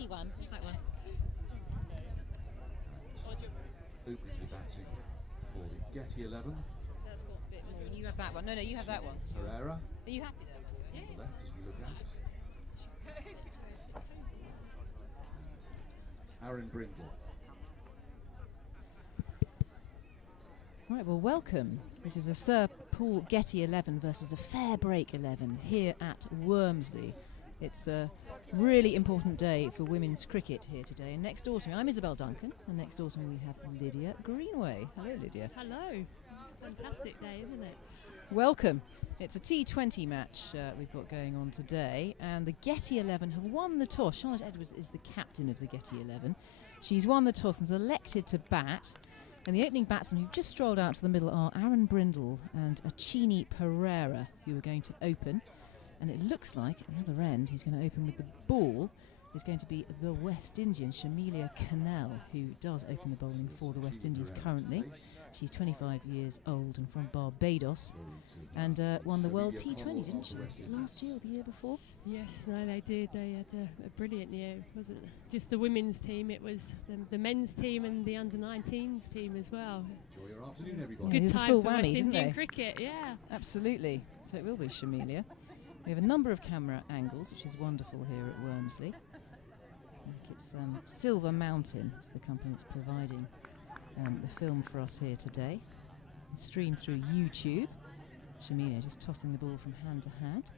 lefty one, that one. Openly batting for the Getty 11. That's got a bit more. You have that one. No, you have that one. Herrera. Are you happy there, by the way? On the left, as we look at. Aaron Brindle. Right, well, welcome. This is a Sir Paul Getty 11 versus a FairBreak 11 here at Wormsley. It's a really important day for women's cricket here today. And next door to me, I'm Isabel Duncan, and next door to me we have Lydia Greenway. Hello, Lydia. Hello. Fantastic day, isn't it? Welcome. It's a T20 match we've got going on today, and the Getty 11 have won the toss. Charlotte Edwards is the captain of the Getty 11. She's won the toss and is elected to bat. And the opening batsmen who've just strolled out to the middle are Aaron Brindle and Achini Pereira, who are going to open. And it looks like at the other end, who's going to open with the ball, is going to be the West Indian, Shamilia Cannell, who does open the bowling for the West Indies currently. She's 25 years old and from Barbados, and won the World T20, didn't she? Last year or the year before? Yes, no, they did. They had a brilliant year. It wasn't just the women's team, it was the men's team and the under-19s team as well. Enjoy your afternoon, everybody. Good time full for whammy, West didn't Indian they? cricket, yeah. Absolutely. So it will be Shamilia. We have a number of camera angles, which is wonderful here at Wormsley. I think it's Silver Mountain is the company that's providing the film for us here today. Streamed through YouTube. Shamilia just tossing the ball from hand to hand.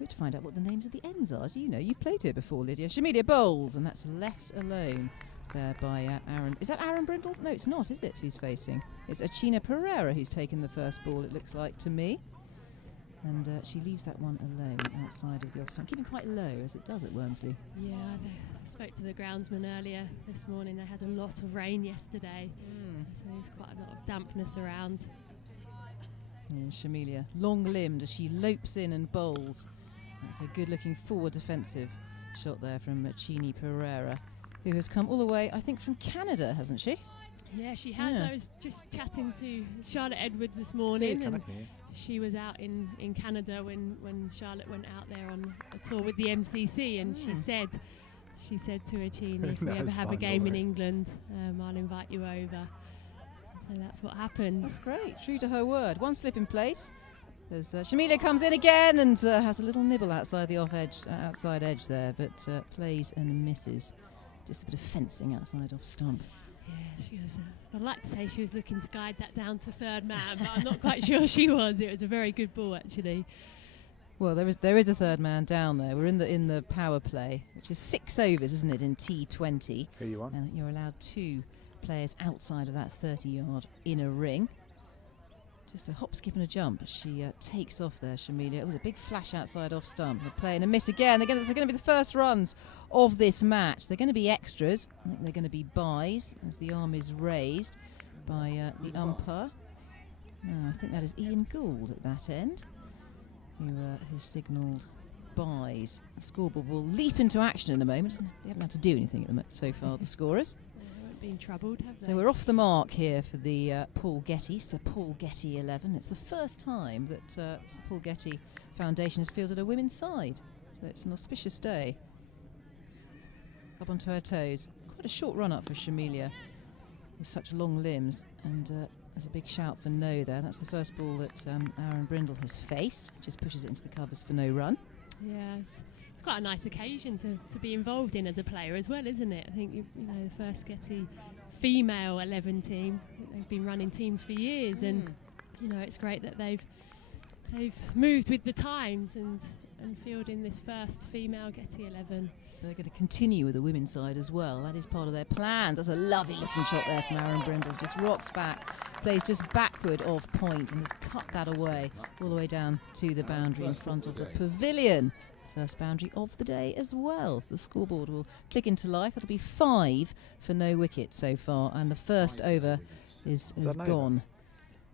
We're to find out what the names of the ends are. Do you know? You've played here before, Lydia. Shamilia bowls, and that's left alone there by Aaron. Is that Aaron Brindle? No, it's not, is it? Who's facing? It's Achina Pereira who's taken the first ball, it looks like to me. And she leaves that one alone outside of the off stump, keeping quite low as it does at Wormsley. Yeah, I spoke to the groundsman earlier this morning. They had a lot of rain yesterday, so there's quite a lot of dampness around. And Shamilia, long-limbed as she lopes in and bowls. That's a good-looking forward defensive shot there from Achini Pereira, who has come all the way, I think, from Canada, hasn't she? Yeah, she has. Yeah. I was just chatting to Charlotte Edwards this morning, and she was out in Canada when Charlotte went out there on a tour with the MCC, and she said to Achini, if we ever have a game in England, I'll invite you over. So that's what happened. That's great. True to her word. One slip in place. As Shamilia comes in again and has a little nibble outside the outside edge there, but plays and misses. Just a bit of fencing outside off stump. Yeah, she was. I'd like to say she was looking to guide that down to third man, but I'm not quite sure she was. It was a very good ball, actually. Well, there is a third man down there. We're in the power play, which is 6 overs, isn't it, in T20? Here you are. And you're allowed 2 players outside of that 30-yard inner ring. Just a hop, skip and a jump as she takes off there, Shamilia. It was a big flash outside off stump. They're playing a miss again. They're going to be the first runs of this match. They're going to be extras. I think they're going to be byes as the arm is raised by the umpire. I think that is Ian Gould at that end, who has signalled byes. The scoreboard will leap into action in a moment. They haven't had to do anything at the moment so far, the scorers. Been troubled, have they? So we're off the mark here for the Sir Paul Getty 11. It's the first time that Sir Paul Getty Foundation has fielded a women's side, so it's an auspicious day. Up onto her toes. Quite a short run up for Shamilia with such long limbs, and there's a big shout for no there. That's the first ball that Aaron Brindle has faced. Just pushes it into the covers for no run. Yes. It's quite a nice occasion to be involved in as a player as well, isn't it? I think you know the first Getty female 11 team. They've been running teams for years, and you know it's great that they've moved with the times and fielding this first female Getty 11. They're going to continue with the women's side as well. That is part of their plans. That's a lovely looking shot there from Aaron Brindle. Just rocks back, plays just backward of point, and has cut that away all the way down to the boundary in front of the pavilion. First boundary of the day as well. So the scoreboard will click into life. That'll be 5 for no wicket so far, and the first over is gone.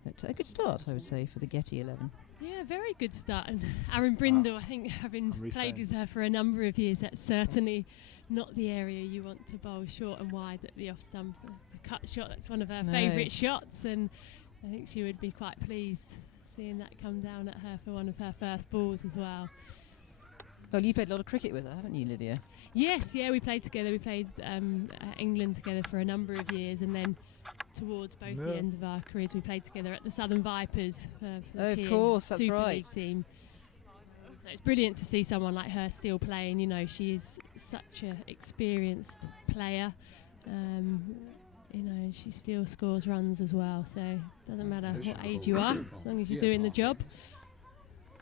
But a good start, I would say, for the Getty 11. Yeah, very good start. And Aaron Brindle, I think, having played with her for a number of years, that's certainly not the area you want to bowl short and wide at the off stump. The cut shot, that's one of her favourite shots, and I think she would be quite pleased seeing that come down at her for one of her first balls as well. Well, you played a lot of cricket with her, haven't you, Lydia? Yes, yeah, we played together. We played England together for a number of years, and then towards both the end of our careers, we played together at the Southern Vipers for the Of course, that's Super right. League team. So it's brilliant to see someone like her still playing. You know, she is such an experienced player. You know, she still scores runs as well. So it doesn't matter what age you are, as long as you're doing the job.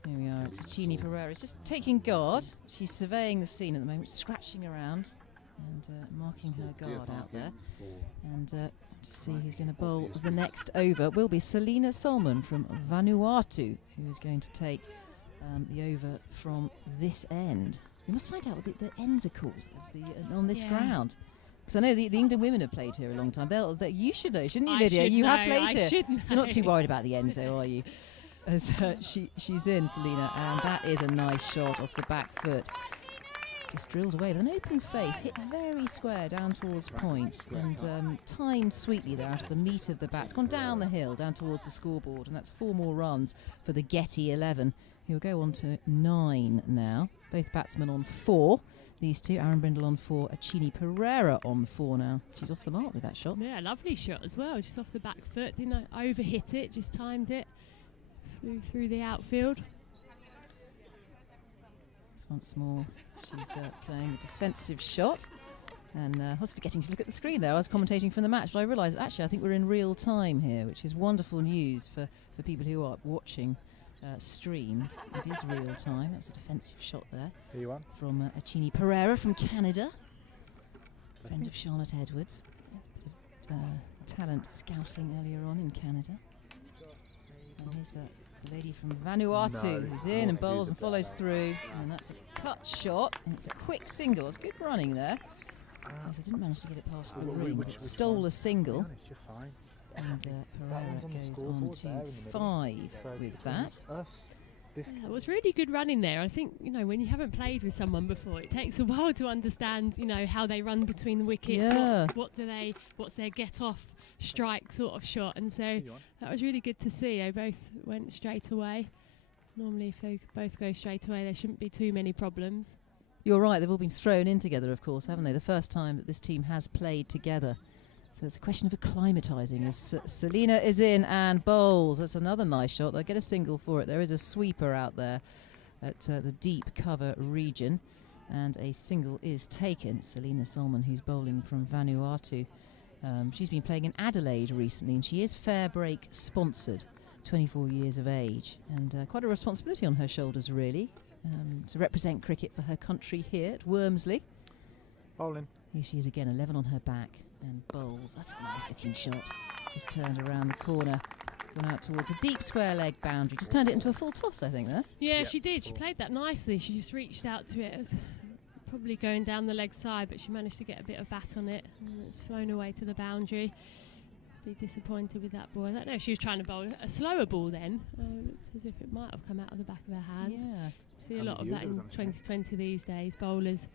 Here we are. It's Achini Pereira. It's just taking guard. She's surveying the scene at the moment, scratching around and marking her guard out there. And to see who's going to bowl the next over will be Selina Solomon from Vanuatu, who is going to take the over from this end. We must find out what the ends are called on this ground. Because I know the England women have played here a long time. You should know, shouldn't you, Lydia? You have played here. You're not too worried about the ends, though, are you? As she's in, Selina, and that is a nice shot off the back foot. Just drilled away with an open face, hit very square down towards point, and timed sweetly there out of the meat of the bat. It's gone down the hill, down towards the scoreboard, and that's 4 more runs for the Getty 11. He'll go on to 9 now. Both batsmen on 4. These two, Aaron Brindle on 4, Achini Pereira on 4 now. She's off the mark with that shot. Yeah, lovely shot as well, just off the back foot. Didn't overhit it, just timed it. Flew through the outfield. Once more, she's playing a defensive shot. And I was forgetting to look at the screen there. I was commentating from the match, but I realised actually I think we're in real time here, which is wonderful news for people who are watching streamed. It is real time. That's a defensive shot there from Achini Pereira from Canada, friend of Charlotte Edwards. A bit of talent scouting earlier on in Canada. And here's the lady from Vanuatu who's in and bowls and follows through, and that's a cut shot, and it's a quick single. It's good running there. As I didn't manage to get it past the ring, but stole a single. And Pereira goes on to 5 with that. It was really good running there. I think, you know, when you haven't played with someone before, it takes a while to understand, you know, how they run between the wickets. Yeah. What's their get off strike sort of shot, and so that was really good to see. They both went straight away. Normally if they both go straight away, there shouldn't be too many problems. You're right, they've all been thrown in together, of course, haven't they? The first time that this team has played together. So it's a question of acclimatising as Selina is in and bowls. That's another nice shot. They'll get a single for it. There is a sweeper out there at the deep cover region, and a single is taken. It's Selina Solomon who's bowling from Vanuatu. She's been playing in Adelaide recently, and she is FairBreak sponsored, 24 years of age, and quite a responsibility on her shoulders, really, to represent cricket for her country here at Wormsley. Bowling. Here she is again, 11 on her back, and bowls. That's a nice looking shot. Just turned around the corner, gone out towards a deep square leg boundary. Just turned it into a full toss, I think, there. Yeah, she did. She played that nicely. She just reached out to it. It was probably going down the leg side, but she managed to get a bit of bat on it, and it's flown away to the boundary. Be disappointed with that ball. I don't know if she was trying to bowl a slower ball then. Looked as if it might have come out of the back of her hand. Yeah. See a lot of that in 2020 these days. Bowlers,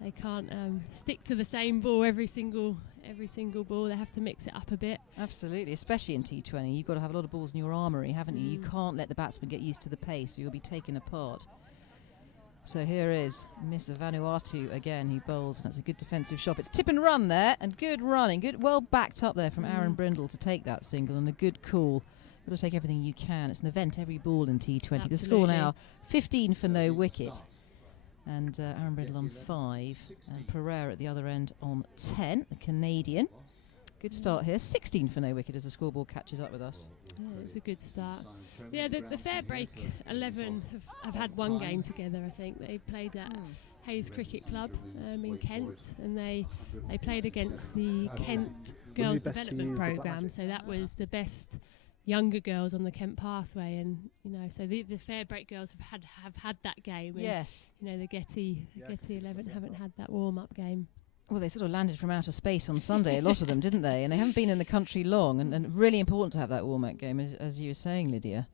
they can't stick to the same ball every single ball. They have to mix it up a bit. Absolutely, especially in T20. You've got to have a lot of balls in your armoury, haven't you? You can't let the batsman get used to the pace, or you'll be taken apart. So here is Miss Vanuatu again, who bowls. That's a good defensive shot. It's tip and run there, and good running. Good, well backed up there from Aaron Brindle to take that single, and a good call. You've got to take everything you can. It's an event every ball in T20. Absolutely. The score now 15 for no wicket. And Aaron Brindle on 5, and Pereira at the other end on 10, the Canadian. Good start here. 16 for no wicket as the scoreboard catches up with us. Oh, it's a good start. Yeah, the FairBreak 11 have had one game together, I think. They played at Hayes Cricket Club in Kent, and they played against the Kent Girls Development Programme, so that was the best younger girls on the Kent pathway, and you know, so the FairBreak girls have had that game. And, yes. You know, the Getty 11 haven't had that warm-up game. Well, they sort of landed from outer space on Sunday, a lot of them, didn't they? And they haven't been in the country long, and really important to have that warm-up game, as you were saying, Lydia.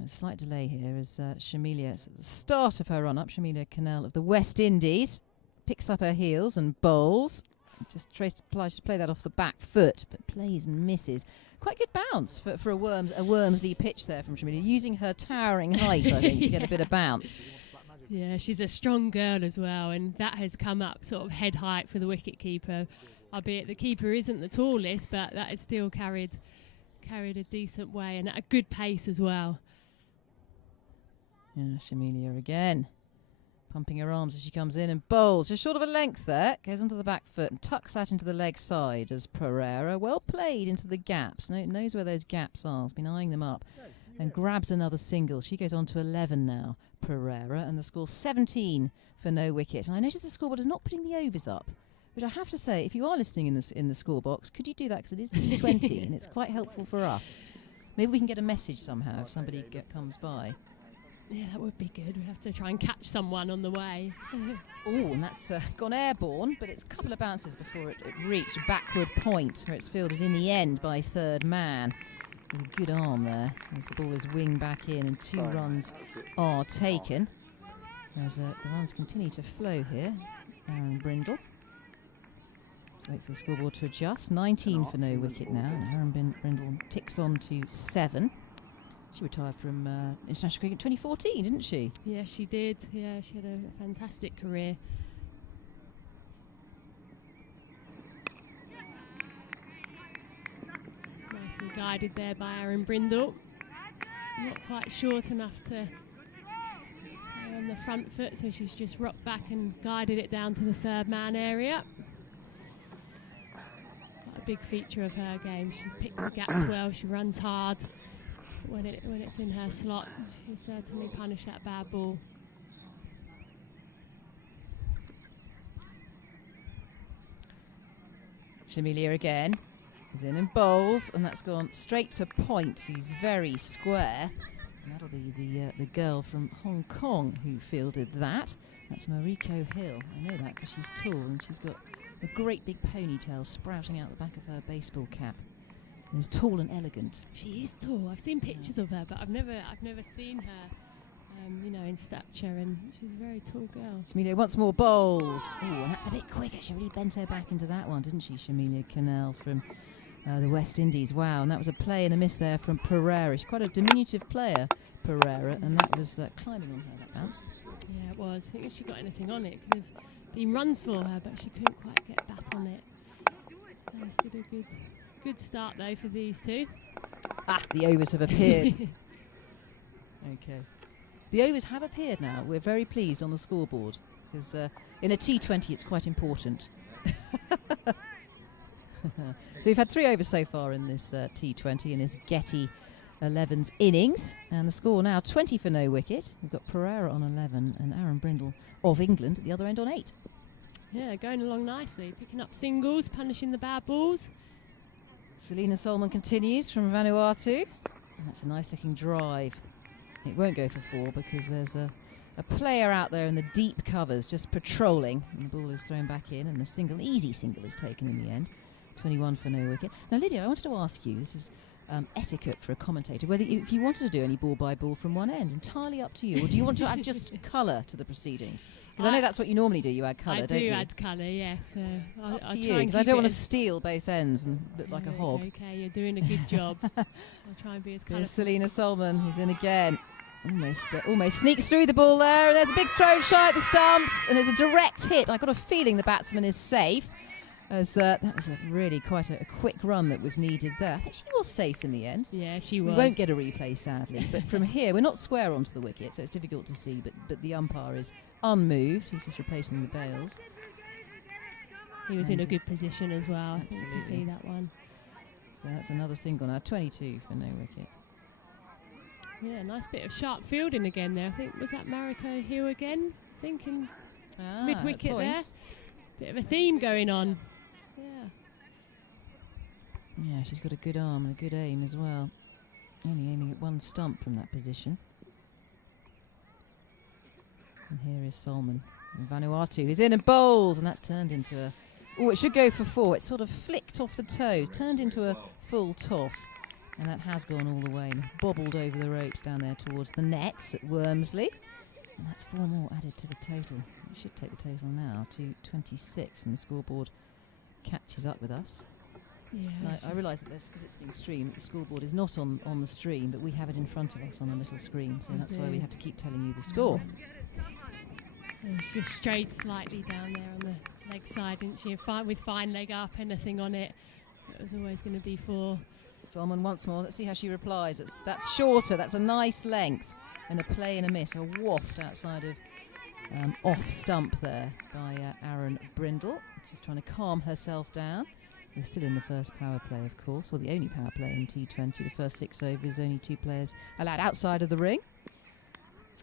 A slight delay here as Shamilia, at the start of her run-up, Shamilia Cannell of the West Indies, picks up her heels and bowls. Just tries to play that off the back foot, but plays and misses. Quite good bounce for a Wormsley pitch there from Shamilia, using her towering height, I think, to get a bit of bounce. Yeah, she's a strong girl as well, and that has come up sort of head height for the wicket keeper. Albeit the keeper isn't the tallest, but that has still carried a decent way and at a good pace as well. Yeah, Shamilia again, pumping her arms as she comes in and bowls. Just short of a length there, goes onto the back foot and tucks that into the leg side as Pereira, well played into the gaps, knows where those gaps are, has been eyeing them up and grabs another single. She goes on to 11 now, Pereira, and the score 17 for no wicket. And I noticed the scoreboard is not putting the overs up, which I have to say, if you are listening in the score box, could you do that, because it is T20 and it's quite helpful for us. Maybe we can get a message somehow if somebody comes by. Yeah, that would be good. We'd have to try and catch someone on the way. Oh, and that's gone airborne, but it's a couple of bounces before it reached backward point, where it's fielded in the end by third man. With a good arm there, as the ball is winged back in and 2 runs are taken. As the runs continue to flow here. Aaron Brindle. Let's wait for the scoreboard to adjust. 19 for no wicket now, and Aaron Brindle ticks on to 7. She retired from international cricket in 2014, didn't she? Yeah, she did. Yeah, she had a fantastic career. Nicely guided there by Aaron Brindle. Not quite short enough to play on the front foot, so she's just rocked back and guided it down to the third man area. Quite a big feature of her game. She picks the gaps well, she runs hard. When it's in her slot, she'll certainly punish that bad ball. Shamilia again is in and bowls, and that's gone straight to Point, who's very square. And that'll be the girl from Hong Kong who fielded that. That's Mariko Hill. I know that because she's tall and she's got a great big ponytail sprouting out the back of her baseball cap. And is tall and elegant. She is tall. I've seen pictures of her, but I've never seen her, in stature. And she's a very tall girl. Shamilia once more bowls. Oh, and that's a bit quicker. She really bent her back into that one, didn't she, Shamilia Canal from the West Indies? Wow, and that was a play and a miss there from Pereira. She's quite a diminutive player, Pereira, and that was climbing on her, that bounce. Yeah, it was. I think if she got anything on it, it could have been runs for her, but she couldn't quite get bat on it. Did a good start though for these two. The overs have appeared. Okay. The overs have appeared now. We're very pleased on the scoreboard because in a T20 it's quite important. So we've had 3 overs so far in this T20 in this Getty XI's innings, and the score now 20 for no wicket. We've got Pereira on 11 and Aaron Brindle of England at the other end on 8. Yeah, going along nicely, picking up singles, punishing the bad balls. Selena Solomon continues from Vanuatu, and that's a nice looking drive. It won't go for 4 because there's a player out there in the deep covers just patrolling, and the ball is thrown back in, and the easy single is taken in the end. 21 for no wicket. Now Lydia, I wanted to ask you, this is etiquette for a commentator, whether if you wanted to do any ball by ball from one end, entirely up to you, or do you want to add just colour to the proceedings? Because I know that's what you normally do, you add colour, don't you? I do add colour, yes. It's up to you, because I don't want to steal both ends and look like a hog. Okay, you're doing a good job. I'll try and be as colourful. There's Selena Solomon, who's in again. Almost sneaks through the ball there, and there's a big throw shy at the stumps, and there's a direct hit. I got a feeling the batsman is safe, as that was really quite a quick run that was needed there. I think she was safe in the end. Yeah, she was. We won't get a replay, sadly, but from here, we're not square onto the wicket, so it's difficult to see, but the umpire is unmoved. He's just replacing the bails. He was in a good position as well. Absolutely. I think to see that one. So that's another single now, 22 for no wicket. Yeah, nice bit of sharp fielding again there. I think, was that Mariko Hill again? I think in mid-wicket there. Bit of a theme going on. Yeah, she's got a good arm and a good aim as well. Only aiming at one stump from that position. And here is Solomon. And Vanuatu is in and bowls, and that's turned into a... Oh, it should go for 4. It's sort of flicked off the toes, turned into a full toss. And that has gone all the way and bobbled over the ropes down there towards the nets at Wormsley. And that's 4 more added to the total. It should take the total now to 26, and the scoreboard catches up with us. Yeah, I realise that because it's being streamed, the scoreboard is not on the stream, but we have it in front of us on a little screen, so that's why we have to keep telling you the score. She just strayed slightly down there on the leg side, didn't she? With fine leg up, anything on it, it was always going to be 4. Solomon once more. Let's see how she replies. That's shorter. That's a nice length. And a play and a miss. A waft outside of off stump there by Aaron Brindle. She's trying to calm herself down. They're still in the first power play, of course. Well, the only power play in T20. The first 6 overs, only 2 players allowed outside of the ring.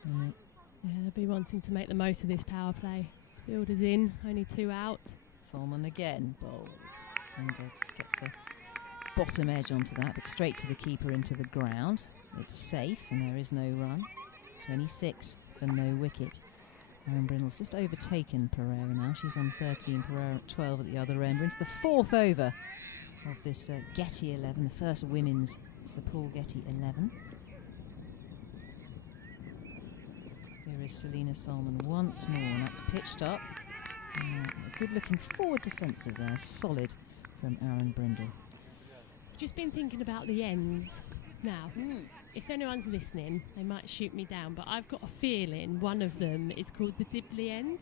Yeah, they'll be wanting to make the most of this power play. Fielder's in, only 2 out. Solomon again bowls. And just gets a bottom edge onto that, but straight to the keeper into the ground. It's safe, and there is no run. 26 for no wicket. Aaron Brindle's just overtaken Pereira now. She's on 13, Pereira at 12 at the other end. We're into the 4th over of this Getty 11, the first women's Sir Paul Getty 11. Here is Selena Solomon once more, and that's pitched up. A good-looking forward defensive there, solid from Aaron Brindle. Just been thinking about the ends now. If anyone's listening, they might shoot me down, but I've got a feeling one of them is called the Dibley end.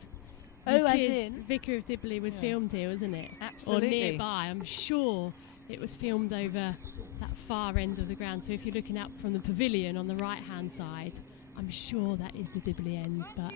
Oh, as in? Vicar of Dibley was filmed here, wasn't it? Absolutely. Or nearby. I'm sure it was filmed over that far end of the ground. So if you're looking out from the pavilion on the right-hand side, I'm sure that is the Dibley end, but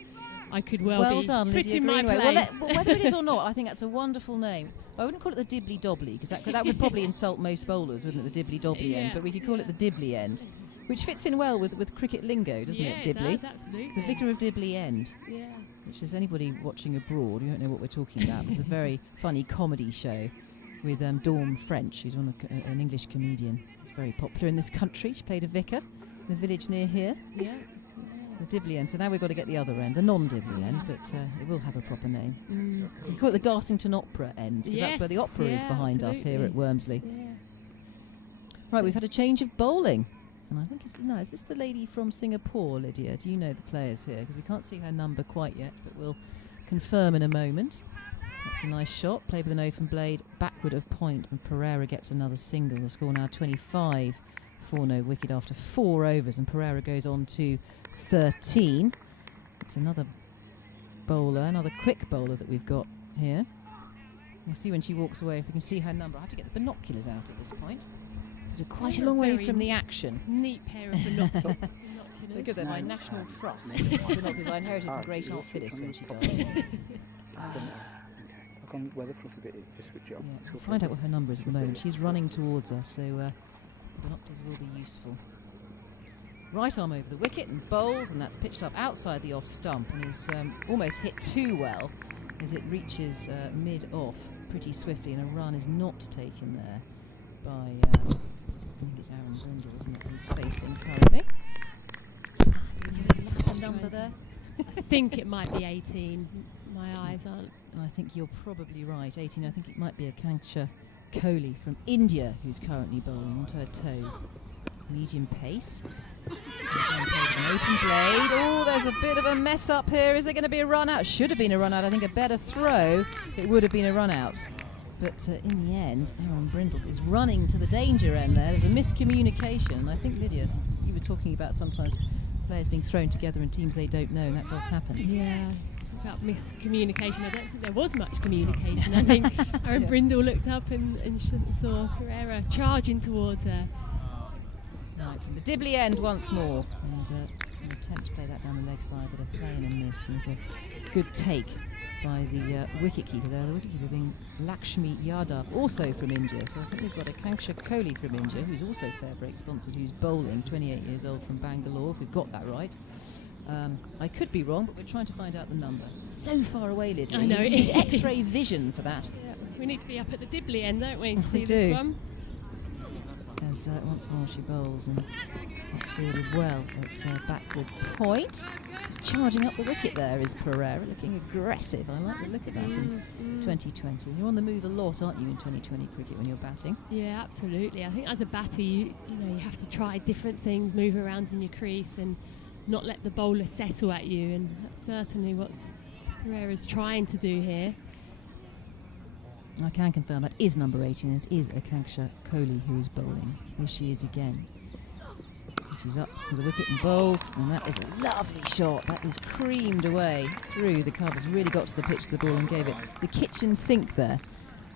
I could well be done, put Lydia in my Greenway. place. Well, whether it is or not, I think that's a wonderful name. I wouldn't call it the Dibley Dobley, because that would probably insult most bowlers, wouldn't it, the Dibley Dobley end? But we could call it the Dibley end, which fits in well with cricket lingo, doesn't it, Dibley? It does, absolutely. The Vicar of Dibley end. Yeah. Which is anybody watching abroad, you don't know what we're talking about. It's a very funny comedy show with Dawn French, who's an English comedian. It's very popular in this country. She played a vicar in the village near here. Yeah. The Dibley end. So now we've got to get the other end, the non-Dibley end, but it will have a proper name. We call it the Garsington Opera end, because that's where the opera is behind us here at Wormsley. Yeah. Right, we've had a change of bowling. And I think is this the lady from Singapore, Lydia? Do you know the players here? Because we can't see her number quite yet, but we'll confirm in a moment. That's a nice shot, played with an open blade, backward of point, and Pereira gets another single. The score now 25 for no wicket after 4 overs, and Pereira goes on to 13. It's another bowler, another quick bowler that we've got here. We'll see when she walks away if we can see her number. I have to get the binoculars out at this point, because we're quite a long way from the action. Neat pair of binoculars. Look at them, my national trust. Binoculars I inherited from great Aunt Phyllis when she died. Where the fluffy bit is to switch it off. Yeah, we'll find out what her number is at the moment. She's running towards us, so binoculars will be useful. Right arm over the wicket and bowls, and that's pitched up outside the off stump and is almost hit too well as it reaches mid-off pretty swiftly, and a run is not taken there by, I think it's Aaron Brindle, isn't it, who's facing currently. Do we have a number there? I think it might be 18. My eyes aren't. I think you're probably right. 18. I think it might be a Kanksha Kohli from India who's currently bowling onto her toes. Medium pace. Again, played with an open blade. Oh, there's a bit of a mess up here. Is it going to be a run out? Should have been a run out. I think a better throw, it would have been a run out. But in the end, Aaron Brindle is running to the danger end there. There's a miscommunication. And I think, Lydia, you were talking about sometimes players being thrown together in teams they don't know, and that does happen. Yeah. About miscommunication, I don't think there was much communication. I think Aaron Brindle looked up and saw Pereira charging towards her. Right, from the Dibley end once more, and just an attempt to play that down the leg side, but a play and a miss. And there's a good take by the wicketkeeper there. The wicketkeeper being Lakshmi Yadav, also from India. So I think we've got a Kanksha Kohli from India, who's also FairBreak sponsored, who's bowling, 28 years old, from Bangalore, if we've got that right. I could be wrong, but we're trying to find out the number. So far away, Lydia. I know. We need X-ray vision for that. Yeah, we need to be up at the Dibley end, don't we, to We see do. this one? As once more she bowls, and that's fielded well at backward point. Just charging up the wicket there is Pereira, looking aggressive. I like the look of that in 2020. You're on the move a lot, aren't you, in 2020 cricket when you're batting? Yeah, absolutely. I think as a batter, you have to try different things, move around in your crease, and not let the bowler settle at you, and that's certainly what Pereira's trying to do here. I can confirm that is number 18. It is a Kanksha Kohli who is bowling. Here she is again. She's up to the wicket and bowls, and that is a lovely shot. That is creamed away through the covers, really got to the pitch of the ball and gave it the kitchen sink there.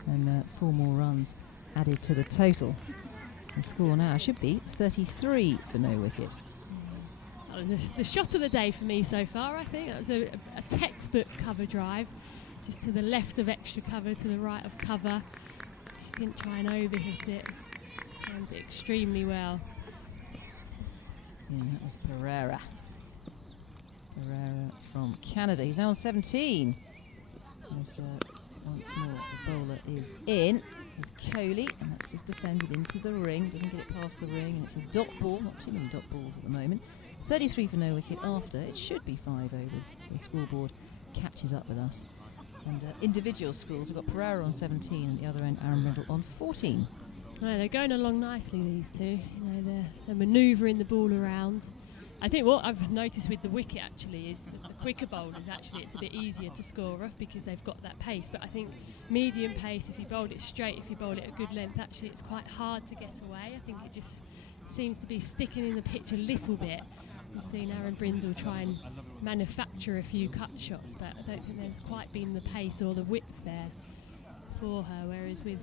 And 4 more runs added to the total. The score now should be 33 for no wicket. That was the shot of the day for me so far, I think. That was a textbook cover drive, just to the left of extra cover, to the right of cover. She didn't try and overhit it. She timed it extremely well. Yeah, that was Pereira. Pereira from Canada. He's now on 17. As once more the bowler is in. There's Kohli, and that's just defended into the ring. Doesn't get it past the ring, and it's a dot ball. Not too many dot balls at the moment. 33 for no wicket after. It should be 5 overs. The scoreboard catches up with us. And individual scores, we've got Pereira on 17, and at the other end Aaron Brindle on 14. No, they're going along nicely, these two. You know, they're manoeuvring the ball around. I think what I've noticed with the wicket actually is that the quicker bowlers actually it's a bit easier to score off because they've got that pace. But I think medium pace, if you bowled it straight, if you bowled it a good length, actually it's quite hard to get away. I think it just seems to be sticking in the pitch a little bit. We've seen Aaron Brindle try and manufacture a few cut shots, but I don't think there's quite been the pace or the width there for her. Whereas with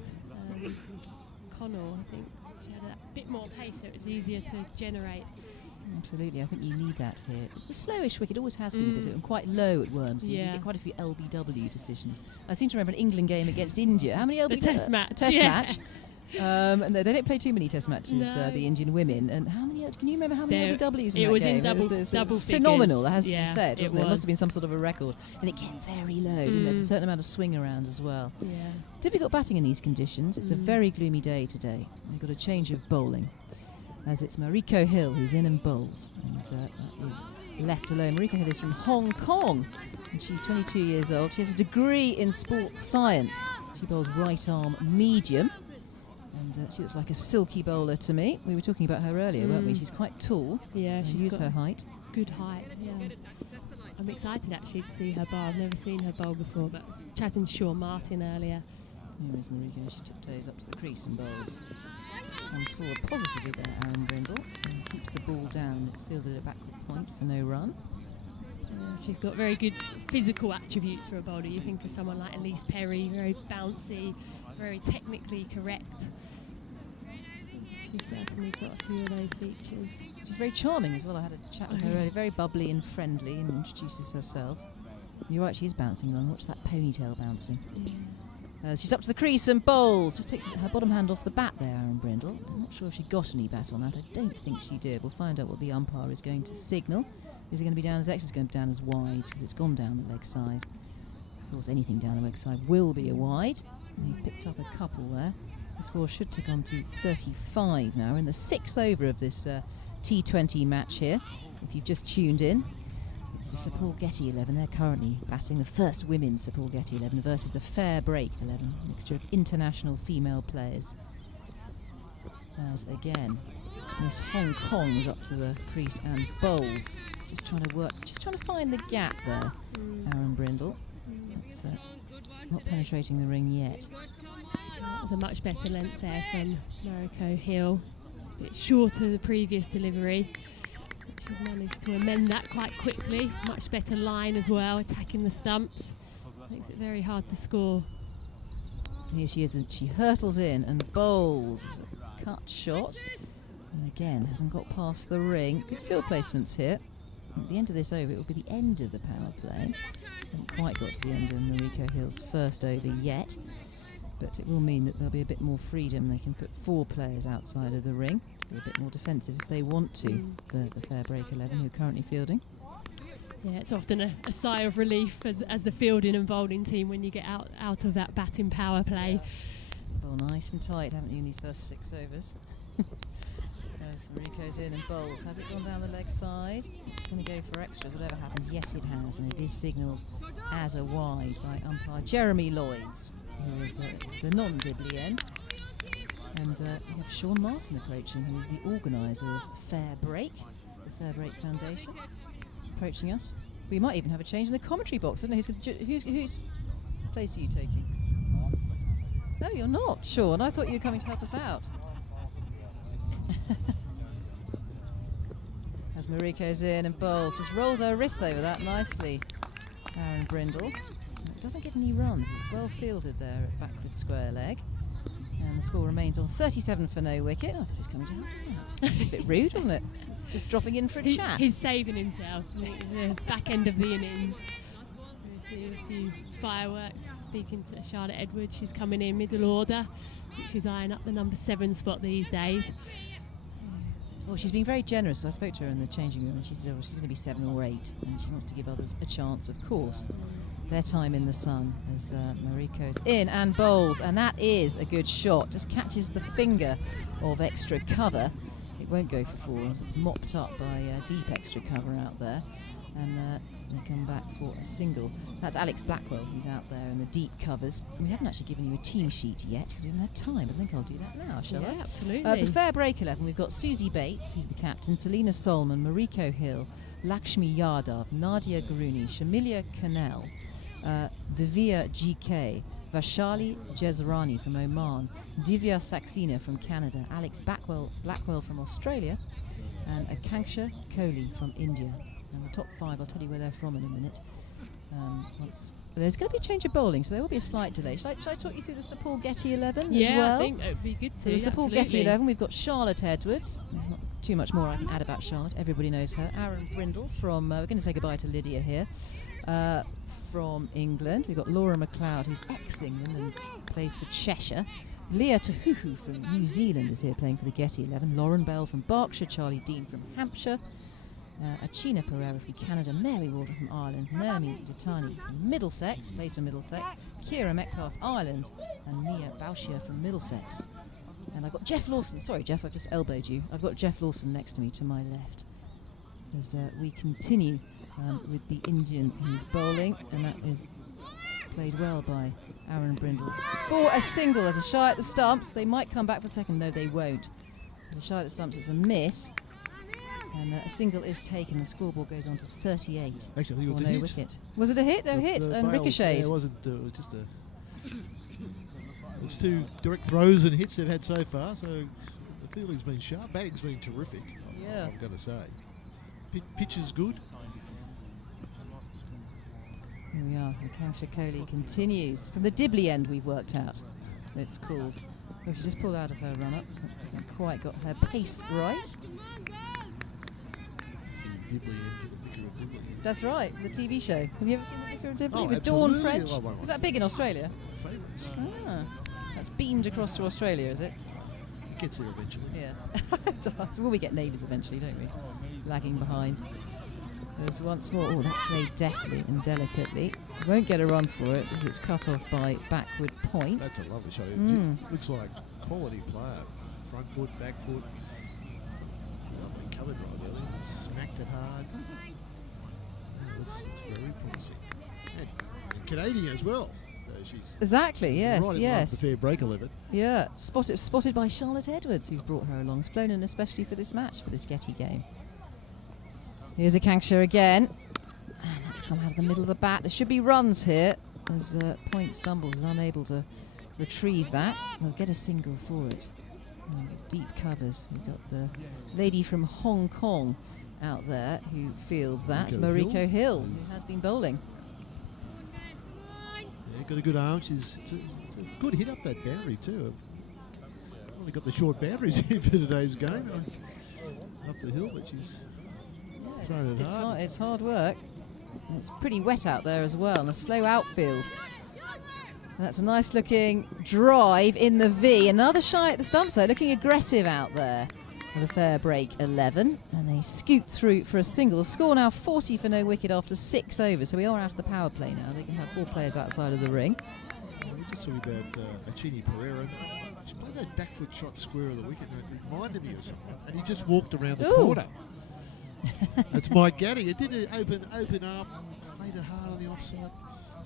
Connell, I think she had a bit more pace, so it was easier to generate. Absolutely, I think you need that here. It's a slowish wicket, always has been a bit, and quite low at Worms. Yeah. You get quite a few LBW decisions. I seem to remember an England game against India. How many LBW? A test match. A test match. And they don't play too many test matches, No. the Indian women. And how many? Can you remember how many LBWs in it that was game? in double it was figures. phenomenal, that has to Yeah, be said, wasn't it? It was. must have been some sort of a record. And it came very low, didn't it? There was a certain amount of swing around as well. Yeah. Difficult batting in these conditions. It's a very gloomy day today. We've got a change of bowling, as it's Mariko Hill who's in and bowls, and that is left alone. Mariko Hill is from Hong Kong, and she's 22 years old. She has a degree in sports science. She bowls right arm medium, and she looks like a silky bowler to me. We were talking about her earlier, weren't we? She's quite tall. Yeah, she's used got her height. good height. Yeah. I'm excited actually to see her bowl. I've never seen her bowl before, but I was chatting to Sean Martin earlier. Here is Mariko. She tiptoes up to the crease and bowls. Just comes forward positively there, Aaron Brindle, and keeps the ball down. It's fielded at backward point for no run. She's got very good physical attributes for a bowler. You think of someone like Elise Perry, very bouncy, very technically correct. She's certainly got a few of those features. She's very charming as well. I had a chat with her earlier. Very bubbly and friendly, and introduces herself. You're right, she is bouncing along. Watch that ponytail bouncing. She's up to the crease and bowls. Just takes her bottom hand off the bat there, Aaron Brindle. I'm not sure if she got any bat on that. I don't think she did. We'll find out what the umpire is going to signal. Is it going to be down as X? It's going to be down as wide because it's gone down the leg side. Of course, anything down the leg side will be a wide. And they've picked up a couple there. The score should tick on to 35 now. We're in the 6th over of this T20 match here. If you've just tuned in, it's the Sir Paul Getty 11. They're currently batting the first women's Sir Paul Getty 11 versus a FairBreak 11, a mixture of international female players. As again, Miss Hong Kong is up to the crease and bowls. Just trying to find the gap there, Aaron Brindle. But, not penetrating the ring yet. That was a much better length there from Mariko Hill. A bit shorter the previous delivery. She's managed to amend that quite quickly. Much better line as well, attacking the stumps. Makes it very hard to score. Here she is, and she hurtles in and bowls. It's a cut shot. And again, hasn't got past the ring. Good field placements here. At the end of this over, it will be the end of the power play. Haven't quite got to the end of Mariko Hill's first over yet. But it will mean that there'll be a bit more freedom. They can put 4 players outside of the ring. Be a bit more defensive if they want to, the FairBreak 11 who are currently fielding. Yeah, it's often a sigh of relief as the fielding and bowling team when you get out of that batting power play. Ball nice and tight, haven't you, in these first 6 overs? As Mariko's in and bowls. Has it gone down the leg side? It's going to go for extras, whatever happens. Yes, it has, and it is signalled as a wide by umpire Jeremy Lloyds, who is the non-dibbly end. And we have Sean Martin approaching, who is the organiser of FairBreak, the FairBreak Foundation, approaching us. We might even have a change in the commentary box. I don't know whose place are you taking? No, you're not, Sean. I thought you were coming to help us out. As Mariko's in and bowls, just rolls her wrists over that nicely. Aaron Brindle. It doesn't get any runs. It's well fielded there at backward square leg. And the score remains on 37 for no wicket. I thought he was coming to help us out. It was a bit rude, wasn't it? He's just dropping in for a chat. He's saving himself at the back end of the innings. We see a few fireworks. Speaking to Charlotte Edwards, she's coming in middle order. She's eyeing up the number 7 spot these days. Well, she's been very generous. I spoke to her in the changing room and she said, oh, she's going to be 7 or 8 and she wants to give others a chance, of course. Their time in the sun as Mariko's in and bowls, and that is a good shot. Just catches the finger of extra cover. It won't go for 4. It's mopped up by deep extra cover out there, and they come back for a single. That's Alex Blackwell who's out there in the deep covers. And we haven't actually given you a team sheet yet because we haven't had time. I think I'll do that now, shall I? Yeah, absolutely. The FairBreak 11, we've got Susie Bates, who's the captain, Selina Solman, Mariko Hill, Lakshmi Yadav, Nadia Garuni, Shamilia Kanel, Divya GK, Vashali Jezrani from Oman, Divya Saxena from Canada, Alex Blackwell from Australia, and Akanksha Kohli from India. And the top 5, I'll tell you where they're from in a minute. There's going to be a change of bowling, so there will be a slight delay. Shall I talk you through the Sir Paul Getty 11 as well? Yeah, I think it would be good to. So the Sir Paul Getty 11, we've got Charlotte Edwards. There's not too much more I can add about Charlotte. Everybody knows her. Aaron Brindle from, we're going to say goodbye to Lydia here. From England, we've got Laura McLeod, who's ex-England and plays for Cheshire. Leah Tahuhu from New Zealand is here playing for the Getty 11. Lauren Bell from Berkshire, Charlie Dean from Hampshire, Achina Pereira from Canada, Mary Walter from Ireland, Nermi Ditani from Middlesex, plays for Middlesex, Kira Metcalf, Ireland, and Mia Bauschia from Middlesex. And I've got Jeff Lawson. Sorry, Jeff, I've just elbowed you. I've got Jeff Lawson next to me to my left as we continue with the Indian who's bowling, and that is played well by Aaron Brindle. For a single, there's a shy at the stumps. They might come back for a second. No, they won't. There's a shy at the stumps. It's a miss. And a single is taken. The scoreboard goes on to 38. Actually, I think it was for a no hit. wicket. Was it a hit? No hit and ricocheted. Yeah, it wasn't. It was just a. It's 2 direct throws and hits they've had so far. So the fielding's been sharp. Batting's been terrific. Yeah. I'm going to say. Pitch is good. Here we are. Akanksha Kohli continues from the Dibley end. We've worked out. It's called. Oh, she just pulled out of her run-up. Hasn't quite got her pace right. Dibley in for the Vicar of Dibley. That's right, the TV show. Have you ever seen the Vicar of Dibley Oh, with Dawn absolutely. French? Oh, one of Was that big in Australia? my favourites. Ah, that's beamed across to Australia, is it? Gets there eventually. Yeah. It does. Well, we get neighbours eventually, don't we? Lagging behind. There's once more. Oh, that's played deftly and delicately. Won't get a run for it as it's cut off by backward point. That's a lovely shot. It looks like quality player. Front foot, back foot. Lovely cover drive early. Smacked it hard. It's very promising. And Canadian as well. So she's Exactly, yes, right in yes. line for the FairBreak 11. Yeah, spotted by Charlotte Edwards, who's brought her along. Has flown in especially for this match, for this Getty game. Here's Akanksha again. And that's come out of the middle of the bat. There should be runs here as Point stumbles, is unable to retrieve that. They'll get a single for it. And the deep covers. We've got the lady from Hong Kong out there who feels that. It's Mariko Hill, who has been bowling. Yeah, got a good arm. It's a good hit up that boundary too. Only got the short boundaries in for today's game. Up the hill, but she's thrown it hard. It's hard work. And it's pretty wet out there as well, and a slow outfield. And that's a nice looking drive in the V. Another shy at the stumps though, looking aggressive out there with a FairBreak 11. And they scoot through for a single. The score now 40 for no wicket after 6 overs. So we are out of the power play now. They can have 4 players outside of the ring. We're just talking about Achini Pereira. She played that back foot shot square of the wicket and it reminded me of someone. And he just walked around the corner. That's Mike Gaddy. It didn't open up, played it hard on the offside.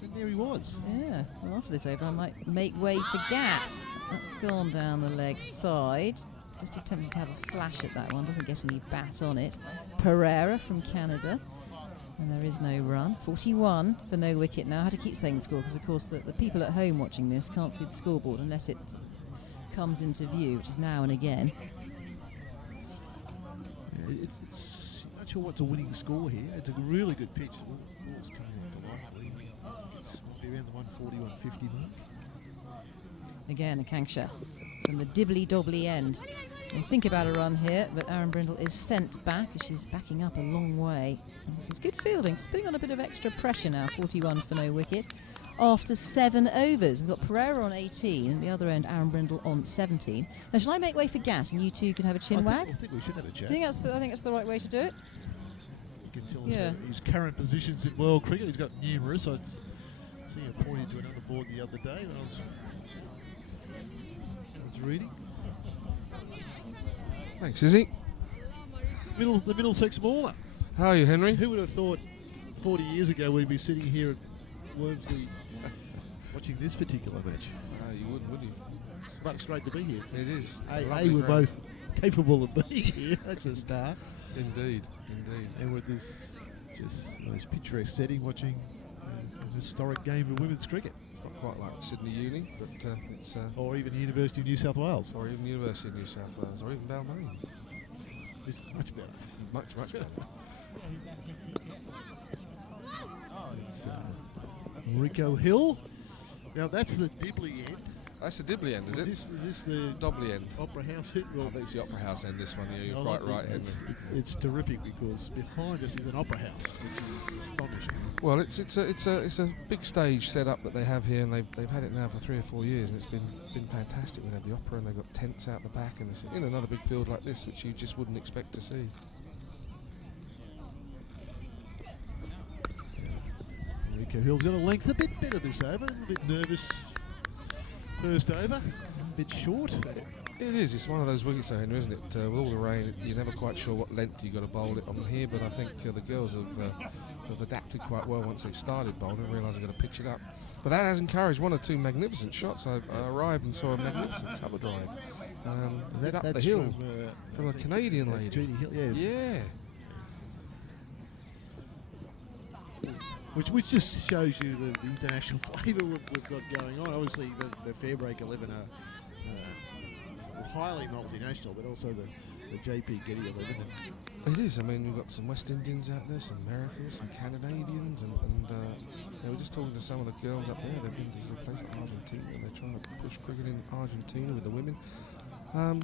And there he was. Yeah, well, after this over, I might make way for Gat. That's gone down the leg side. Just attempting to have a flash at that one. Doesn't get any bat on it. Pereira from Canada. And there is no run. 41 for no wicket now. I had to keep saying the score because, of course, the people at home watching this can't see the scoreboard unless it comes into view, which is now and again. Yeah, it's Not sure what's a winning score here. It's a really good pitch. The ball's coming on delightfully. I think might be around the 140, 150 mark. Again, Akanksha from the dibbly-dobbly end. They think about a run here, but Aaron Brindle is sent back as she's backing up a long way. And this is good fielding, just putting on a bit of extra pressure now. 41 for no wicket. After 7 overs, we've got Pereira on 18, and the other end, Aaron Brindle on 17. Now, shall I make way for Gat, and you two can have a chin wag? I think we should have a chat. Do you think I think that's the right way to do it? You can tell us about his current positions in world cricket. He's got numerous. I see him pointing to another board the other day when I was reading. Thanks, Izzy. The Middlesex Mauler. How are you, Henry? Who would have thought 40 years ago we'd be sitting here at Wormsley watching this particular match? You wouldn't, would you? But it's great to be here. It is. We're both capable of being here. That's a start. Indeed. And with this most picturesque setting, watching a historic game of women's cricket. It's not quite like Sydney Uni, but it's... or even the University of New South Wales. Or even University of New South Wales, or even Balmain. This is much better. Much better. It's Rico Hill. Now that's the Dibley end. That's the Dibley end, is it? Is this the Dobley end? Opera House hit? I think it's the Opera House end, this one. Yeah, you're quite right, Henry. It's terrific because behind us is an opera house, which is astonishing. Well, it's a big stage set up that they have here, and they've had it now for 3 or 4 years, and it's been fantastic. They have the opera, and they've got tents out the back, and it's in another big field like this, which you just wouldn't expect to see. Rico Hill's got a length a bit better this over, a bit nervous first over, a bit short. It is. It's one of those wickets, though, Henry, isn't it? With all the rain, you're never quite sure what length you've got to bowl it on here, but I think the girls have adapted quite well once they've started bowling and realised they've got to pitch it up. But that has encouraged 1 or 2 magnificent shots. I arrived and saw a magnificent cover drive. Up the hill from a Canadian lady. Jeannie Hill, yes. Yeah. Which just shows you the international flavour we've got going on. Obviously, the FairBreak 11 are highly multinational, but also the JP Getty 11. It is. I mean, we've got some West Indians out there, some Americans, some Canadians, and we're just talking to some of the girls up there. They've been to sort of places like Argentina, and they're trying to push cricket in Argentina with the women.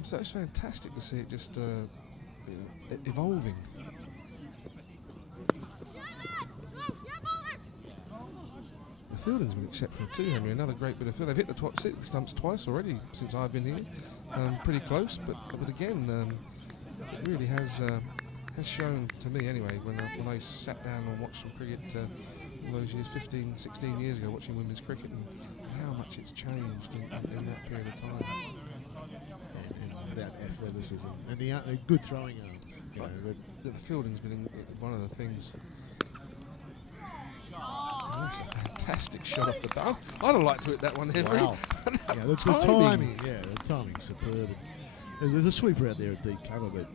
So it's fantastic to see it just evolving. The fielding's been exceptional too, Henry. Another great bit of field. They've hit the stumps twice already since I've been here. Pretty close, but again, it really has shown to me anyway. When I sat down and watched some cricket all those years, 15, 16 years ago, watching women's cricket, and how much it's changed in that period of time. And that athleticism and the good throwing arms. You know, the fielding's been one of the things. And that's a fantastic shot off the bat. I'd have liked to hit that one, Henry. Wow. The timing's superb. There's a sweeper out there at deep cover, but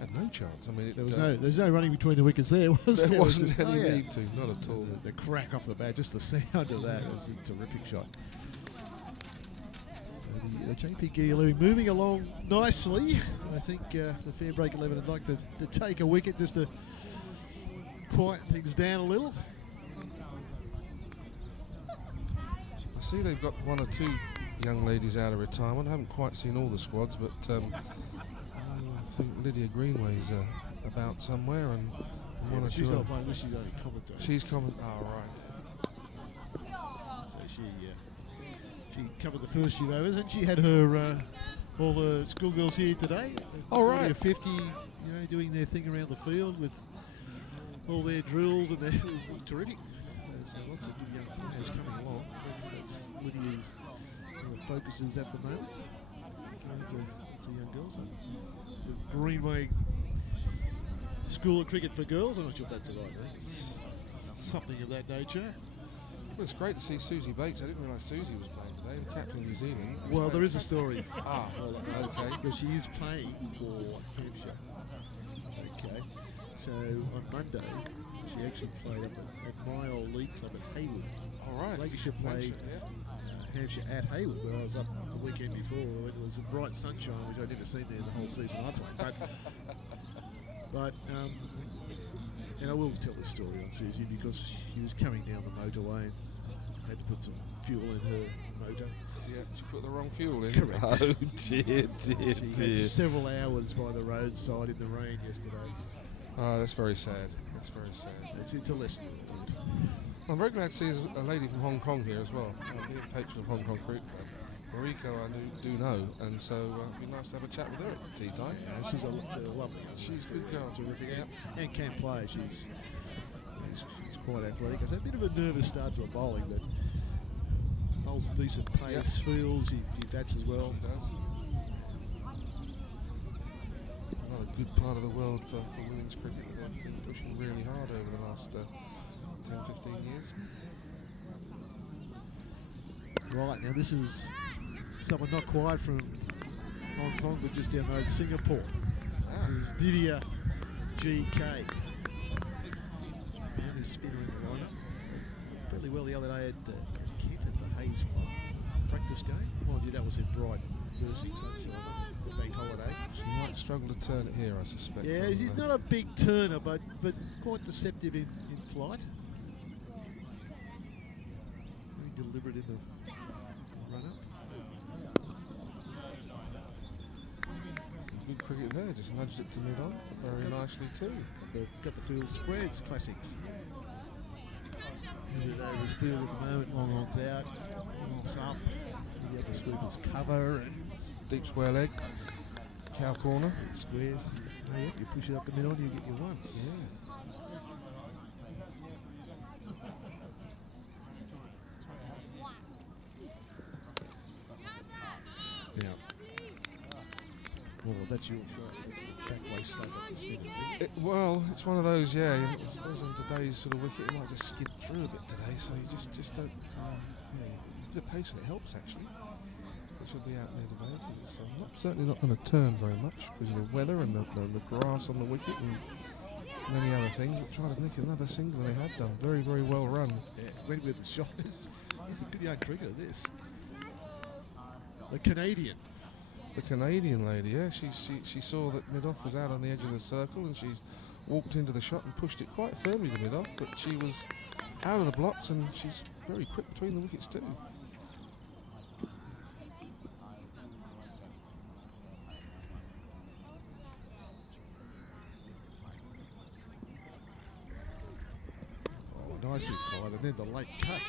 had no chance. I mean, there's no running between the wickets there. There wasn't any need to, not at all. The crack off the bat, just the sound of that was a terrific shot. So the JP Getty 11 moving along nicely. I think the FairBreak 11 would like to take a wicket just to quiet things down a little. I see they've got 1 or 2 young ladies out of retirement. I haven't quite seen all the squads, but I think Lydia Greenway's about somewhere, and 1 or 2. She's not playing, she's only commentating. She's right. So she covered the first few overs, and she had her all the schoolgirls here today. All right. 50, doing their thing around the field with all their drills, and it was terrific. So lots of good young players coming along. That's Lydia's focuses at the moment. For young girls. The Greenway School of Cricket for Girls. I'm not sure if that's the right name. Something of that nature. Well, it's great to see Susie Bates. I didn't realise Susie was playing today, the captain of New Zealand. Well, there is a story. Okay. Because she is playing for Hampshire. Okay. So on Monday, she actually played up at my old league club at Hayward. All right. Lancashire played Hampshire at Hayward, where I was up the weekend before. It was a bright sunshine, which I'd never seen there the whole season I played. But And I will tell this story on Susie because she was coming down the motorway and had to put some fuel in her motor. Yeah, she put the wrong fuel in. Correct. Oh dear, dear, She had several hours by the roadside in the rain yesterday. Oh, that's very sad. That's very sad. It's a lesson. I'm very glad to see a lady from Hong Kong here as well. Being a patron of Hong Kong Cricket Club, Mariko I do know, and so it'd be nice to have a chat with her at tea time. Yeah, she's a lovely. She's a good girl. Terrific and can play. She's quite athletic. It's a bit of a nervous start to her bowling, but bowls a decent pace, feels, she bats as well. She does. Another good part of the world for women's cricket that they've been pushing really hard over the last 10-15 years. Right, now this is someone not quite from Hong Kong, but just down the road, Singapore. This is Divya GK. The only spinner in the lineup. Fairly well the other day at Kent at the Hayes Club practice game. Mind you, that was in bright, bursting sunshine on the bank holiday. She might struggle to turn it here, I suspect. Yeah, he's not a big turner, but quite deceptive in flight. Very deliberate in the run-up. Some good cricket there, just nudged it to mid-on very nicely too. Got the field spreads, classic. Overs field at the moment, long odds out, locks up. The other sweepers cover and Deep square leg, cow corner. squares. Oh, yeah, you push it up the mid-on, you get your one. Yeah. Now, that's your shot. That's the back way slope up the spin, is it? Well, it's one of those, yeah. I suppose on today's sort of wicket, it might just skid through a bit today, so you just don't. Yeah, a bit of pace and it helps actually. It should be out there today because it's certainly not going to turn very much because of the weather and the grass on the wicket and many other things. But trying to nick another single, and they have done. Very, very well run. Yeah, went with the shot. He's a good young cricketer, this. The Canadian. The Canadian lady, yeah, she saw that mid-off was out on the edge of the circle and she's walked into the shot and pushed it quite firmly to mid-off, but she was out of the blocks and she's very quick between the wickets too. Oh, nicely fired, and then the late cut.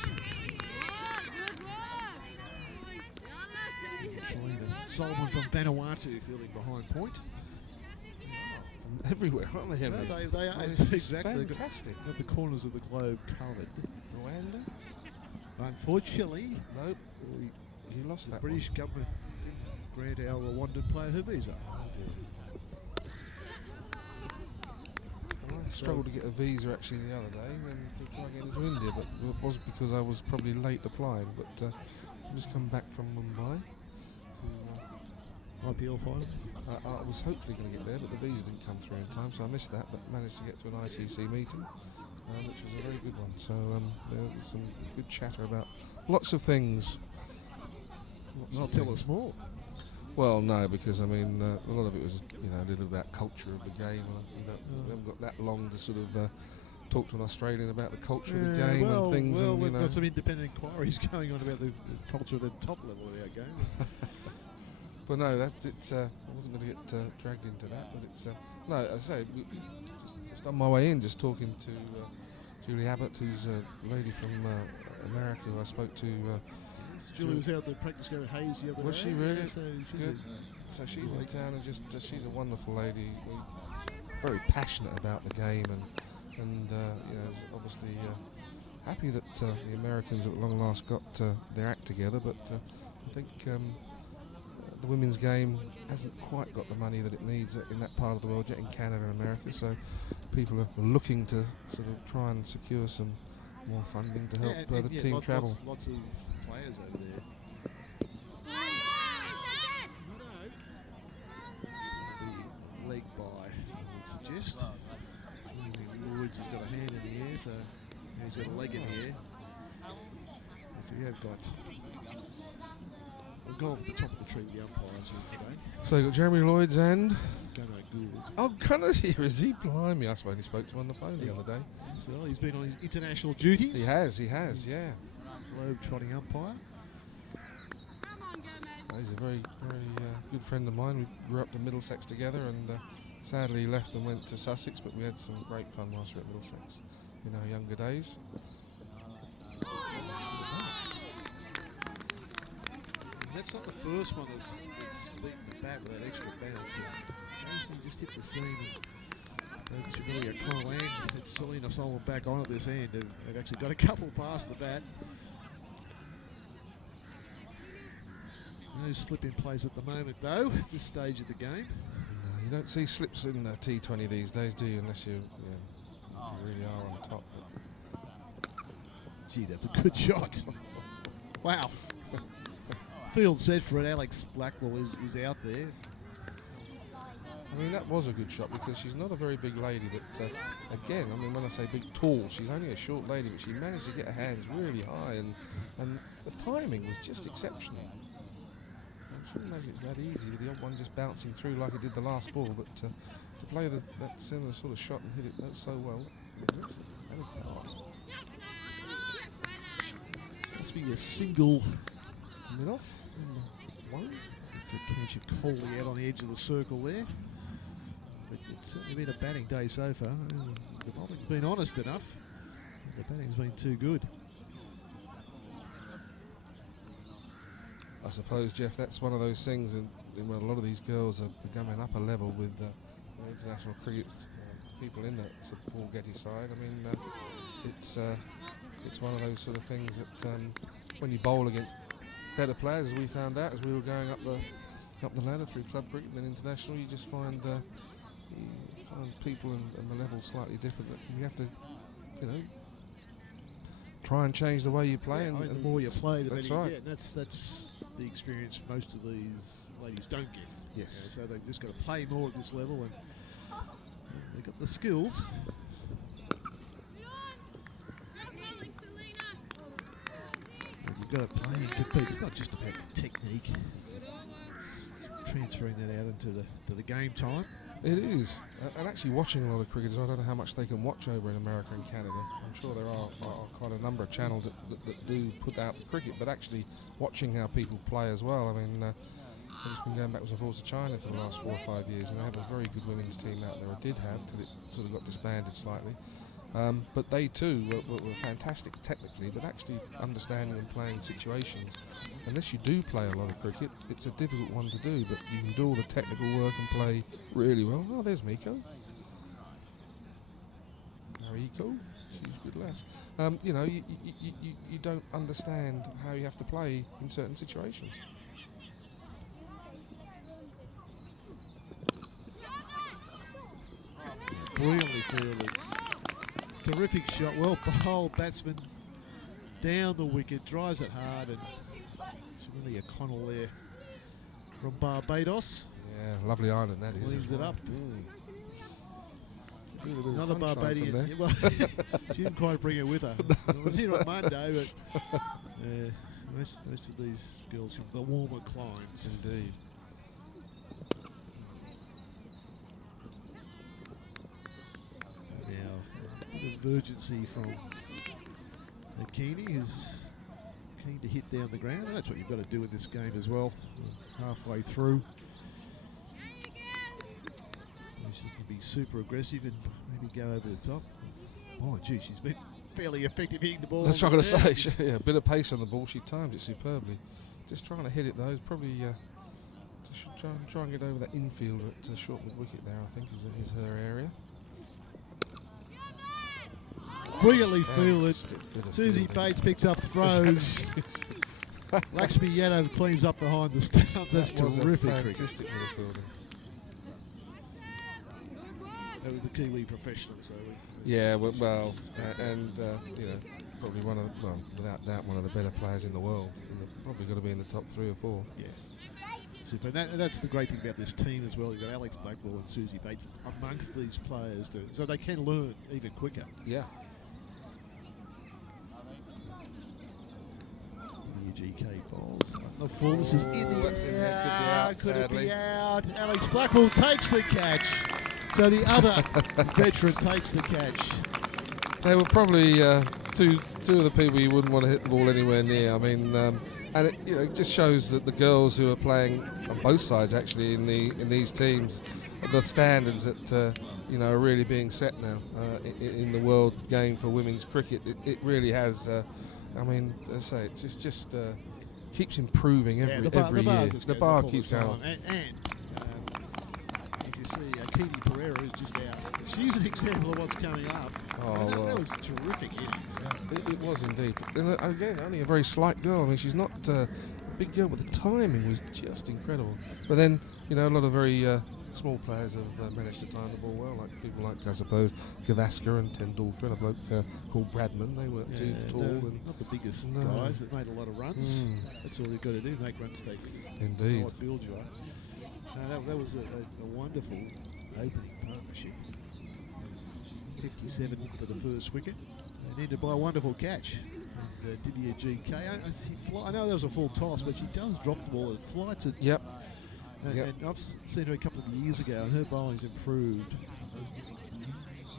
Solomon from Vanuatu fielding behind point. From everywhere, aren't they, Henry? No, they are. It's Exactly. fantastic. Got the corners of the globe covered. Rwanda? Unfortunately, Nope. You lost the that British government didn't grant our Rwandan player her visa. one. Well, I struggled to get a visa actually the other day and to try and get into India, but it was because I was probably late applying. But I've just come back from Mumbai. IPL final. I was hopefully going to get there, but the visa didn't come through in time, so I missed that, but managed to get to an ICC meeting, which was a very good one. So there was some good chatter about lots of things. Not tell us more. Well, no, because I mean, a lot of it was, a little about culture of the game. We haven't got that long to sort of talk to an Australian about the culture of the game and things. Well, and, we've got some independent inquiries going on about the culture at the top level of our game. But no, I wasn't going to get dragged into that. But it's no, as I say, just on my way in, just talking to Julie Abbott, who's a lady from America who I spoke to. Julie was out the practice go at Hayes the other day. Was she really? Yeah, so she's good. So she's in town and just she's a wonderful lady, very passionate about the game and is obviously happy that the Americans at long last got their act together. But I think. The women's game hasn't quite got the money that it needs in that part of the world yet, in Canada and America, so people are looking to sort of try and secure some more funding to help the team travel. Lots of players over there. The leg by, I would suggest. Lloyd's has got a hand in the air, so he's got a leg in the air. So we have got golf at the top of the tree with the umpires here today. So you've got Jeremy Lloyds and... Gunnar Gould. Oh, Gunner's here, is he? Blimey, I only spoke to him on the phone the other day. Well, he's been on his international duties. He has, yeah. Globe-trotting umpire. He's a very, very good friend of mine. We grew up in Middlesex together, and sadly he left and went to Sussex, but we had some great fun whilst we were at Middlesex in our younger days. That's not the first one that's beaten the bat with that extra bounce. Occasionally just hit the seam. And that's really a Connell and Selena Solomon back on at this end. They've actually got a couple past the bat. No slip in place at the moment, though, at this stage of the game. No, you don't see slips in T20 these days, do you? Unless you really are on top. Gee, that's a good shot. Wow. Field set for it. Alex Blackwell is out there. I mean, that was a good shot because she's not a very big lady, but again, I mean, when I say big, tall, she's only a short lady, but she managed to get her hands really high, and the timing was just exceptional. I shouldn't imagine it's that easy with the odd one just bouncing through like it did the last ball, but to play that similar sort of shot and hit it so well, Must be a single. To mid off. One. It's a catch of Coley out on the edge of the circle there. But it's certainly been a batting day so far. The bowling's been honest enough. The batting's been too good. I suppose, Jeff, that's one of those things, and a lot of these girls are coming up a level with international cricket people in that Sir Paul Getty side. I mean, it's one of those sort of things that when you bowl against better players, as we found out as we were going up the ladder through club cricket and then international, you just find people and the level slightly different. That you have to, try and change the way you play. Yeah, the more you play, the better better you get. And that's the experience most of these ladies don't get. Yes. So they've just got to play more at this level, and they've got the skills. You've got to play and compete. It's not just about technique. It's transferring that out into the game time. It is. And actually watching a lot of cricket, I don't know how much they can watch over in America and Canada. I'm sure there are quite a number of channels that do put out the cricket, but actually watching how people play as well. I mean, I've just been going backwards and forwards to China for the last 4 or 5 years, and they have a very good women's team out there, or did have, till it sort of got disbanded slightly. But they too were fantastic technically, but actually understanding and playing situations. Unless you do play a lot of cricket, it's a difficult one to do, but you can do all the technical work and play really well. Oh, there's Miko. Mariko, she's a good lass. You don't understand how you have to play in certain situations. Brilliantly fielded. Terrific shot, well bowled, batsman down the wicket, drives it hard, and it's really a Connell there from Barbados. Yeah, lovely island that is. Cleans it up. Another Barbadian. Barbadian. Yeah, well, she didn't quite bring it with her. I was here on Monday, but most of these girls from the warmer climes. Indeed. Urgency from Akini, who's keen to hit down the ground. And that's what you've got to do in this game as well. Halfway through, she can be super aggressive and maybe go over the top. Oh, gee, she's been fairly effective hitting the ball. That's what I'm going to say. Yeah, a bit of pace on the ball. She timed it superbly. Just trying to hit it though. Is probably try and get over that infield at short mid wicket there. I think is her area. Brilliantly fielded. Susie Bates picks up throws. Lakshmi Yadav cleans up behind the stumps. That's terrific. Fantastic bit of fielding. That was the Kiwi professional. So yeah, well, probably without doubt, one of the better players in the world. Probably going to be in the top 3 or 4. Yeah. Super. And that's the great thing about this team as well. You've got Alex Blackwell and Susie Bates amongst these players, so they can learn even quicker. Yeah. Eugene GK bowls. The full. This is in the that's in there. Could be out, Could it be sadly. out? Alex Blackwell takes the catch. So the other veteran takes the catch. They were probably two of the people you wouldn't want to hit the ball anywhere near. I mean, and it just shows that the girls who are playing on both sides actually in these teams, the standards that are really being set now in the world game for women's cricket. It really has. I mean, as I say, it's just keeps improving every year. The bar keeps going. And as you see, Kiki Pereira is just out. She's an example of what's coming up. Oh, that was terrific innings. It was indeed. And again, only a very slight girl. I mean, she's not a big girl, but the timing was just incredible. But then, a lot of very small players have managed to time the ball well, like people like, I suppose, Gavaskar and Tendulkar, and a bloke called Bradman. They weren't too tall. And not the biggest guys, but made a lot of runs. That's all you've got to do, make runs take wickets. Indeed. What build you up. That was a wonderful opening partnership. 57 for the first wicket, and ended by a wonderful catch. And Divya GK, I know there was a full toss, but she does drop the ball. It flights it. Yep. And I've seen her a couple of years ago, and her bowling's improved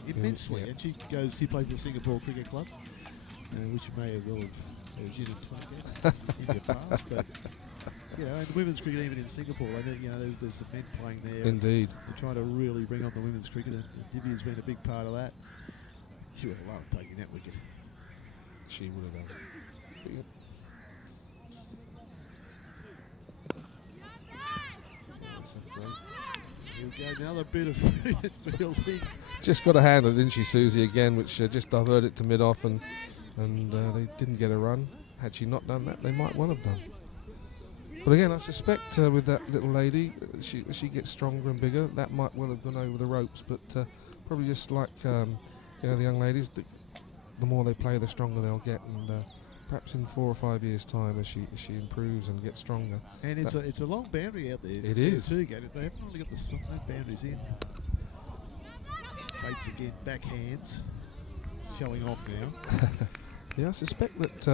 immensely. Yep. And she plays the Singapore Cricket Club, which may have well have unit 20 in the past, but. And women's cricket, even in Singapore, there's some men playing there. Indeed. They're trying to really bring on the women's cricket, and Divya's been a big part of that. She would have loved taking that wicket. She would have done. Here we go, another bit of fielding. Just got a handle, didn't she, Susie, again, which just diverted it to mid-off, and they didn't get a run. Had she not done that, they might well have done. But again, I suspect with that little lady, she gets stronger and bigger. That might well have gone over the ropes, but probably just like the young ladies, the more they play, the stronger they'll get, and perhaps in 4 or 5 years' time, as she improves and gets stronger. And it's a long boundary out there. It is. They haven't really got the boundaries in. Bates again, backhands, showing off now. Yeah, I suspect that.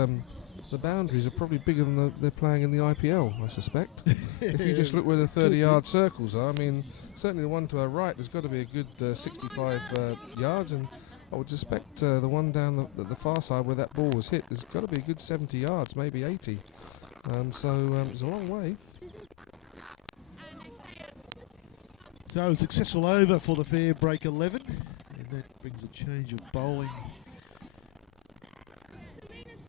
The boundaries are probably bigger than they're playing in the IPL, I suspect. If you just look where the 30-yard circles are, I mean, certainly the one to our right has got to be a good 65 yards, and I would suspect the one down the far side where that ball was hit has got to be a good 70 yards, maybe 80. So it's a long way. So successful over for the FairBreak 11, and that brings a change of bowling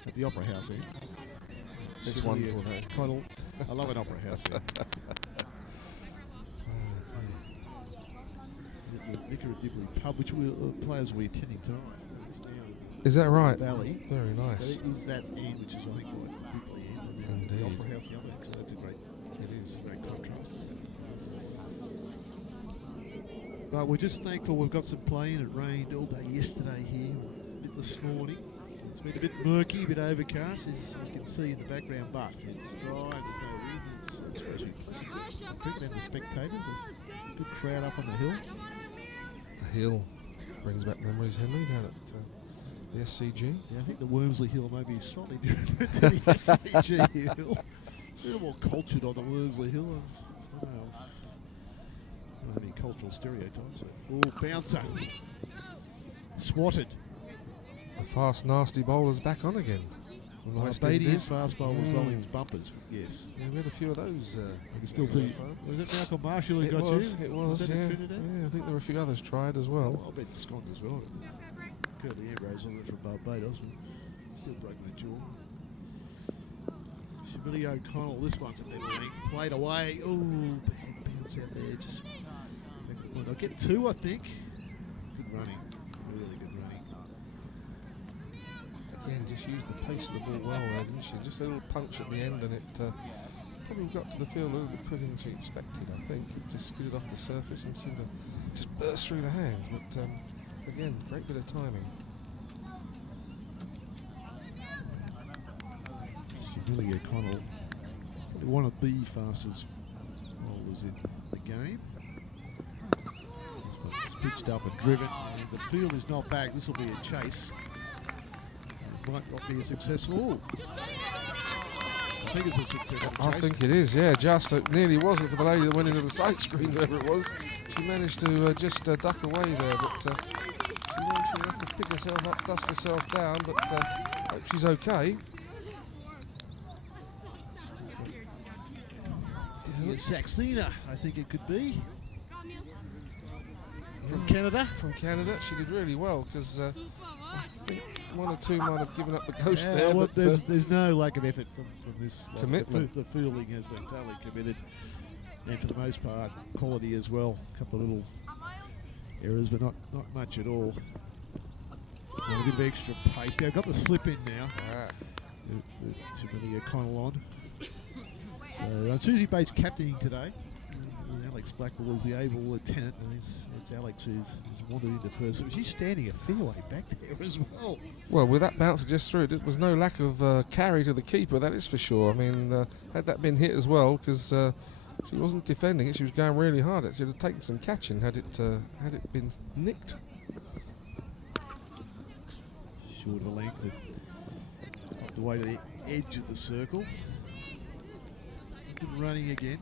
at the Opera House here. It's wonderful, that. I love an Opera House here. The Vicar of Dibley pub, which players will be attending tonight. Is that right? Valley. Very nice. So it is that end, which is I think it's the Dibley end, and then Indeed. the Opera House the other end. So that's a great. It is. Great contrast. But we're just thankful we've got some play, and it rained all day yesterday here, a bit this morning. It's been a bit murky, a bit overcast, as you can see in the background, but it's dry, there's no wind, it's supposed to be pleasant. Cricket and the spectators, there's a good crowd up on the hill. The hill brings back memories, Henry, down at the SCG. Yeah, I think the Wormsley Hill may be slightly different to the SCG Hill. A little more cultured on the Wormsley Hill. I don't know. I don't have any cultural stereotypes. Oh, bouncer. Swatted. The fast, nasty bowler's back on again. From the West Indies. Fast bowlers bowling his bumpers, yes. Yeah, we had a few of those. I can still see. Was it Malcolm Marshall who got you? It was, that yeah. Trinidad? Yeah, I think there were a few others tried as well. I bet Scott as well. Curly Ambrose wasn't from Barbados, but still breaking the jaw. Billy O'Connell, this one's a bit length, played away. Oh, bad bounce out there. Just, I'll get 2, I think. Good running, really good running. Again, just used the pace of the ball well there, didn't she? Just a little punch at the end, and it probably got to the field a little bit quicker than she expected, I think. It just skidded off the surface and seemed to just burst through the hands. But again, great bit of timing. Billy O'Connell, one of the fastest bowlers in the game. This one's pitched up and driven, and the field is not back. This will be a chase. It might not be as successful. think it's a successful I chase. think it is, yeah. Just it nearly wasn't for the lady that went into the side screen, whoever it was. She managed to just duck away there, but she'll have to pick herself up, dust herself down, but hope she's okay. Yeah, Saxena, I think it could be. From Canada. From Canada, she did really well because I think one or two might have given up the ghost there. Well, but there's no lack of effort from this. Commitment. The fielding has been totally committed, and for the most part, quality as well. A couple of little errors, but not much at all. A bit of extra pace. They've got the slip in now. To really O'Connell on. So Susie Bates captaining today. And Alex Blackwell is the able lieutenant, and it's Alex who's wandered into first. So she's standing a fair way back there as well. Well, with that bouncer just through, it was no lack of carry to the keeper, that is for sure. I mean, had that been hit as well, because she wasn't defending it, she was going really hard. It should have taken some catching had it been nicked. Short of a length and up the way to the edge of the circle. Good running again.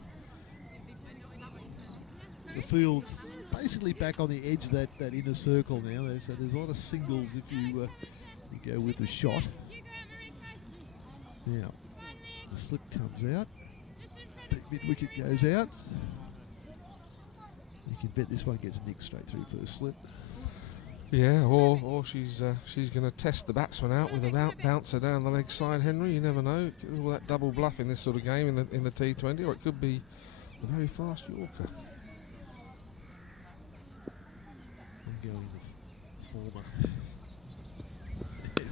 The field's basically back on the edge of that inner circle now. So there's a lot of singles if you go with the shot. Now, the slip comes out. The mid wicket goes out. You can bet this one gets nicked straight through for a slip. Yeah, or she's going to test the batsman out with a bouncer down the leg side, Henry. You never know. All that double bluff in this sort of game in the T20, or it could be a very fast Yorker. I'm going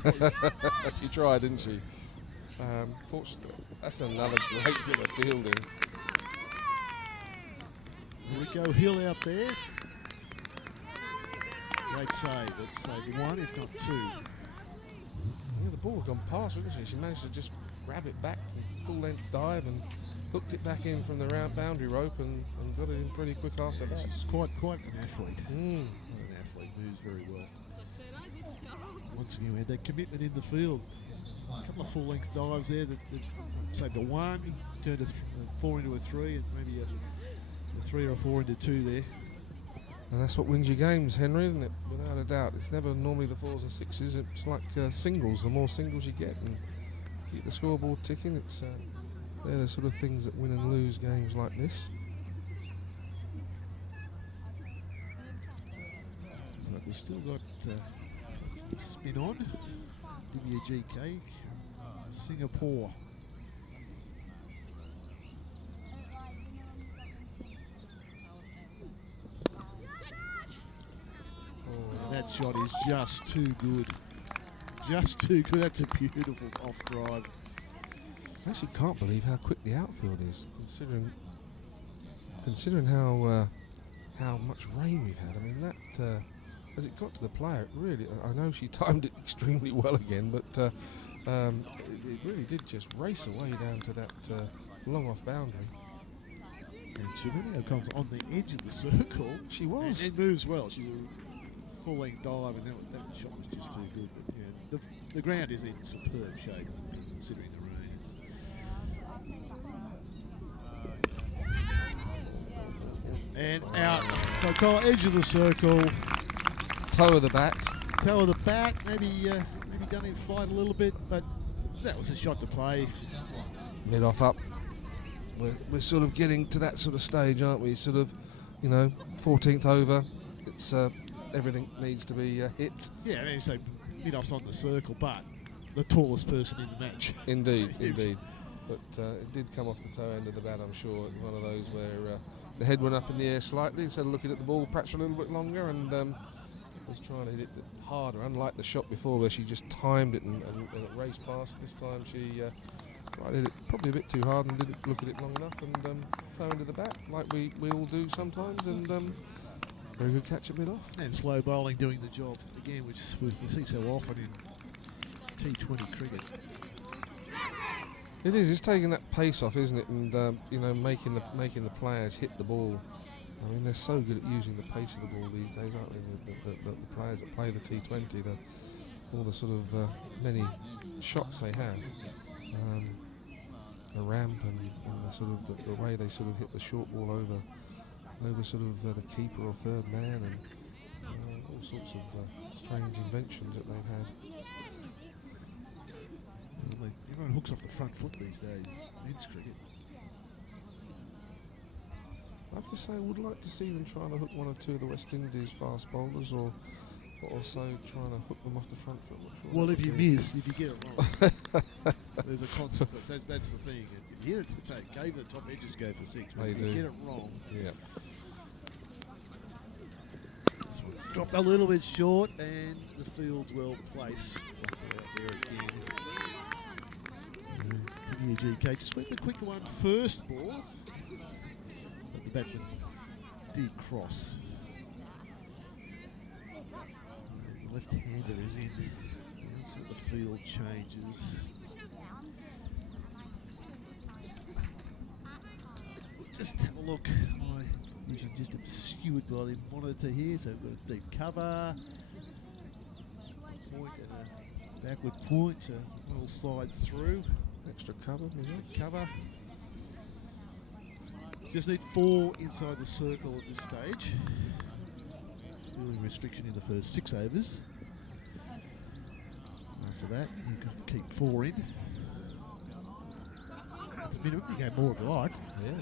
the former. She tried, didn't she? Fortunately, that's another great bit of fielding. Rico Hill out there. Great save. Let's save one, if not two. Yeah, the ball had gone past, wasn't she? She managed to just grab it back, full length dive, and hooked it back in from the round boundary rope, and got it in pretty quick after that. She's quite an athlete. Quite an athlete, moves very well. Once again, we had that commitment in the field. A couple of full length dives there that saved a one, turned a 4 into a 3, and maybe a 3 or a 4 into 2 there. And that's what wins your games, Henry, isn't it? Without a doubt. It's never normally the 4s and 6s. It's like singles. The more singles you get and keep the scoreboard ticking, it's they're the sort of things that win and lose games like this. So we've still got spin on. WGK, Singapore. That shot is just too good. Just too good. That's a beautiful off drive. I actually can't believe how quick the outfield is, considering how much rain we've had. I mean, that as it got to the player, it really, I know she timed it extremely well again, but it really did just race away down to that long off boundary. And Chimilio comes on the edge of the circle. She was. And moves well. She's a full-length dive, and that shot was just too good. But yeah, the ground is in superb shape, considering the rain. And out. So edge of the circle. Toe of the bat. Toe of the bat. Maybe done in flight a little bit, but that was a shot to play. Mid off up. We're sort of getting to that sort of stage, aren't we? Sort of, 14th over. It's everything needs to be hit. Yeah, I mean, so mid-off's on the circle, but the tallest person in the match. Indeed, indeed. But it did come off the toe end of the bat, I'm sure. It was one of those where the head went up in the air slightly, instead of looking at the ball perhaps a little bit longer, and was trying to hit it harder, unlike the shot before where she just timed it and it raced past. This time she hit it probably a bit too hard and didn't look at it long enough, and toe into the bat, like we all do sometimes, and very good catch at mid-off. And slow bowling doing the job, again, which we see so often in T20 cricket. It is. It's taking that pace off, isn't it? And making the players hit the ball. I mean, they're so good at using the pace of the ball these days, aren't they? The players that play the T20, all the sort of many shots they have. the ramp and the sort of the way they sort of hit the short ball over sort of the keeper or third man, and all sorts of strange inventions that they've had. Well, everyone hooks off the front foot these days in men's cricket. I have to say, I would like to see them trying to hook one or two of the West Indies fast bowlers, or also trying to hook them off the front foot. Sure, well, if you miss, if you get it wrong, there's a consequence. That's the thing. If you hit it to take, gave the top edges go for 6, but if you get it wrong, yeah. This one's dropped a little bit short, and the field's well placed. Out there again. WGK just went the quicker one first ball, but the batsman did cross. The left-hander is in. That's what the field changes. Just have a look. My vision just obscured by the monitor here, so we've got a deep cover. Point and a backward point, so the ball slides through. Extra cover, Cover. Just need 4 inside the circle at this stage. Fielding restriction in the first 6 overs. After that, you can keep 4 in. That's a minimum. You can have more if you like. Yeah.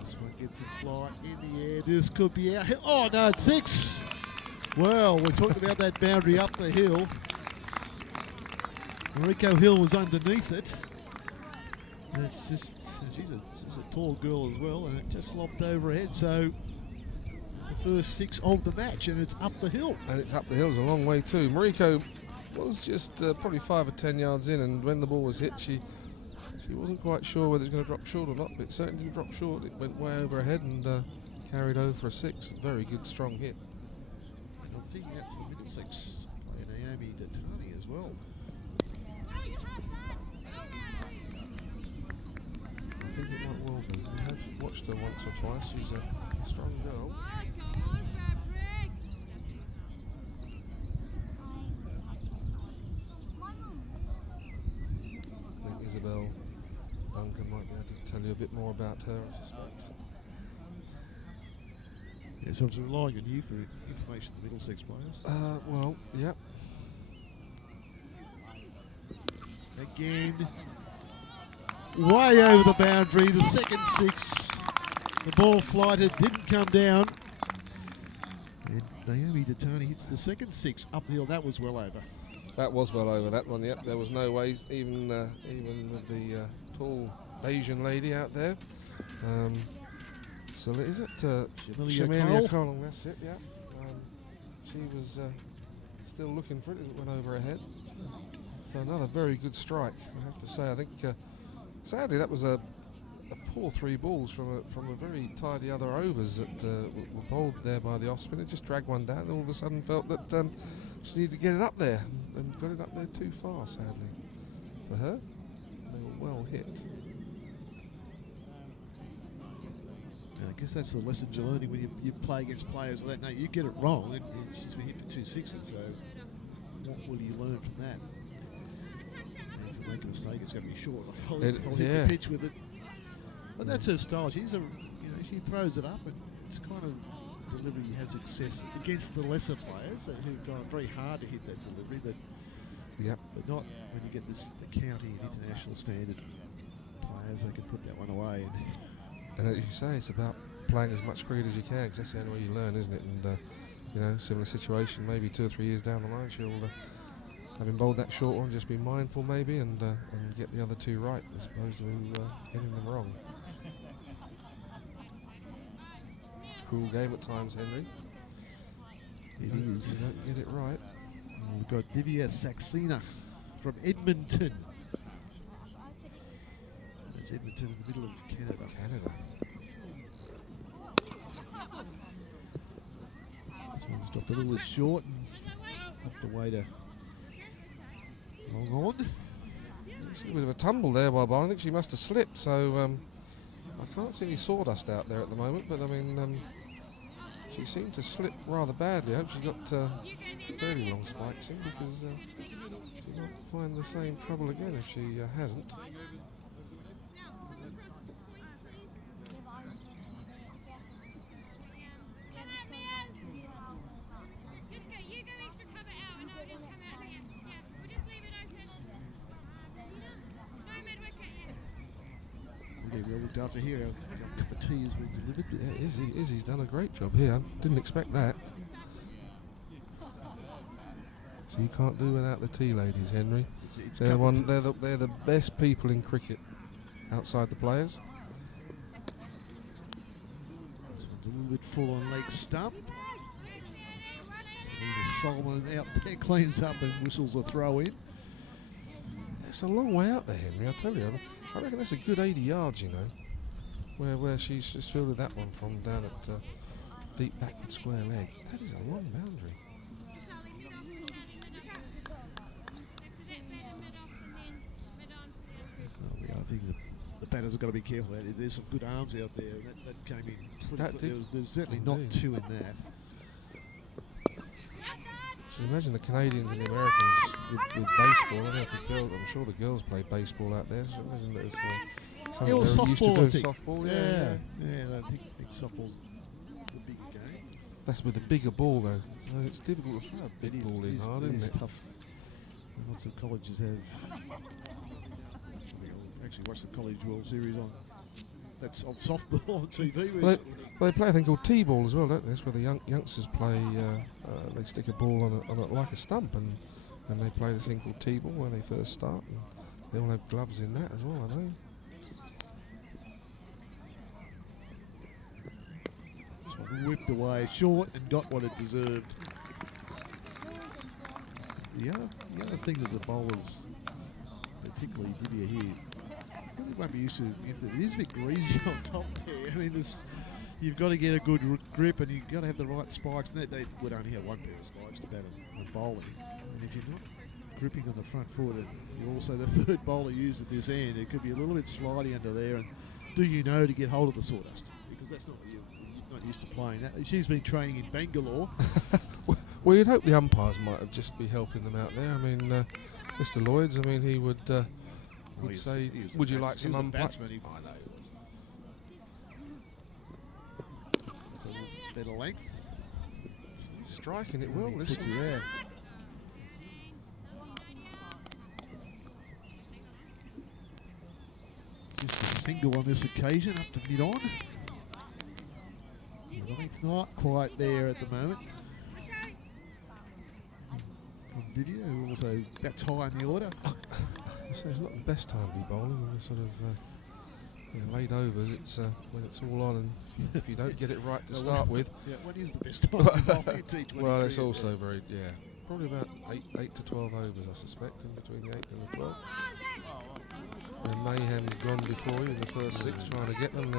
This one gets some flight in the air. This could be out. Oh no, it's 6. Well, we're talking about that boundary up the hill. Rico Hill was underneath it. And it's just, she's a tall girl as well, and it just lopped overhead. So the first 6 of the match, and it's up the hill. And it's up the hill, it's a long way too. Mariko was just probably 5 or 10 yards in, and when the ball was hit, she wasn't quite sure whether it was going to drop short or not, but it certainly didn't drop short. It went way over her head and carried over for a 6. A very good, strong hit. And I think that's the middle 6 by Naomi Datani as well. I think it might well be. We have watched her once or twice. She's a strong girl. I think Isabel Duncan might be able to tell you a bit more about her, I suspect. Yeah, so I was relying on you for information on the middle 6 players. Well, yep. Again, way over the boundary, the second 6. The ball flighted, didn't come down. And Naomi Datani hits the second 6 up the hill. That was well over. That was well over, that one, yep. There was no way, even with the tall Asian lady out there. So is it Shamilia Colong, that's it, yeah. She was still looking for it as it went over her head. So another very good strike, I have to say. I think, sadly, that was a poor 3 balls from a very tidy other overs that were bowled there by the off spinner. Just dragged one down and all of a sudden felt that she needed to get it up there, and got it up there too far, sadly, for her. They were well hit. I guess that's the lesson you're learning when you play against players like that. No, you get it wrong, and she's been hit for 2 6s, so what will you learn from that? And if you make a mistake, it's going to be short. I'll hit the pitch with it. But that's her style. She's she throws it up, and it's kind of delivery you have success against the lesser players who've gone very hard to hit that delivery, but not when you get the county and international standard players. They can put that one away. And as you say, it's about playing as much cricket as you can, because that's the only way you learn, isn't it? And similar situation, maybe 2 or 3 years down the line, she'll, having bowled that short one, just be mindful maybe and get the other 2 right, as opposed to getting them wrong. It's a cruel game at times, Henry. It is. You don't get it right. And we've got Divya Saxena from Edmonton. That's Edmonton in the middle of Canada. This one's dropped a little bit short and up the way to long on. It's a bit of a tumble there by Barn. I think she must have slipped, so I can't see any sawdust out there at the moment, but I mean, she seemed to slip rather badly. I hope she's got fairly long spikes in, because she might find the same trouble again if she hasn't. Yeah, we all looked after here. Our cup of tea has been delivered. Yeah, Izzy's done a great job here. Didn't expect that. So you can't do without the tea ladies, Henry. They're the best people in cricket outside the players. This one's a little bit full on leg stump. Selena Solomon out there cleans up and whistles a throw in. It's a long way out there, Henry, I tell you. I reckon that's a good 80 yards, you know, where she's just fielded that one from down at deep backward square leg. That is a long boundary. I think the batters have got to be careful. There's some good arms out there. That came in. There's certainly not two in that. So imagine the Canadians and the Americans with baseball. I don't know if the girls, I'm sure the girls play baseball out there. So I imagine that it's something they're used to doing. Softball, yeah. I think softball's the bigger game. That's with a bigger ball though. So it's difficult to throw a big ball in hard, isn't it? Tough. And lots of colleges have. I actually watched the College World Series on. That's on softball on TV. Well, they play a thing called T-ball as well, don't they? That's where the youngsters play. They stick a ball on it like a stump, and they play this thing called T-ball where they first start. And they all have gloves in that as well, I know. This one whipped away short and got what it deserved. The other thing that the bowlers, particularly Didier here, really won't be used to. It is a bit greasy on top there. I mean, you've got to get a good grip and you've got to have the right spikes. And they would only have one pair of spikes to bat on bowling. And if you're not gripping on the front foot and you're also the third bowler used at this end, it could be a little bit slidey under there. And do you know to get hold of the sawdust? Because that's not you're not used to playing that. She's been training in Bangalore. Well, you'd hope the umpires might have just be helping them out there. I mean, Mr. Lloyds, I mean, he would say, would you like some umpire? I know he was. So better length. He's striking it well this time. Yeah. Just a single on this occasion, up to mid-on. The length not quite there at the moment. From Didier, who also bats high in the order. So it's not the best time to be bowling in the sort of late overs. It's when it's all on, and if you don't get it right to start with. Yeah, when is the best time to be bowling in T20? Well, it's also very probably about 8 to 12 overs, I suspect, in between the 8th and the 12th. And Mayhem's gone before you in the first 6, trying to get them,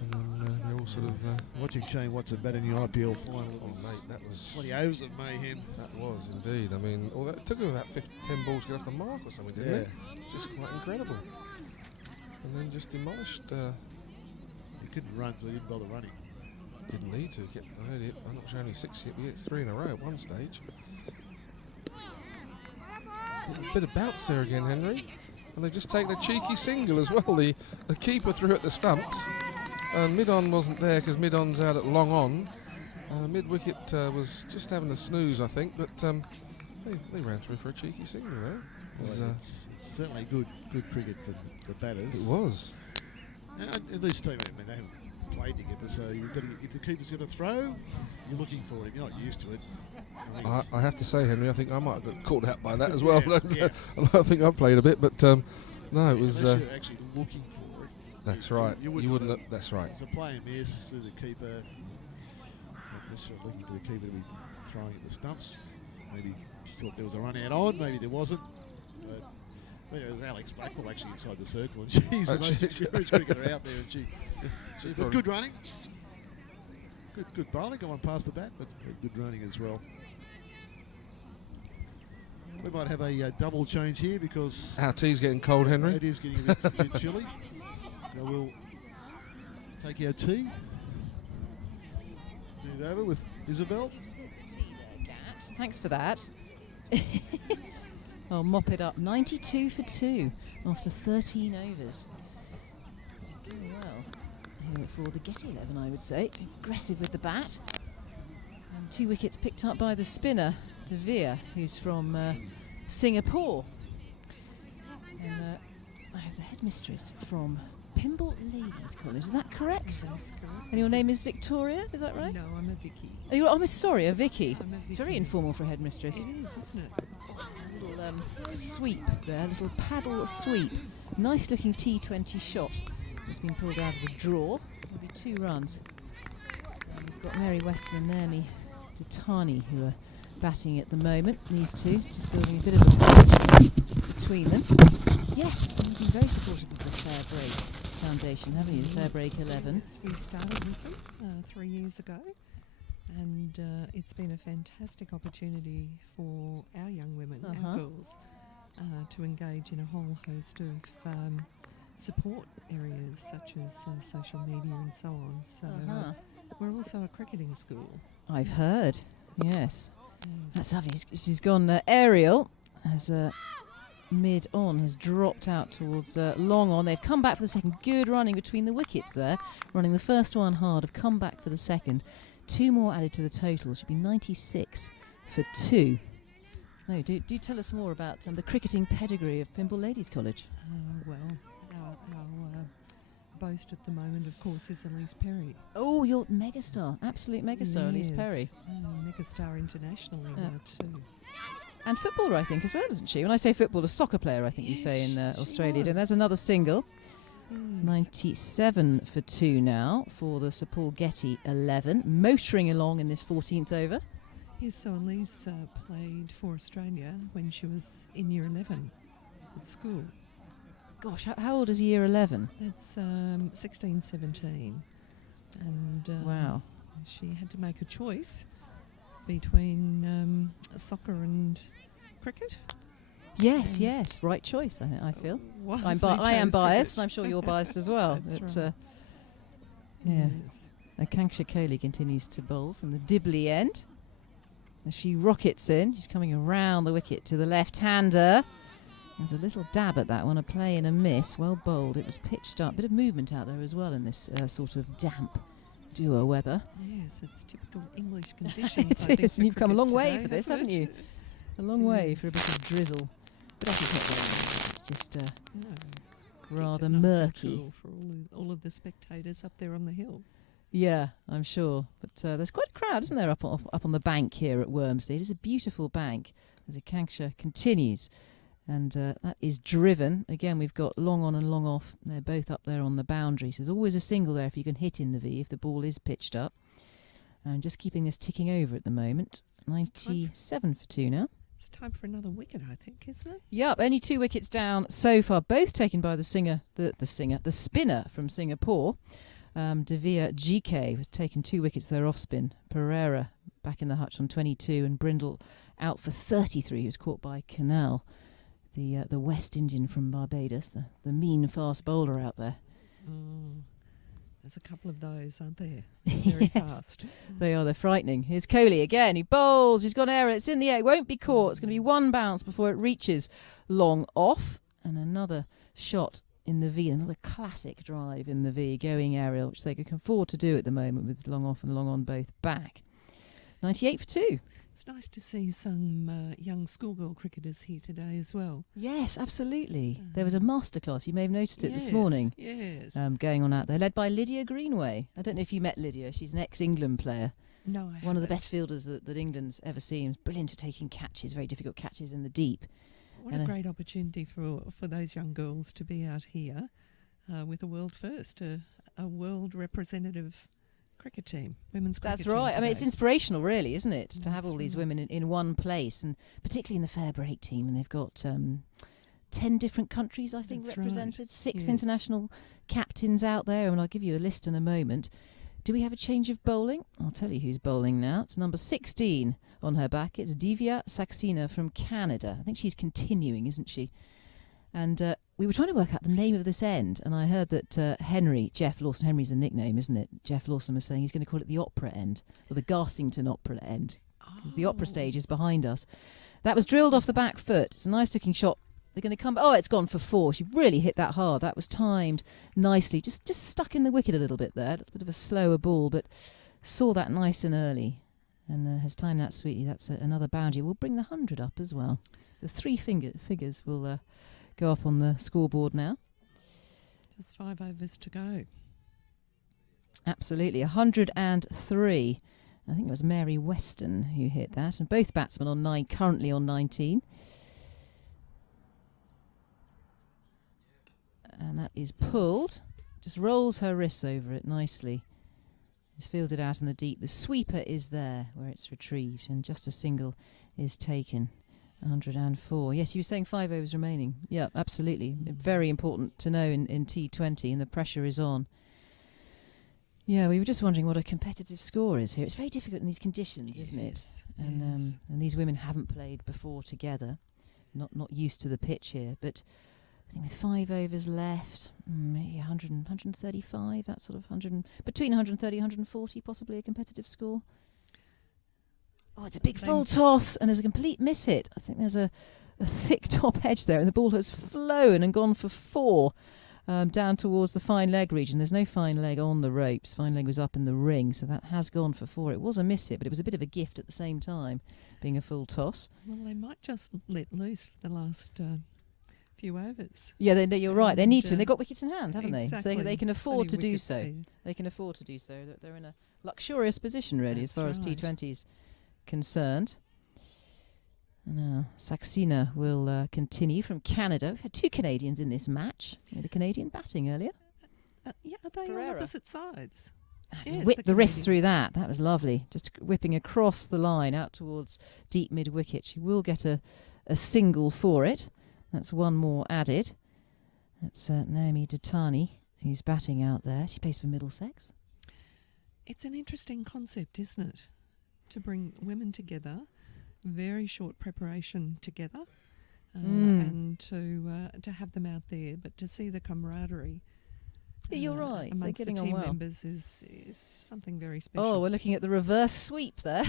and then they're all sort of. Watching Shane Watson bat in the IPL final. Oh, mate, that was 20 overs of mayhem. That was indeed. I mean, it took him about 10 balls to get off the mark or something, didn't it? Just quite incredible. And then just demolished. He couldn't run, so he didn't bother running. Didn't need to. I'm not sure only 6 hit. We hit 3 in a row at one stage. A bit of bounce there again, Henry. And they've just taken a cheeky single as well. The keeper threw at the stumps. Mid-on wasn't there because mid-on's out at long on. Mid-wicket was just having a snooze, I think, but they ran through for a cheeky single there. It's certainly good cricket for the batters. It was. And these teams, I mean, they haven't played together, so you've got to, if the keeper's going to throw, you're looking for it. You're not used to it. I have to say, Henry, I think I might have got caught out by that as well. Yeah. I think I played a bit, but no, it was. Unless you're actually looking for it. That's right. You wouldn't. Look, that's right. It's a play and miss to the keeper. Not necessarily looking for the keeper to be throwing at the stumps. Maybe she thought there was a run out on. Maybe there wasn't. But it was Alex Blackwell actually inside the circle, and she's the most experienced cricketer out there. And she good running. Good bowling, got one past the bat, but good running as well. We might have a double change here because our tea's getting cold, Henry. It is getting a bit chilly. So we'll take our tea. Move over with Isabel. You've spilled the tea there, Gat. Thanks for that. I'll mop it up. 92 for 2 after 13 overs. Very well here for the Getty 11, I would say. Aggressive with the bat. And 2 wickets picked up by the spinner, De Vere, who's from Singapore. And I have the headmistress from Pymble Ladies College. Is that correct? That's correct. And your name is Victoria, is that right? No, I'm a Vicky. Oh, I'm sorry, a Vicky. I'm a It's very Vicky. informal for a headmistress. It is, isn't it? It's a little sweep there, a little paddle sweep. Nice looking T20 shot. It's been pulled out of the draw. There'll be 2 runs. And we've got Mary Weston and Naomi Ditani who are batting at the moment. These two just building a bit of a bridge between them. Yes, and you've been very supportive of the FairBreak Foundation, haven't you? The FairBreak 11. Yes, we started with them 3 years ago, and it's been a fantastic opportunity for our young women, our girls, to engage in a whole host of support areas such as social media and so on. So we're also a cricketing school. I've heard, yes. That's lovely. She's gone aerial as mid-on has dropped out towards long on. They've come back for the second. Good running between the wickets there. Running the first one hard, have come back for the second. 2 more added to the total. Should be 96 for 2. No, do tell us more about the cricketing pedigree of Pymble Ladies College. Well, our boast at the moment, of course, is Elise Perry. Oh, your megastar, absolute megastar, Elise Perry. Megastar internationally now too. And footballer, I think, as well, isn't she? When I say footballer, soccer player, I think you say in Australia. And there's another single. Yes. 97 for 2 now for the Sir Paul Getty 11, motoring along in this 14th over. Yes, so Elise played for Australia when she was in year 11 at school. Gosh, how old is year 11? That's 16, 17. And wow. She had to make a choice between soccer and cricket. Yes, right choice, I feel. I am biased, and I'm sure you're biased as well. That's right. Yeah. Akanksha Kohli continues to bowl from the Dibley end. As she rockets in, she's coming around the wicket to the left-hander. There's a little dab at that one, a play and a miss. Well bowled. It was pitched up. Bit of movement out there as well in this sort of damp doer weather. Yes, it's typical English conditions. It is, and you've come a long way for this, haven't you? A long way for a bit of drizzle. But actually it's not very, it's just rather murky. So cool for all of the spectators up there on the hill. Yeah, I'm sure. But there's quite a crowd, isn't there, up on the bank here at Wormsley. It is a beautiful bank as Akanksha continues. And that is driven. Again, we've got long on and long off. They're both up there on the boundary. So there's always a single there if you can hit in the V, if the ball is pitched up. And just keeping this ticking over at the moment. 97 for 2 now. It's time for another wicket, I think, isn't it? Yep, only 2 wickets down so far. Both taken by the spinner from Singapore. De Vere GK has taken 2 wickets there off spin. Pereira back in the hutch on 22 and Brindle out for 33, who's caught by Canal. The West Indian from Barbados, the mean fast bowler out there. There's a couple of those, aren't there? Very fast. They are, they're frightening. Here's Kohli again. He bowls, he's gone aerial, it's in the air, it won't be caught. It's going to be 1 bounce before it reaches long off. And another shot in the V, another classic drive in the V, going aerial, which they can afford to do at the moment with long off and long on both back. 98 for 2. It's nice to see some young schoolgirl cricketers here today as well. Yes, absolutely. There was a masterclass. You may have noticed it this morning. Yes. Going on out there, led by Lydia Greenway. I don't know if you met Lydia. She's an ex-England player. No, I haven't. One of the best fielders that England's ever seen. Brilliant at taking catches, very difficult catches in the deep. What a great opportunity for those young girls to be out here with a world first, a world representative cricket team, women's cricket team. That's right. Today. I mean, it's inspirational, really, isn't it, to have all these women in one place, and particularly in the FairBreak team. And they've got 10 different countries, I think, represented, right. 6 international captains out there, and I'll give you a list in a moment. Do we have a change of bowling? I'll tell you who's bowling now. It's number 16 on her back. It's Divya Saxena from Canada. I think she's continuing, isn't she? And we were trying to work out the name of this end, and I heard that Jeff Lawson, Henry's the nickname, isn't it? Jeff Lawson was saying he's going to call it the opera end, or the Garsington opera end, because the opera stage is behind us. That was drilled off the back foot. It's a nice looking shot. They're going to come. Oh, it's gone for 4. She really hit that hard. That was timed nicely. Just stuck in the wicket a little bit there. A bit of a slower ball, but saw that nice and early, and has timed that sweetly. That's another boundary. We'll bring the 100 up as well. The 3 figures will go up on the scoreboard now. Just 5 overs to go. Absolutely, 103. I think it was Mary Weston who hit that, and both batsmen on 9, currently on 19. And that is pulled. Just rolls her wrists over it nicely. It's fielded out in the deep. The sweeper is there where it's retrieved, and just a single is taken. 104. Yes, you were saying 5 overs remaining. Yeah, absolutely. Very important to know in T20, and the pressure is on. Yeah, we were just wondering what a competitive score is here. It's very difficult in these conditions, isn't it? And these women haven't played before together. Not used to the pitch here, but I think with 5 overs left, maybe 100, 135, that sort of between 130 and 140, possibly a competitive score. Oh, it's a big full toss, and there's a complete miss hit. I think there's a thick top edge there, and the ball has flown and gone for 4 down towards the fine leg region. There's no fine leg on the ropes. Fine leg was up in the ring, so that has gone for 4. It was a miss hit, but it was a bit of a gift at the same time, being a full toss. Well, they might just let loose for the last few overs. Yeah, you're right. They need to, and they've got wickets in hand, haven't exactly. they? So they can afford to do so. There. They can afford to do so. They're in a luxurious position, really, as far as T20's concerned. Now, Saxena will continue from Canada. We've had 2 Canadians in this match. We had a Canadian batting earlier. Yeah, are they on opposite sides? Just whipped the wrist through that. That was lovely. Just whipping across the line out towards deep mid-wicket. She will get a single for it. That's 1 more added. That's Naomi Datani, who's batting out there. She plays for Middlesex. It's an interesting concept, isn't it? To bring women together, very short preparation together, and to have them out there, but to see the camaraderie. You're right. They're getting the on team well. members is something very special. Oh, we're looking at the reverse sweep there.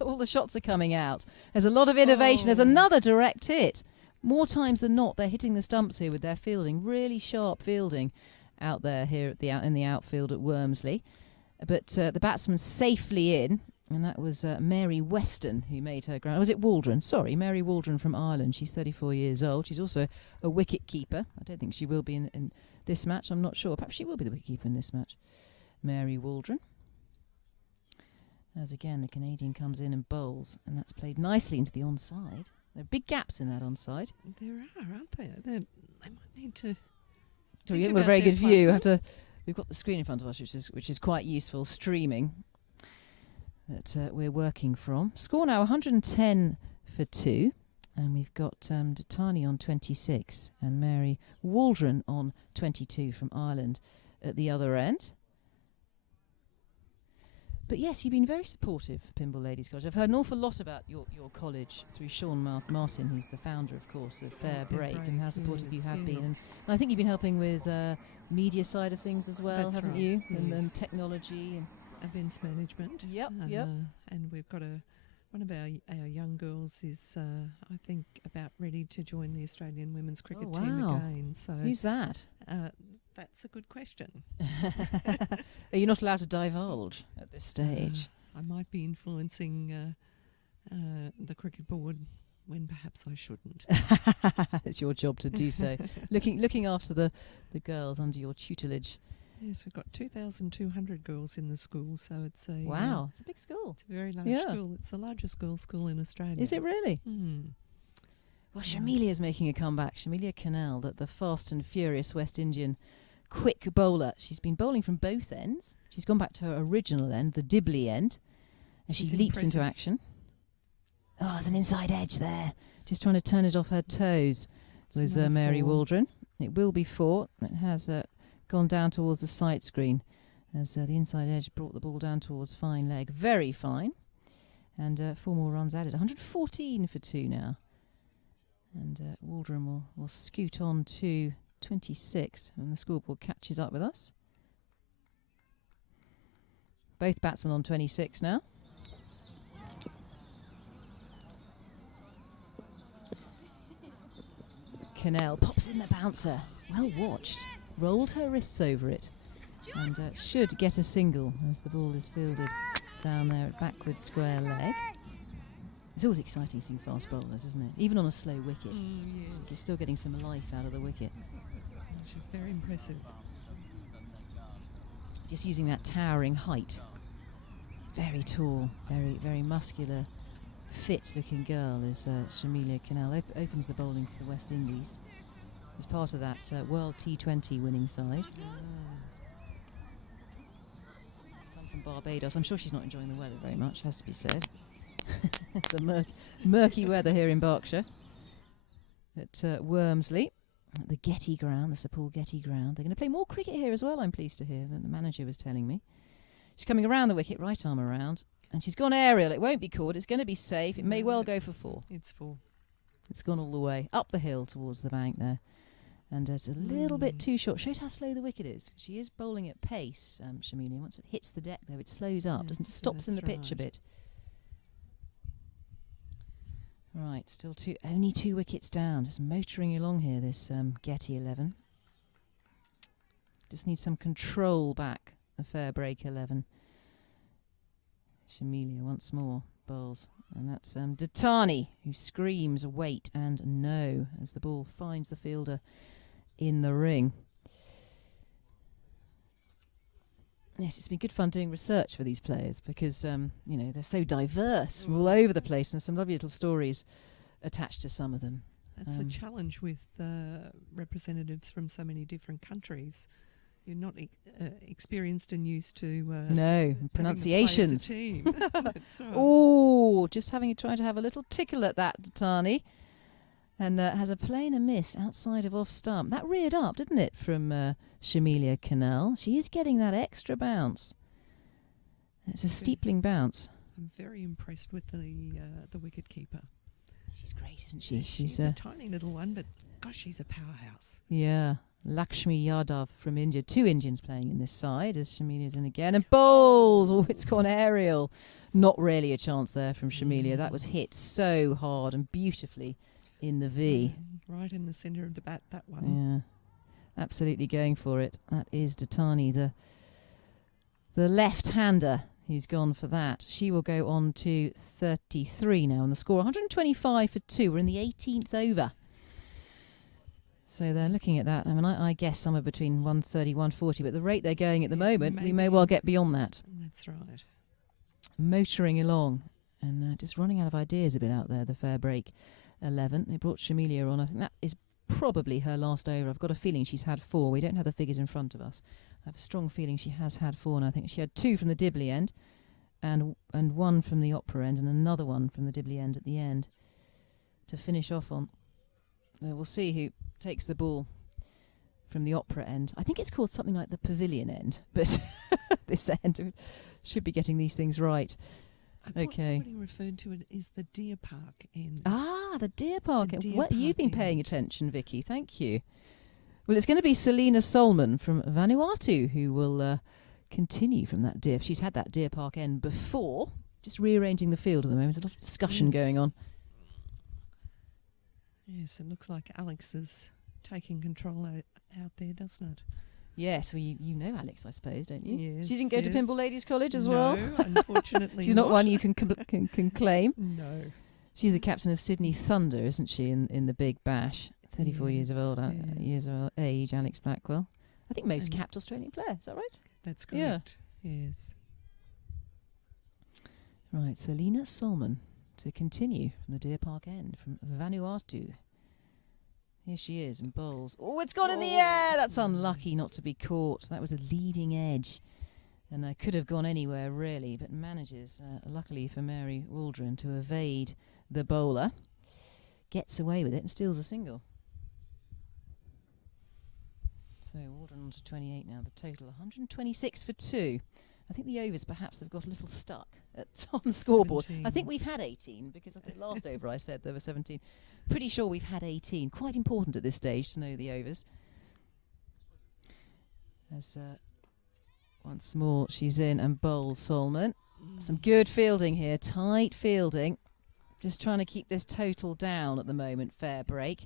All the shots are coming out. There's a lot of innovation. There's another direct hit. More times than not, they're hitting the stumps here with their fielding. Really sharp fielding out there here at in the outfield at Wormsley. But the batsman's safely in, and that was Mary Weston who made her ground. Was it Waldron? Sorry, Mary Waldron from Ireland. She's 34 years old. She's also a wicket keeper. I don't think she will be in this match. I'm not sure. Perhaps she will be the wicket keeper in this match. Mary Waldron. As again, the Canadian comes in and bowls, and that's played nicely into the onside. There are big gaps in that onside. There are, aren't there? They might need to. So we haven't got a very good view. We've got the screen in front of us, which is quite useful streaming that we're working from. Score now 110 for 2, and we've got Datani on 26 and Mary Waldron on 22 from Ireland at the other end. But yes, you've been very supportive, Pymble Ladies College. I've heard an awful lot about your college through Sean Martin, who's the founder, of course, of FairBreak, and how supportive you have been. And I think you've been helping with media side of things as well, haven't you? And technology and events management. Yep. And we've got one of our young girls is, I think, about ready to join the Australian women's cricket team again. So who's that? That's a good question. Are you not allowed to divulge at this stage? I might be influencing the cricket board when perhaps I shouldn't. It's your job to do so. looking after the girls under your tutelage. Yes, we've got 2,200 girls in the school, so it's a wow. It's a big school. It's a very large school. It's the largest girls' school in Australia. Is it really? Well, Yeah. Shamilia's making a comeback. Shamilia Canal, the fast and furious West Indian quick bowler. She's been bowling from both ends. She's gone back to her original end, the Dibley end, and she leaps into action. Oh, there's an inside edge there. Just trying to turn it off her toes was Mary Waldron. It will be 4. It has gone down towards the sight screen as the inside edge brought the ball down towards fine leg. Very fine. And 4 more runs added. 114 for 2 now. And Waldron will scoot on to 26 when the scoreboard catches up with us. Both batsmen on 26 now. Cannell pops in the bouncer. Well watched. Rolled her wrists over it. And should get a single as the ball is fielded down there at backwards square leg. It's always exciting seeing fast bowlers, isn't it? Even on a slow wicket. Yes. You're still getting some life out of the wicket. She's very impressive. Just using that towering height. Very tall, very, very muscular, fit-looking girl is Shamilia Cannell. Opens the bowling for the West Indies. As part of that World T20 winning side. Come from Barbados. I'm sure she's not enjoying the weather very much, has to be said. The murky weather here in Berkshire. At Wormsley, at the Getty ground, the Sir Paul Getty ground. They're going to play more cricket here as well, I'm pleased to hear, than the manager was telling me. She's coming around the wicket, right arm around. And she's gone aerial. It won't be caught. It's going to be safe. It may well go for 4. It's 4. It's gone all the way up the hill towards the bank there. And it's a little bit too short. Shows how slow the wicket is. She is bowling at pace, Shamilia. Once it hits the deck, though, it slows up. Doesn't it? Stops in the pitch a bit. Right, still only 2 wickets down. Just motoring along here, this Getty 11. Just needs some control back, the FairBreak 11. Shamilia once more bowls. And that's Datani, who screams wait and no as the ball finds the fielder in the ring. Yes, it's been good fun doing research for these players because, you know, they're so diverse from all over the place, and some lovely little stories attached to some of them. That's the challenge with representatives from so many different countries. You're not experienced and used to no pronunciations. That's right. Oh, just trying to have a little tickle at that, Datani, and has a play and a miss outside of off stump. That reared up, didn't it, from Shamilia Cannell? She is getting that extra bounce. It's a steepling bounce. I'm very impressed with the wicket keeper. She's great, isn't she? She's a tiny little one, but gosh, she's a powerhouse. Yeah. Lakshmi Yadav from India. 2 Indians playing in this side as Shamilia's in again. And bowls! Oh, it's gone aerial. Not really a chance there from Shamilia. That was hit so hard and beautifully in the V. Right in the centre of the bat, that one. Yeah. Absolutely going for it. That is Datani, the left-hander who's gone for that. She will go on to 33 now. And the score 125 for 2. We're in the 18th over. So they're looking at that. I mean, I guess somewhere between 130, 140, but the rate they're going at the moment, we may well get beyond that. That's right. Motoring along and just running out of ideas a bit out there, the FairBreak 11. They brought Shamilia on. I think that is probably her last over. I've got a feeling she's had 4. We don't have the figures in front of us. I have a strong feeling she has had 4, and I think she had 2 from the Dibley end and 1 from the Opera end and another one from the Dibley end at the end to finish off on. We'll see who takes the ball from the Opera end. I think it's called something like the Pavilion end, but this end should be getting these things right. I thought somebody referred to it as the Deer Park end. Ah, the Deer Park end. Deer You've been Park paying end. attention, Vicky. Thank you. Well, it's going to be Selina Solman from Vanuatu who will continue from that Deer. She's had that Deer Park end before. Just rearranging the field at the moment. There's a lot of discussion going on. Yes, it looks like Alex is taking control out there, doesn't it? Yes, well, you know Alex, I suppose, don't you? Yes, she didn't go to Pimble Ladies College as well? No, unfortunately She's not one you can claim. No. She's the captain of Sydney Thunder, isn't she, in the Big Bash? 34 years of age, Alex Blackwell. I think most capped Australian player, is that right? That's correct. Yeah. Yes. Right, Selina Solman to continue from the Deer Park end, from Vanuatu. Here she is and bowls. Oh, it's gone in the air! That's unlucky not to be caught. That was a leading edge. And could have gone anywhere, really, but manages, luckily for Mary Waldron, to evade the bowler. Gets away with it and steals a single. So Waldron on to 28 now. The total 126 for 2. I think the overs perhaps have got a little stuck on the scoreboard. 17. I think we've had 18 because I think last over I said there were 17. Pretty sure we've had 18. Quite important at this stage to know the overs. As once more she's in and bowls Solman. Some good fielding here. Tight fielding. Just trying to keep this total down at the moment. FairBreak.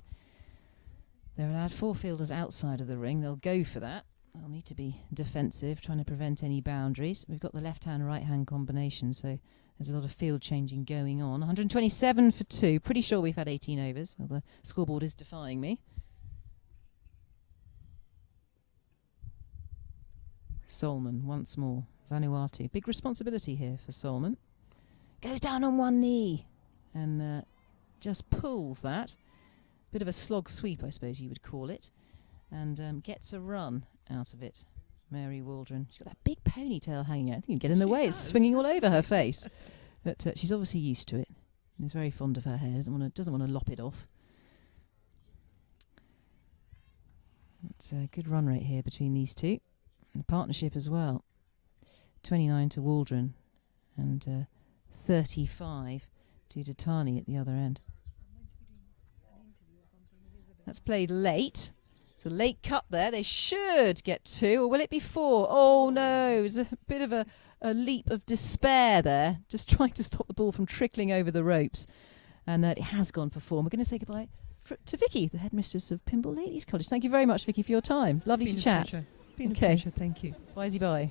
They're allowed 4 fielders outside of the ring. They'll go for that. They'll need to be defensive, trying to prevent any boundaries. We've got the left-hand, right-hand combination, so there's a lot of field changing going on. 127 for 2. Pretty sure we've had 18 overs. Well, the scoreboard is defying me. Solman once more. Vanuatu. Big responsibility here for Solman. Goes down on one knee and just pulls that. Bit of a slog sweep, I suppose you would call it. And gets a run out of it. Mary Waldron. She's got that big ponytail hanging out. I think you can get in the way. It's swinging all over her face. But she's obviously used to it. And is very fond of her hair. Doesn't want to lop it off. It's a good run rate here between these two. And a partnership as well. 29 to Waldron. And 35 to Datani at the other end. That's played late. It's a late cut there. They should get 2, or will it be 4? Oh no, it was a bit of a leap of despair there, just trying to stop the ball from trickling over the ropes. And it has gone for 4. We're going to say goodbye to Vicky, the headmistress of Pymble Ladies College. Thank you very much, Vicky, for your time. Lovely to chat. Been a pleasure, thank you. Bye-y bye.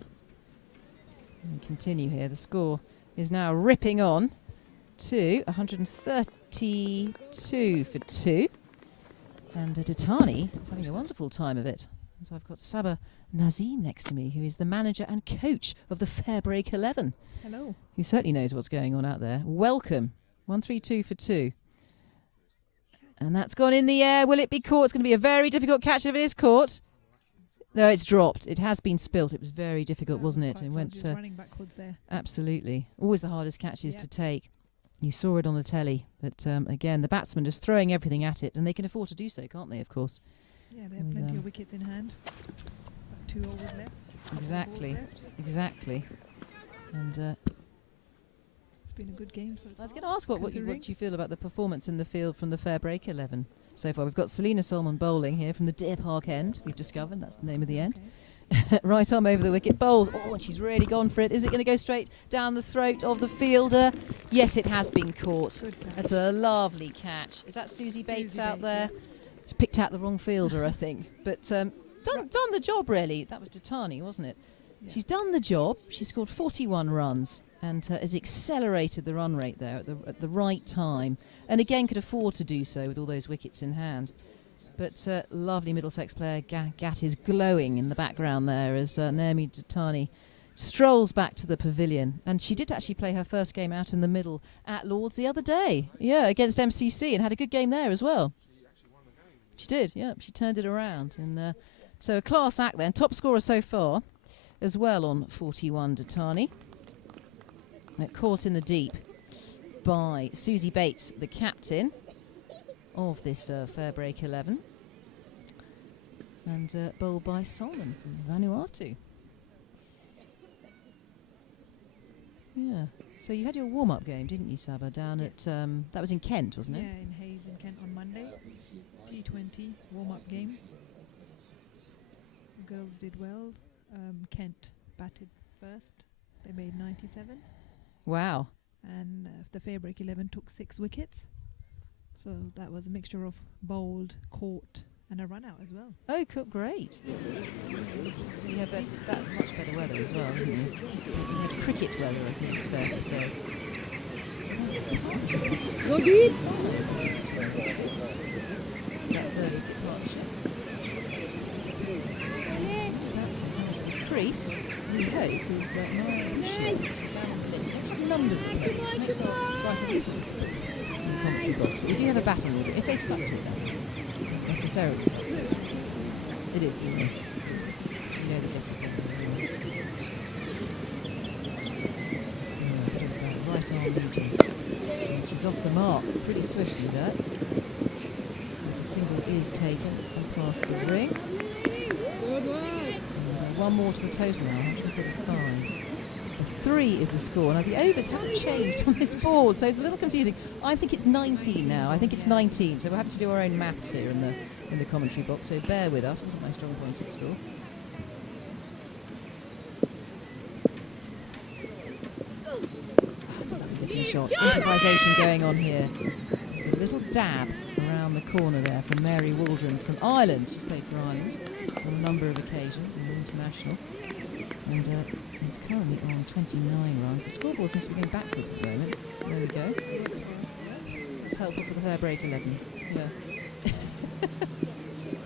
And continue here. The score is now ripping on to 132 for 2. And Datani is having a wonderful time of it. So I've got Saba Nazim next to me, who is the manager and coach of the FairBreak 11. Hello. Who certainly knows what's going on out there. Welcome. 132 for 2. And that's gone in the air. Will it be caught? It's going to be a very difficult catch if it is caught. No, it's dropped. It has been spilt. It was very difficult, wasn't it? It went running backwards there. Absolutely. Always the hardest catches to take. You saw it on the telly, but again, the batsman just throwing everything at it, and they can afford to do so, can't they, of course? Yeah, they have plenty of wickets in hand. About 2 overs left. Exactly, exactly. And it's been a good game so far. I was going to ask what you feel about the performance in the field from the FairBreak 11 so far. We've got Selena Solman bowling here from the Deer Park end. We've discovered that's the name of the end. Right arm over the wicket, bowls. Oh, and she's really gone for it. Is it going to go straight down the throat of the fielder? Yes, it has been caught. That's a lovely catch. Is that Susie Bates out there? She picked out the wrong fielder, I think. But done the job, really. That was Datani, wasn't it? Yeah. She's done the job. She scored 41 runs and has accelerated the run rate there at the right time. And again, could afford to do so with all those wickets in hand. But lovely Middlesex player, Gat is glowing in the background there as Naomi Datani strolls back to the pavilion. And she did actually play her first game out in the middle at Lord's the other day. Yeah, against MCC, and had a good game there as well. She did, yeah, she turned it around. And so a class act then. Top scorer so far as well on 41, Datani. Caught in the deep by Susie Bates, the captain of this FairBreak 11, and bowled by Solman from Vanuatu. Yeah. So you had your warm-up game, didn't you, Saba? Down at that was in Kent, wasn't it? Yeah, in Hayes in Kent on Monday. T20 warm-up game. The girls did well. Kent batted first. They made 97. Wow. And the FairBreak 11 took 6 wickets. So that was a mixture of bowled, caught, and a run out as well. Oh, cool, great. You had that much better weather as well, didn't you? You had cricket weather, I think it's fair to say. That early partnership. That's the crease, we hope, is She's down on the list. We have numbers in here. It makes our life a little difficult. Commentary box. But we do have a batting order. If they've stuck to it, that is. Necessarily stuck to it. It is, isn't it? You know the better things as well. Right arm medium. She's off the mark pretty swiftly there. As a single is taken, it's gone past the ring. And one more to the total now, 135. 3 is the score. Now the overs haven't changed on this board, so it's a little confusing. I think it's 19 now. I think it's 19. So we're having to do our own maths here in the commentary box. So bear with us. It wasn't my strong point at school. That's a lovely looking shot. Improvisation going on here. Just a little dab around the corner there from Mary Waldron from Ireland. She's played for Ireland on a number of occasions as an international. And is currently on 29 runs. The scoreboard seems to be going backwards at the moment. There we go. It's helpful for the FairBreak 11. Yeah.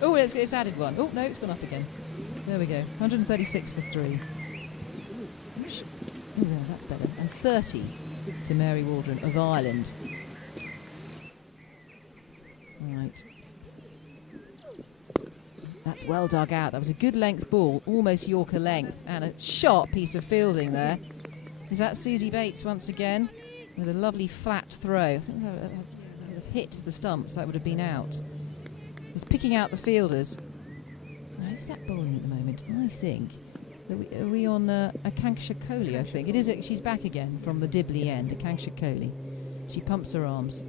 Oh, it's added one. Oh, no, it's gone up again. There we go. 136 for 3. Oh, yeah, that's better. And 30 to Mary Waldron of Ireland. Right. That's well dug out. That was a good length ball, almost Yorker length, and a sharp piece of fielding there. Is that Susie Bates once again with a lovely flat throw? I think that would have hit the stumps. That would have been out. He's picking out the fielders. Now, who's that bowling at the moment? I think. Are we on Akanksha Kohli, I think. It is. She's back again from the Dibley end, Akanksha Kohli. She pumps her arms.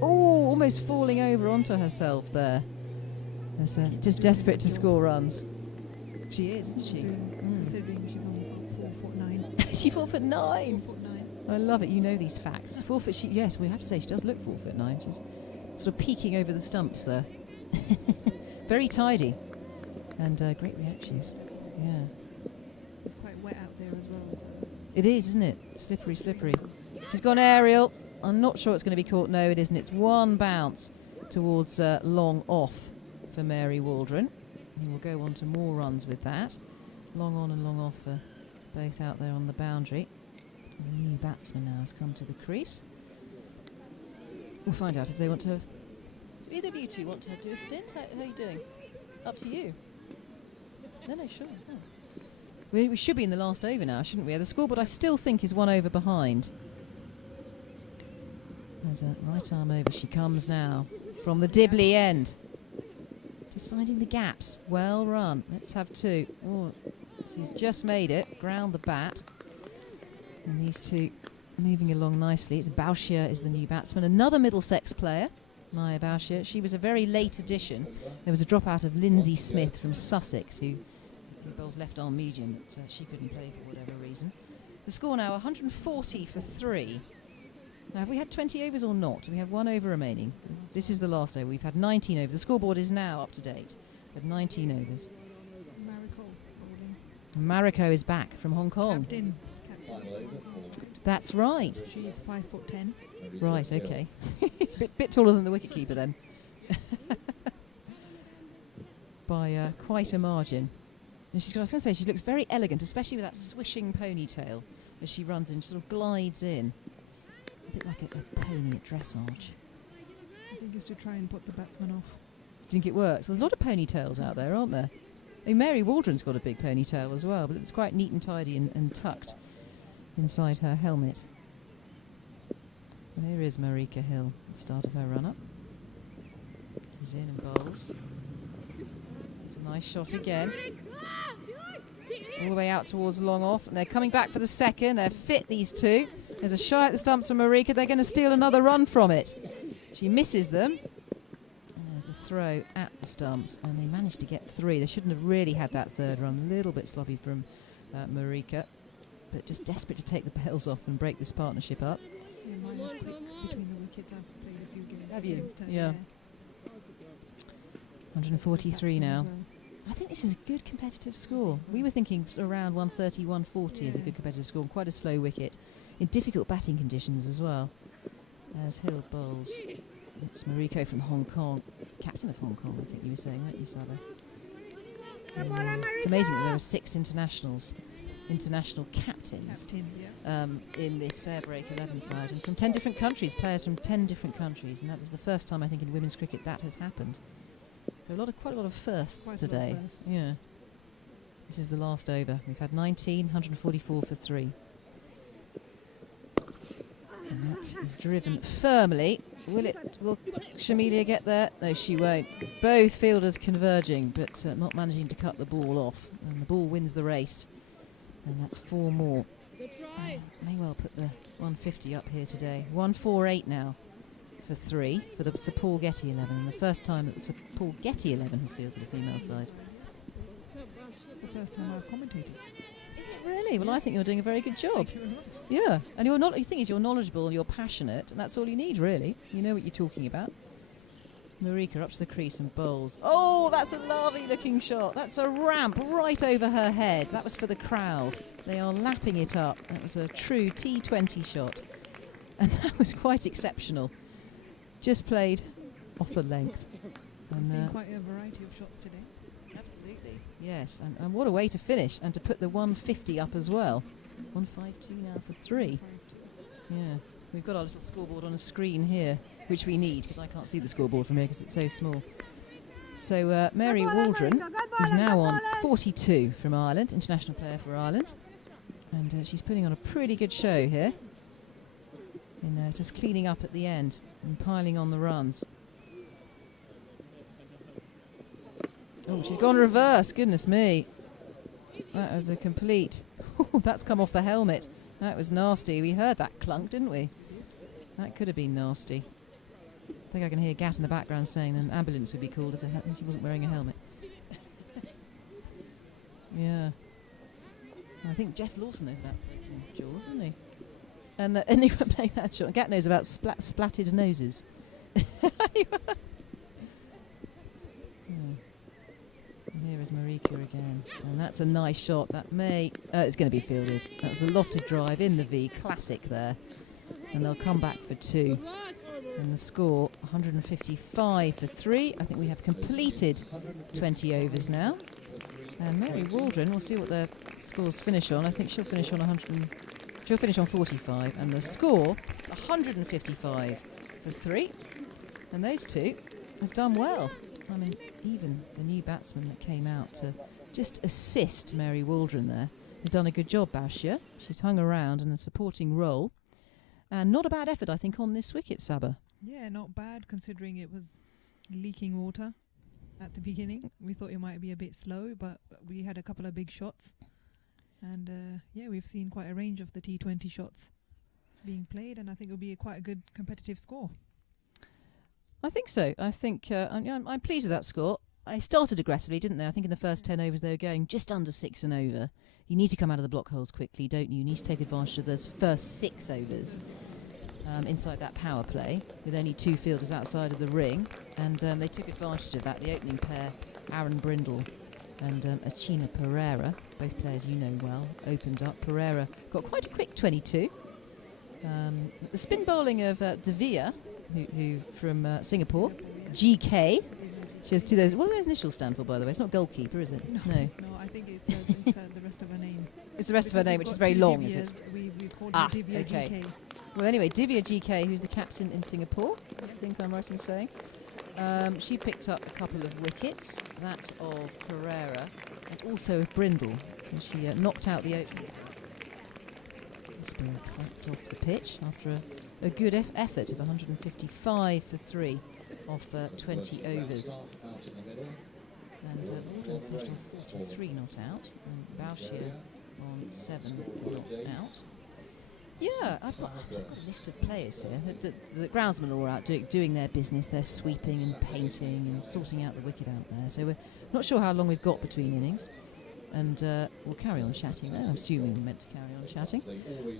Oh, almost falling over onto herself there. Just desperate to score runs. She is, isn't she? Considering she's on 4'9". She 4'9". I love it. You know these facts. 4 foot. Yes, we have to say she does look 4'9". She's sort of peeking over the stumps there. Very tidy, and great reactions. Yeah. It's quite wet out there as well. So. It is, isn't it? Slippery, slippery. She's gone aerial. I'm not sure it's going to be caught. No, it isn't. It's one bounce towards long off for Mary Waldron. And we'll go on to more runs with that. Long on and long off for both out there on the boundary. And the new batsman now has come to the crease. We'll find out if they want to... Do either of you two want to do a stint? How are you doing? Up to you. No, sure. Oh. We should be in the last over now, shouldn't we? The scoreboard I still think is 1 over behind. There's a right arm over. She comes now from the Dibley end. Just finding the gaps. Well run. Let's have 2. Oh, she's just made it. Ground the bat. And these two moving along nicely. It's Bauschia is the new batsman. Another Middlesex player, Maya Bauschia. She was a very late addition. There was a dropout of Lindsay Smith from Sussex, who bowls left arm medium, but she couldn't play for whatever reason. The score now 140 for 3. Now, have we had 20 overs or not? We have 1 over remaining. This is the last over. We've had 19 overs. The scoreboard is now up to date. We've had 19 overs. Mariko is back from Hong Kong. Captain. That's right. She's 5'10". Right, okay. bit taller than the wicketkeeper then. By quite a margin. And I was going to say, she looks very elegant, especially with that swishing ponytail as she runs in. She sort of glides in. A bit like a pony at dressage. I think it's to try and put the batsman off. Do you think it works? There's a lot of ponytails out there, aren't there? I mean, Mary Waldron's got a big ponytail as well, but it's quite neat and tidy and tucked inside her helmet. And here is Marika Hill at the start of her run-up. She's in and bowls. It's a nice shot again. All the way out towards long off, and they're coming back for the second. They're fit, these two. There's a shy at the stumps from Marika. They're going to steal another run from it. She misses them. And there's a throw at the stumps, and they managed to get 3. They shouldn't have really had that third run. A little bit sloppy from Marika, but just desperate to take the bells off and break this partnership up. Yeah, mine is quick between the wickets. I've played a few games. Have you? against her, Yeah. 143 now. Well. I think this is a good competitive score. We were thinking around 130, 140 is a good competitive score. Quite a slow wicket in difficult batting conditions as well. As Hill bowls. It's Mariko from Hong Kong. Captain of Hong Kong, I think you were saying, weren't you, Saba? It's amazing that there are 6 international captains in this FairBreak 11 side, and from 10 different countries, players from 10 different countries, and that is the first time I think in women's cricket that has happened. So quite a lot of firsts today. Yeah. This is the last over. We've had 19, 144 for 3. And that is driven firmly. Will Shamilia get there? No, she won't. Both fielders converging, but not managing to cut the ball off. And the ball wins the race. And that's 4 more. May well put the 150 up here today. 148 now for 3 for the Sir Paul Getty 11. And the first time that the Sir Paul Getty 11 has fielded the female side. It's the first time I've commentated. it really? Well, I think you're doing a very good job. Thank you very much. Yeah, and you're not. The thing is, you're knowledgeable and you're passionate, and that's all you need, really. You know what you're talking about. Marika up to the crease and bowls. Oh, that's a lovely-looking shot. That's a ramp right over her head. That was for the crowd. They are lapping it up. That was a true T20 shot, and that was quite exceptional. Just played off the length. I've seen quite a variety of shots today. Absolutely, yes, and what a way to finish, and to put the 150 up as well. 152 now for 3. Yeah, we've got our little scoreboard on a screen here, which we need because I can't see the scoreboard from here because it's so small. So Mary Waldron is now on 42 from Ireland, international player for Ireland, and she's putting on a pretty good show here, in just cleaning up at the end and piling on the runs. Oh, she's gone reverse, goodness me. That was a complete... that's come off the helmet. That was nasty. We heard that clunk, didn't we? That could have been nasty. I think I can hear Gat in the background saying an ambulance would be called if he wasn't wearing a helmet. Yeah. I think Jeff Lawson knows about breaking jaws, doesn't he? And anyone playing that shot. Gat knows about splatted noses. Here is Marika again, and that's a nice shot. That may it's going to be fielded. That's the lofted drive in the V, classic there, and they'll come back for 2. And the score 155 for 3. I think we have completed 20 overs now. And Mary Waldron, we'll see what their scores finish on. I think she'll finish on 100. She'll finish on 45, and the score 155 for 3. And those two have done well. I mean, even the new batsman that came out to just assist Mary Waldron there has done a good job, Bashir. She's hung around in a supporting role. And not a bad effort, I think, on this wicket, Saba. Yeah, not bad considering it was leaking water at the beginning. We thought it might be a bit slow, but we had a couple of big shots. And yeah, we've seen quite a range of the T20 shots being played, and I think it'll be quite a good competitive score. I think so. I think I'm pleased with that score. I started aggressively, didn't they? I think in the first 10 overs they were going just under 6 and over. You need to come out of the block holes quickly, don't you? You need to take advantage of those first 6 overs inside that power play with only 2 fielders outside of the ring. And they took advantage of that. The opening pair, Aaron Brindle and Achina Pereira, both players you know well, opened up. Pereira got quite a quick 22. The spin bowling of Devia, who from Singapore, GK. She has 2 of those. What do those initials stand for, by the way? It's not goalkeeper, is it? No. It's not. I think it's the rest of her name. It's the rest of her name, which is very long, is it? We called her Divya okay. GK. Well, anyway, Divya GK, who's the captain in Singapore, I think I'm right in saying. She picked up a couple of wickets, that of Pereira, and also of Brindle. So she knocked out the openers. It's been clapped off the pitch after a good effort of 155 for 3 off 20 overs. And Waldron finished on 43 not out, and Bauchier on 7 not out. Yeah, I've got a list of players here. The groundsmen are all out doing their business. They're sweeping and painting and sorting out the wicket out there. So we're not sure how long we've got between innings. And we'll carry on chatting there. I'm assuming we're meant to carry on chatting.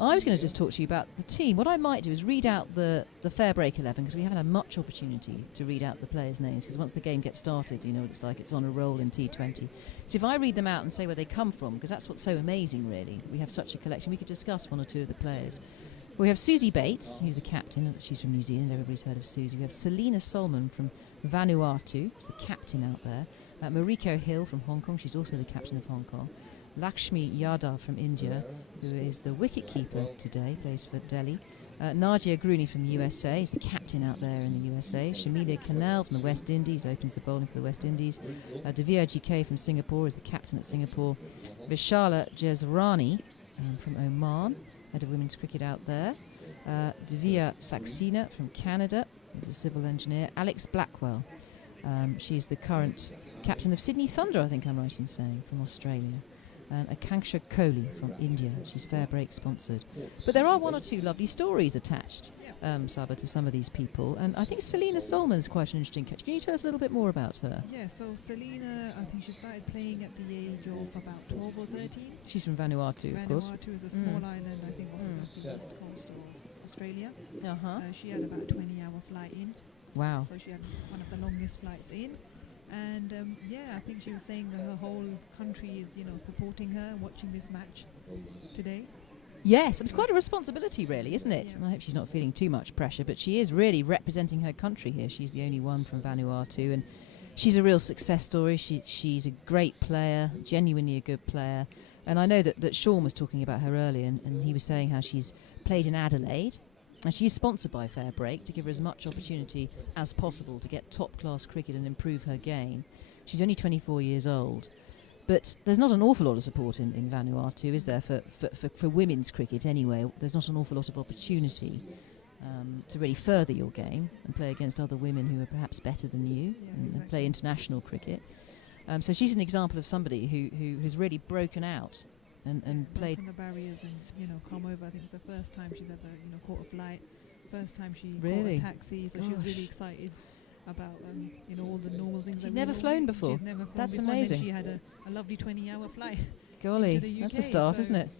I was going to just talk to you about the team. What I might do is read out the FairBreak 11, because we haven't had much opportunity to read out the players' names, because once the game gets started, you know what it's like. It's on a roll in T20. So if I read them out and say where they come from, because that's what's so amazing, really. We have such a collection. We could discuss 1 or 2 of the players. We have Susie Bates, who's the captain. She's from New Zealand. Everybody's heard of Susie. We have Selina Solomon from Vanuatu, who's the captain out there. Mariko Hill from Hong Kong, she's also the captain of Hong Kong. Lakshmi Yadav from India, who is the wicketkeeper today, plays for Delhi. Nadia Grooney from USA, is the captain out there in the USA. Shamilia Kanal from the West Indies, opens the bowling for the West Indies. Divya GK from Singapore is the captain at Singapore. Vishala Jezrani from Oman, head of women's cricket out there. Divya Saxena from Canada, is a civil engineer. Alex Blackwell, she's the current captain of Sydney Thunder, I think I'm right in saying, from Australia. and Akanksha Kohli from India. She's FairBreak sponsored. But there are one or two lovely stories attached, Saba, to some of these people. And I think Selena Solman's quite an interesting catch. Can you tell us a little bit more about her? Yeah, so Selena, I think she started playing at the age of about 12 or 13. She's from Vanuatu, of course. Vanuatu is a small island, I think, off the west coast of Australia. Uh-huh. She had about a 20-hour flight in. Wow. So she had one of the longest flights in. And I think she was saying that her whole country is, supporting her, watching this match today. Yes, it's quite a responsibility, really, isn't it? Yeah. And I hope she's not feeling too much pressure, but she is really representing her country here. She's the only one from Vanuatu, and she's a real success story. She's a great player, genuinely a good player. And I know that Sean was talking about her earlier, and he was saying how she's played in Adelaide, and she's sponsored by FairBreak to give her as much opportunity as possible to get top-class cricket and improve her game. She's only 24 years old. But there's not an awful lot of support in Vanuatu, is there, for women's cricket anyway? There's not an awful lot of opportunity to really further your game and play against other women who are perhaps better than you and play international cricket. So she's an example of somebody who has really broken out and played. Broken the barriers and, come over. I think it's the first time she's ever, caught a flight. First time she Really? caught a taxi, so she was really excited about all the normal things. She'd never flown before. She's never flown That's before, amazing. And she had a lovely 20-hour flight. Golly, into the that's UK, a start, so isn't it?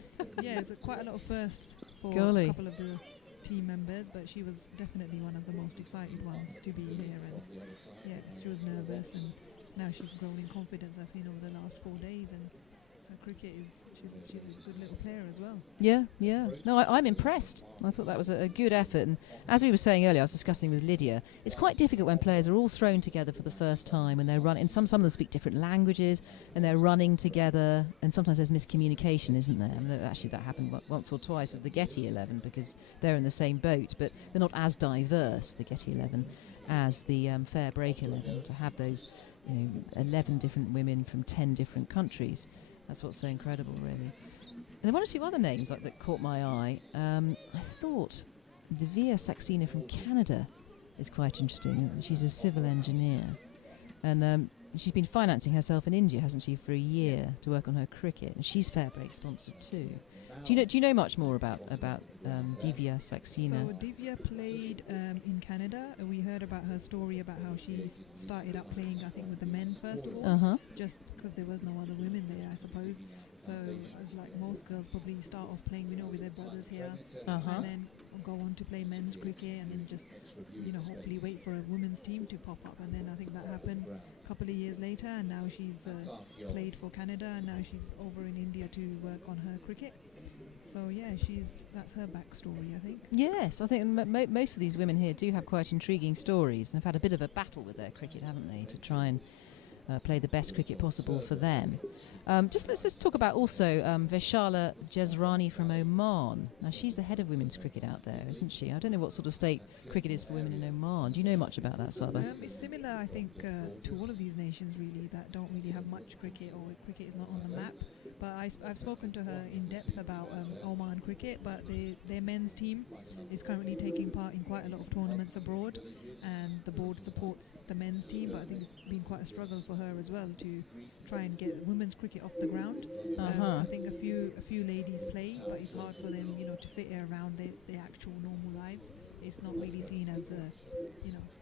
Yeah, it's quite a lot of firsts for Golly. a couple of the team members, but she was definitely one of the most excited ones to be here. And she was nervous, and now she's grown in confidence. I've seen over the last 4 days, and her cricket she's a good little player as well. Yeah. No, I'm impressed. I thought that was a good effort. And as we were saying earlier, I was discussing with Lydia, it's quite difficult when players are all thrown together for the first time and they're running. And some of them speak different languages and they're running together. And sometimes there's miscommunication, isn't there? I mean, actually, that happened once or twice with the Getty 11 because they're in the same boat, but they're not as diverse, the Getty 11, as the FairBreak 11, to have those 11 different women from 10 different countries. That's what's so incredible, really. And there were one or two other names that caught my eye. I thought Divya Saxena from Canada is quite interesting. She's a civil engineer. And she's been financing herself in India, hasn't she, for a year to work on her cricket. And she's FairBreak sponsored too. Do you know much more about Divya Saxena? So Divya played in Canada. We heard about her story about how she started up playing, I think, with the men first of all, just because there was no other women there, I suppose. So as like most girls probably start off playing, with their brothers here, and then go on to play men's cricket, and then just, hopefully wait for a women's team to pop up. And then I think that happened a couple of years later, and now she's played for Canada, and now she's over in India to work on her cricket. So that's her backstory, I think. Yes, I think most of these women here do have quite intriguing stories and have had a bit of a battle with their cricket, haven't they, to try and play the best cricket possible for them. Let's just talk about also Veshala Jezrani from Oman. Now, she's the head of women's cricket out there, isn't she? I don't know what sort of state cricket is for women in Oman. Do you know much about that, Saba? It's similar, I think, to all of these nations, really, that don't really have much cricket, or cricket is not on the map. But I've spoken to her in depth about Oman cricket, but their men's team is currently taking part in quite a lot of tournaments abroad, and the board supports the men's team, but I think it's been quite a struggle for her as well to try and get women's cricket off the ground. I think a few ladies play, but it's hard for them, to fit it around their actual normal lives. It's not really seen as a,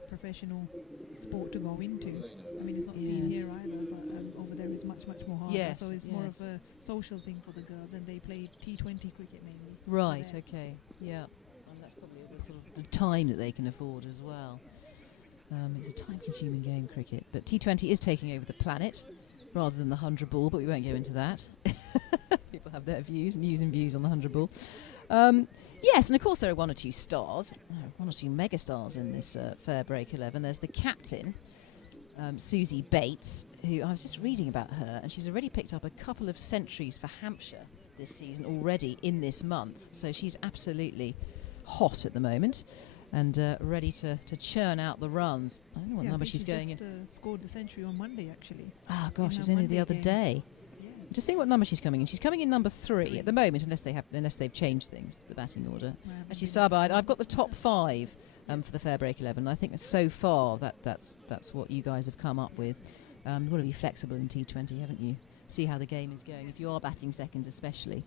professional sport to go into. I mean, it's not seen here either, but over there it's much more harder. Yes, so it's more of a social thing for the girls, and they play T20 cricket mainly. Right. Okay. Yeah. And that's probably the sort of the time that they can afford as well. It's a time-consuming game, cricket, but T20 is taking over the planet rather than the 100 ball, but we won't go into that. People have their views and views on the 100 ball. Yes, and of course there are one or two stars, one or two megastars in this FairBreak 11. There's the captain, Susie Bates, who I was just reading about her, and she's already picked up a couple of centuries for Hampshire this season already in this month. So she's absolutely hot at the moment and ready to churn out the runs. I don't know what number she's going in. Scored the century on Monday, actually. Oh gosh, it was only the other day. Just seeing what number she's coming in. She's coming in number 3 at the moment, unless they've changed things, the batting order. Actually, Saba, I've got the top 5 for the FairBreak 11. I think that so far that's what you guys have come up with. You've got to be flexible in T20, haven't you? see how the game is going. If you are batting second especially,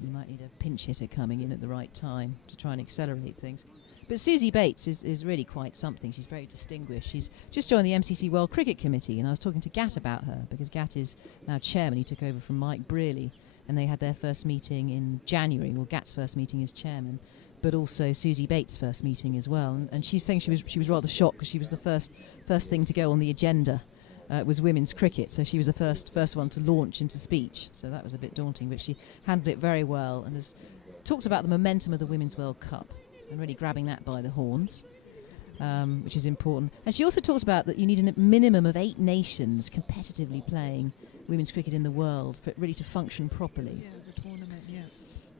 you might need a pinch hitter coming in at the right time to try and accelerate things. But Susie Bates is really quite something. She's very distinguished. She's just joined the MCC World Cricket Committee, and I was talking to Gat about her, because Gat is now chairman. He took over from Mike Brearley, and they had their first meeting in January. Well, Gat's first meeting as chairman, but also Susie Bates' first meeting as well. And she's saying she was rather shocked, because she was the first thing to go on the agenda. Was women's cricket, so she was the first one to launch into speech. So that was a bit daunting, but she handled it very well, and has talked about the momentum of the Women's World Cup and really grabbing that by the horns, which is important. And she also talked about that you need a minimum of 8 nations competitively playing women's cricket in the world for it really to function properly. Yeah, as a tournament, yeah.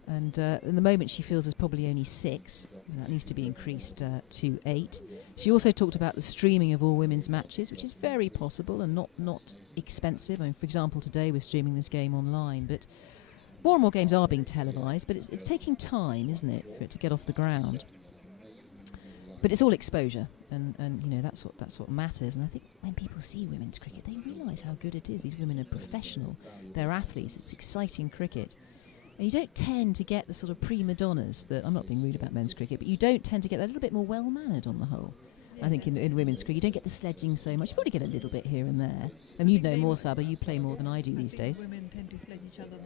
And at the moment she feels there's probably only 6. And that needs to be increased to 8. She also talked about the streaming of all women's matches, which is very possible and not expensive. I mean, for example, today we're streaming this game online, but more and more games are being televised, but it's taking time, isn't it, for it to get off the ground. But it's all exposure, and you know that's what matters. And I think when people see women's cricket, they realise how good it is. These women are professional, they're athletes. It's exciting cricket, and you don't tend to get the sort of prima donnas that, I'm not being rude about men's cricket, but you don't tend to get a little bit more well mannered on the whole. I think in women's cricket, you don't get the sledging so much. You probably get a little bit here and there. And you know more, Saba. You play more than I do these days. Women tend to sledge each other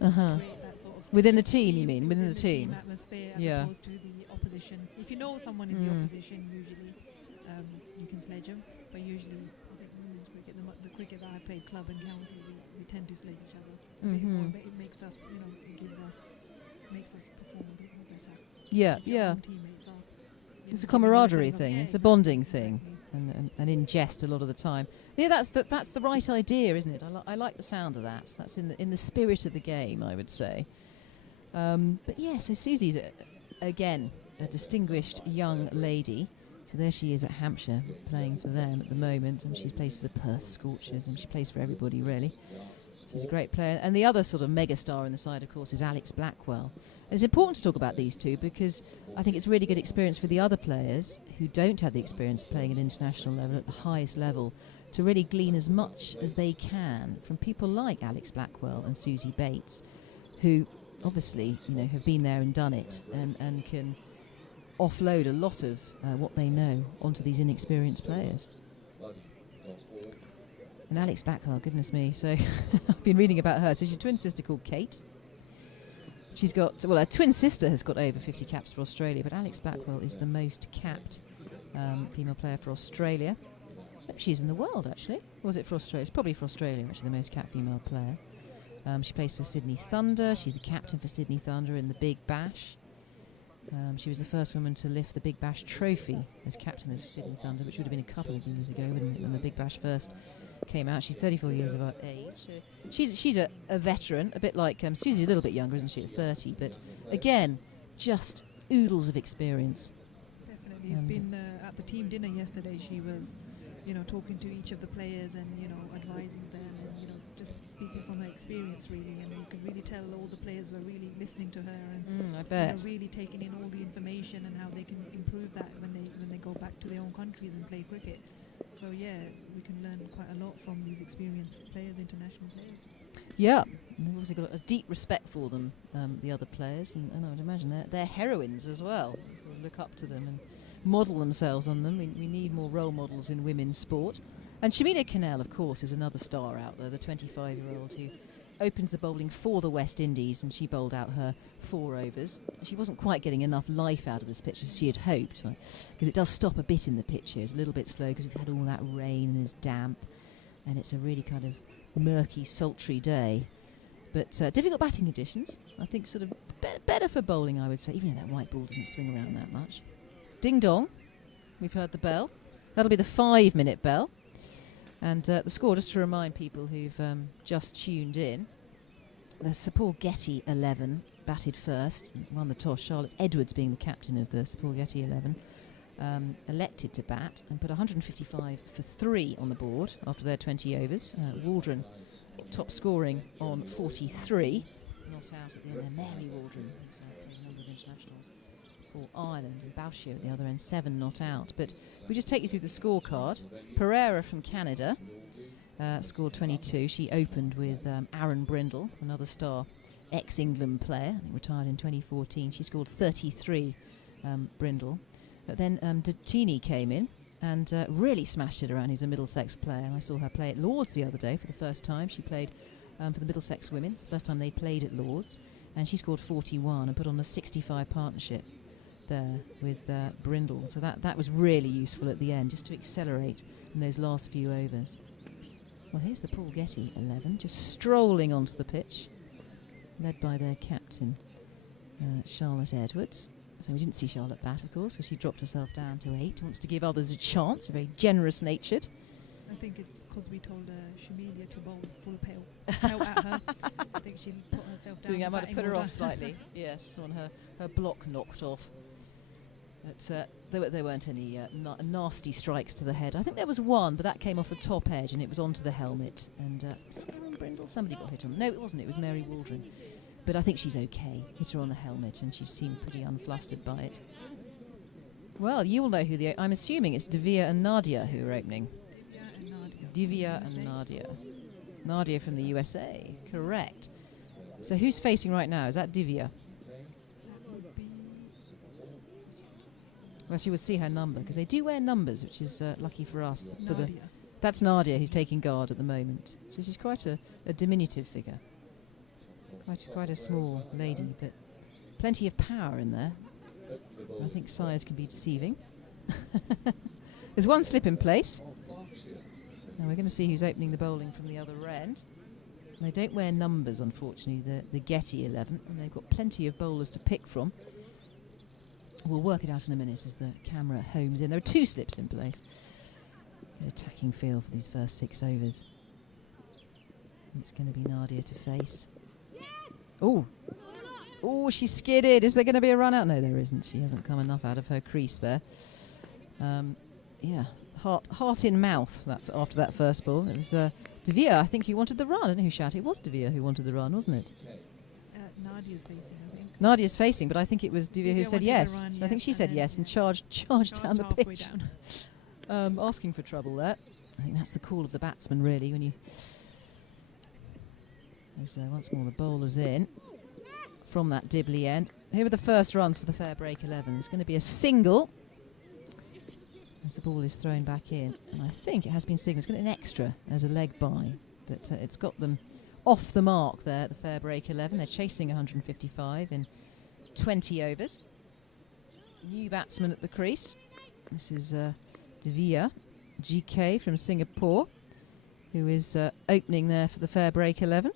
more. Within the team, you mean? Within the team atmosphere, as yeah. opposed to the opposition. If you know someone in the opposition, usually you can sledge them. But usually, I think women's cricket, the cricket that I played, club and county, we tend to sledge each other. It makes us, makes us perform a bit more better. Yeah, Your yeah. own teammates are, It's a camaraderie exactly. thing. Yeah, It's a exactly, bonding thing, exactly. and in jest a lot of the time. Yeah, that's the right idea, isn't it? I like the sound of that. That's in the spirit of the game, I would say. But yeah, so Susie's again a distinguished young lady. So there she is at Hampshire playing for them at the moment, and she plays for the Perth Scorchers, and she plays for everybody really. She's a great player. And the other sort of megastar in the side, of course, is Alex Blackwell. And it's important to talk about these two because I think it's really good experience for the other players who don't have the experience of playing at international level, at the highest level, to really glean as much as they can from people like Alex Blackwell and Susie Bates, who obviously, have been there and done it and can offload a lot of what they know onto these inexperienced players. And Alex Blackwell, goodness me. So I've been reading about her. So she's a twin sister called Kate. She's got, her twin sister has got over 50 caps for Australia, but Alex Blackwell is the most capped female player for Australia. She's in the world, actually. Or was it for Australia? It's probably for Australia, actually, the most capped female player. She plays for Sydney Thunder. She's the captain for Sydney Thunder in the Big Bash. She was the first woman to lift the Big Bash trophy as captain of Sydney Thunder, which would have been a couple of years ago, wouldn't it, when the Big Bash first came out. She's 34 years of age. She's a veteran, a bit like Susie's a little bit younger, isn't she, at 30? But again, just oodles of experience. Definitely. It's been at the team dinner yesterday. She was, talking to each of the players and advising them and just speaking from her experience really. And you could really tell all the players were really listening to her and I bet. Really taking in all the information and how they can improve that when they go back to their own countries and play cricket. So yeah, we can learn quite a lot from these experienced players, international players. Yeah, and they've also got a deep respect for them, the other players, and I would imagine they're heroines as well. Sort of look up to them and model themselves on them. We need more role models in women's sport. And Shamina Cannell, of course, is another star out there, the 25-year-old who opens the bowling for the West Indies, and she bowled out her 4 overs. She wasn't quite getting enough life out of this pitch as she had hoped, because it does stop a bit in the pitch here. It's a little bit slow because we've had all that rain and it's damp, and it's a really kind of murky, sultry day. But difficult batting conditions. I think sort of better for bowling, I would say, even though that white ball doesn't swing around that much. Ding dong. We've heard the bell. That'll be the 5-minute bell. And the score, just to remind people who've just tuned in, the Sir Paul Getty XI batted first, won the toss. Charlotte Edwards, being the captain of the Sir Paul Getty XI, elected to bat and put 155 for 3 on the board after their 20 overs. Waldron top scoring on 43. Not out at the end there. Mary Waldron, who's played a number of internationals for Ireland, and Bouchier at the other end, 7 not out. But if we just take you through the scorecard, Pereira from Canada scored 22. She opened with Aaron Brindle, another star ex-England player, I think retired in 2014. She scored 33, Brindle. But then Dattini came in and really smashed it around. He's a Middlesex player. And I saw her play at Lords the other day for the first time. She played for the Middlesex women. It's the first time they played at Lords. And she scored 41 and put on a 65 partnership there with Brindle. So that was really useful at the end, just to accelerate in those last few overs. Well, here's the Paul Getty 11, just strolling onto the pitch, led by their captain, Charlotte Edwards. So we didn't see Charlotte bat, of course, so she dropped herself down to 8. Wants to give others a chance, very generous-natured. I think it's because we told Shamilia to bowl full pelt at her. I think she put herself down. I think I might have put her order. off slightly. Yes, so on her block knocked off. But there weren't any nasty strikes to the head. I think there was one, but that came off the top edge and it was onto the helmet. And was it Aaron Brindle? Somebody got hit on. No, it wasn't. It was Mary Waldron. But I think she's okay. Hit her on the helmet and she seemed pretty unflustered by it. Well, you'll know who I'm assuming it's Divya and Nadia who are opening. Divya and Nadia. Nadia from the USA. Correct. So who's facing right now? Is that Divya? Well, she would see her number, because they do wear numbers, which is lucky for us. That's Nadia, who's taking guard at the moment. So she's quite a diminutive figure. Quite a small lady, but plenty of power in there. I think size can be deceiving. There's one slip in place. Now we're going to see who's opening the bowling from the other end. They don't wear numbers, unfortunately, the Getty 11, and they've got plenty of bowlers to pick from. We'll work it out in a minute as the camera homes in. There are 2 slips in place. Good attacking feel for these first 6 overs. It's going to be Nadia to face. Oh, she skidded. Is there going to be a run out? No, there isn't. She hasn't come enough out of her crease there. Yeah, heart in mouth after that first ball. It was Divya, I think, who wanted the run. I don't know who shouted. It was Divya who wanted the run, wasn't it? Nadia's facing, I think. Nadia's facing, but I think it was Divya who said yes. Run, I think she said yes and charged down the pitch. Asking for trouble there. I think that's the call of the batsman, really, when you... There's once more the bowlers in from that Dibley end. Here are the first runs for the FairBreak 11. It's going to be a single as the ball is thrown back in. And I think it has been signalled. It's got an extra as a leg by, but it's got them off the mark there at the FairBreak 11. They're chasing 155 in 20 overs. New batsman at the crease. This is Divya GK from Singapore, who is opening there for the FairBreak 11.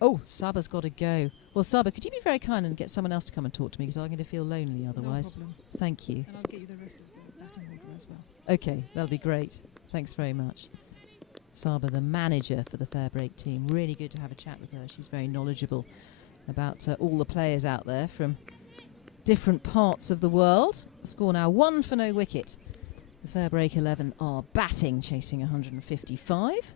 Oh, Saba's got to go. Well, Saba, could you be very kind and get someone else to come and talk to me, because I'm going to feel lonely otherwise. No problem. Thank you. And I'll get you the rest of the batting order as well. Okay, that'll be great. Thanks very much. Saba, the manager for the FairBreak team. Really good to have a chat with her. She's very knowledgeable about all the players out there from different parts of the world. Score now 1 for no wicket. The FairBreak 11 are batting, chasing 155.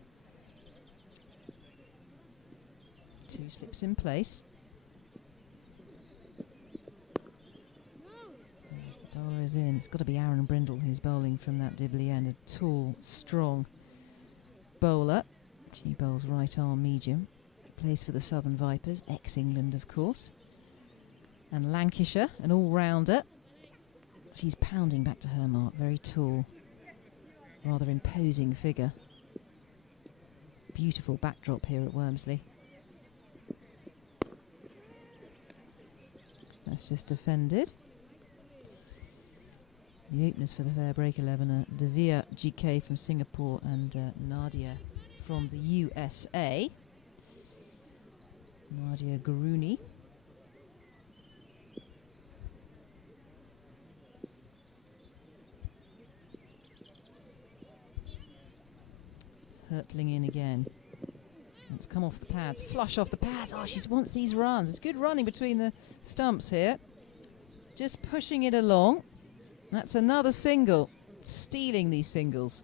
2 slips in place. As the bowler is in, it's got to be Aaron Brindle who's bowling from that Dibley end. A tall, strong bowler. She bowls right arm medium. Plays for the Southern Vipers, ex-England of course. And Lancashire, an all-rounder. She's pounding back to her mark, very tall. Rather imposing figure. Beautiful backdrop here at Wormsley. That's just defended. The openers for the FairBreak 11 are Divya GK from Singapore and Nadia from the USA. Nadia Guruni. Hurtling in again. It's come off the pads, flush off the pads. Oh, she wants these runs. It's good running between the stumps here. Just pushing it along. That's another single. Stealing these singles.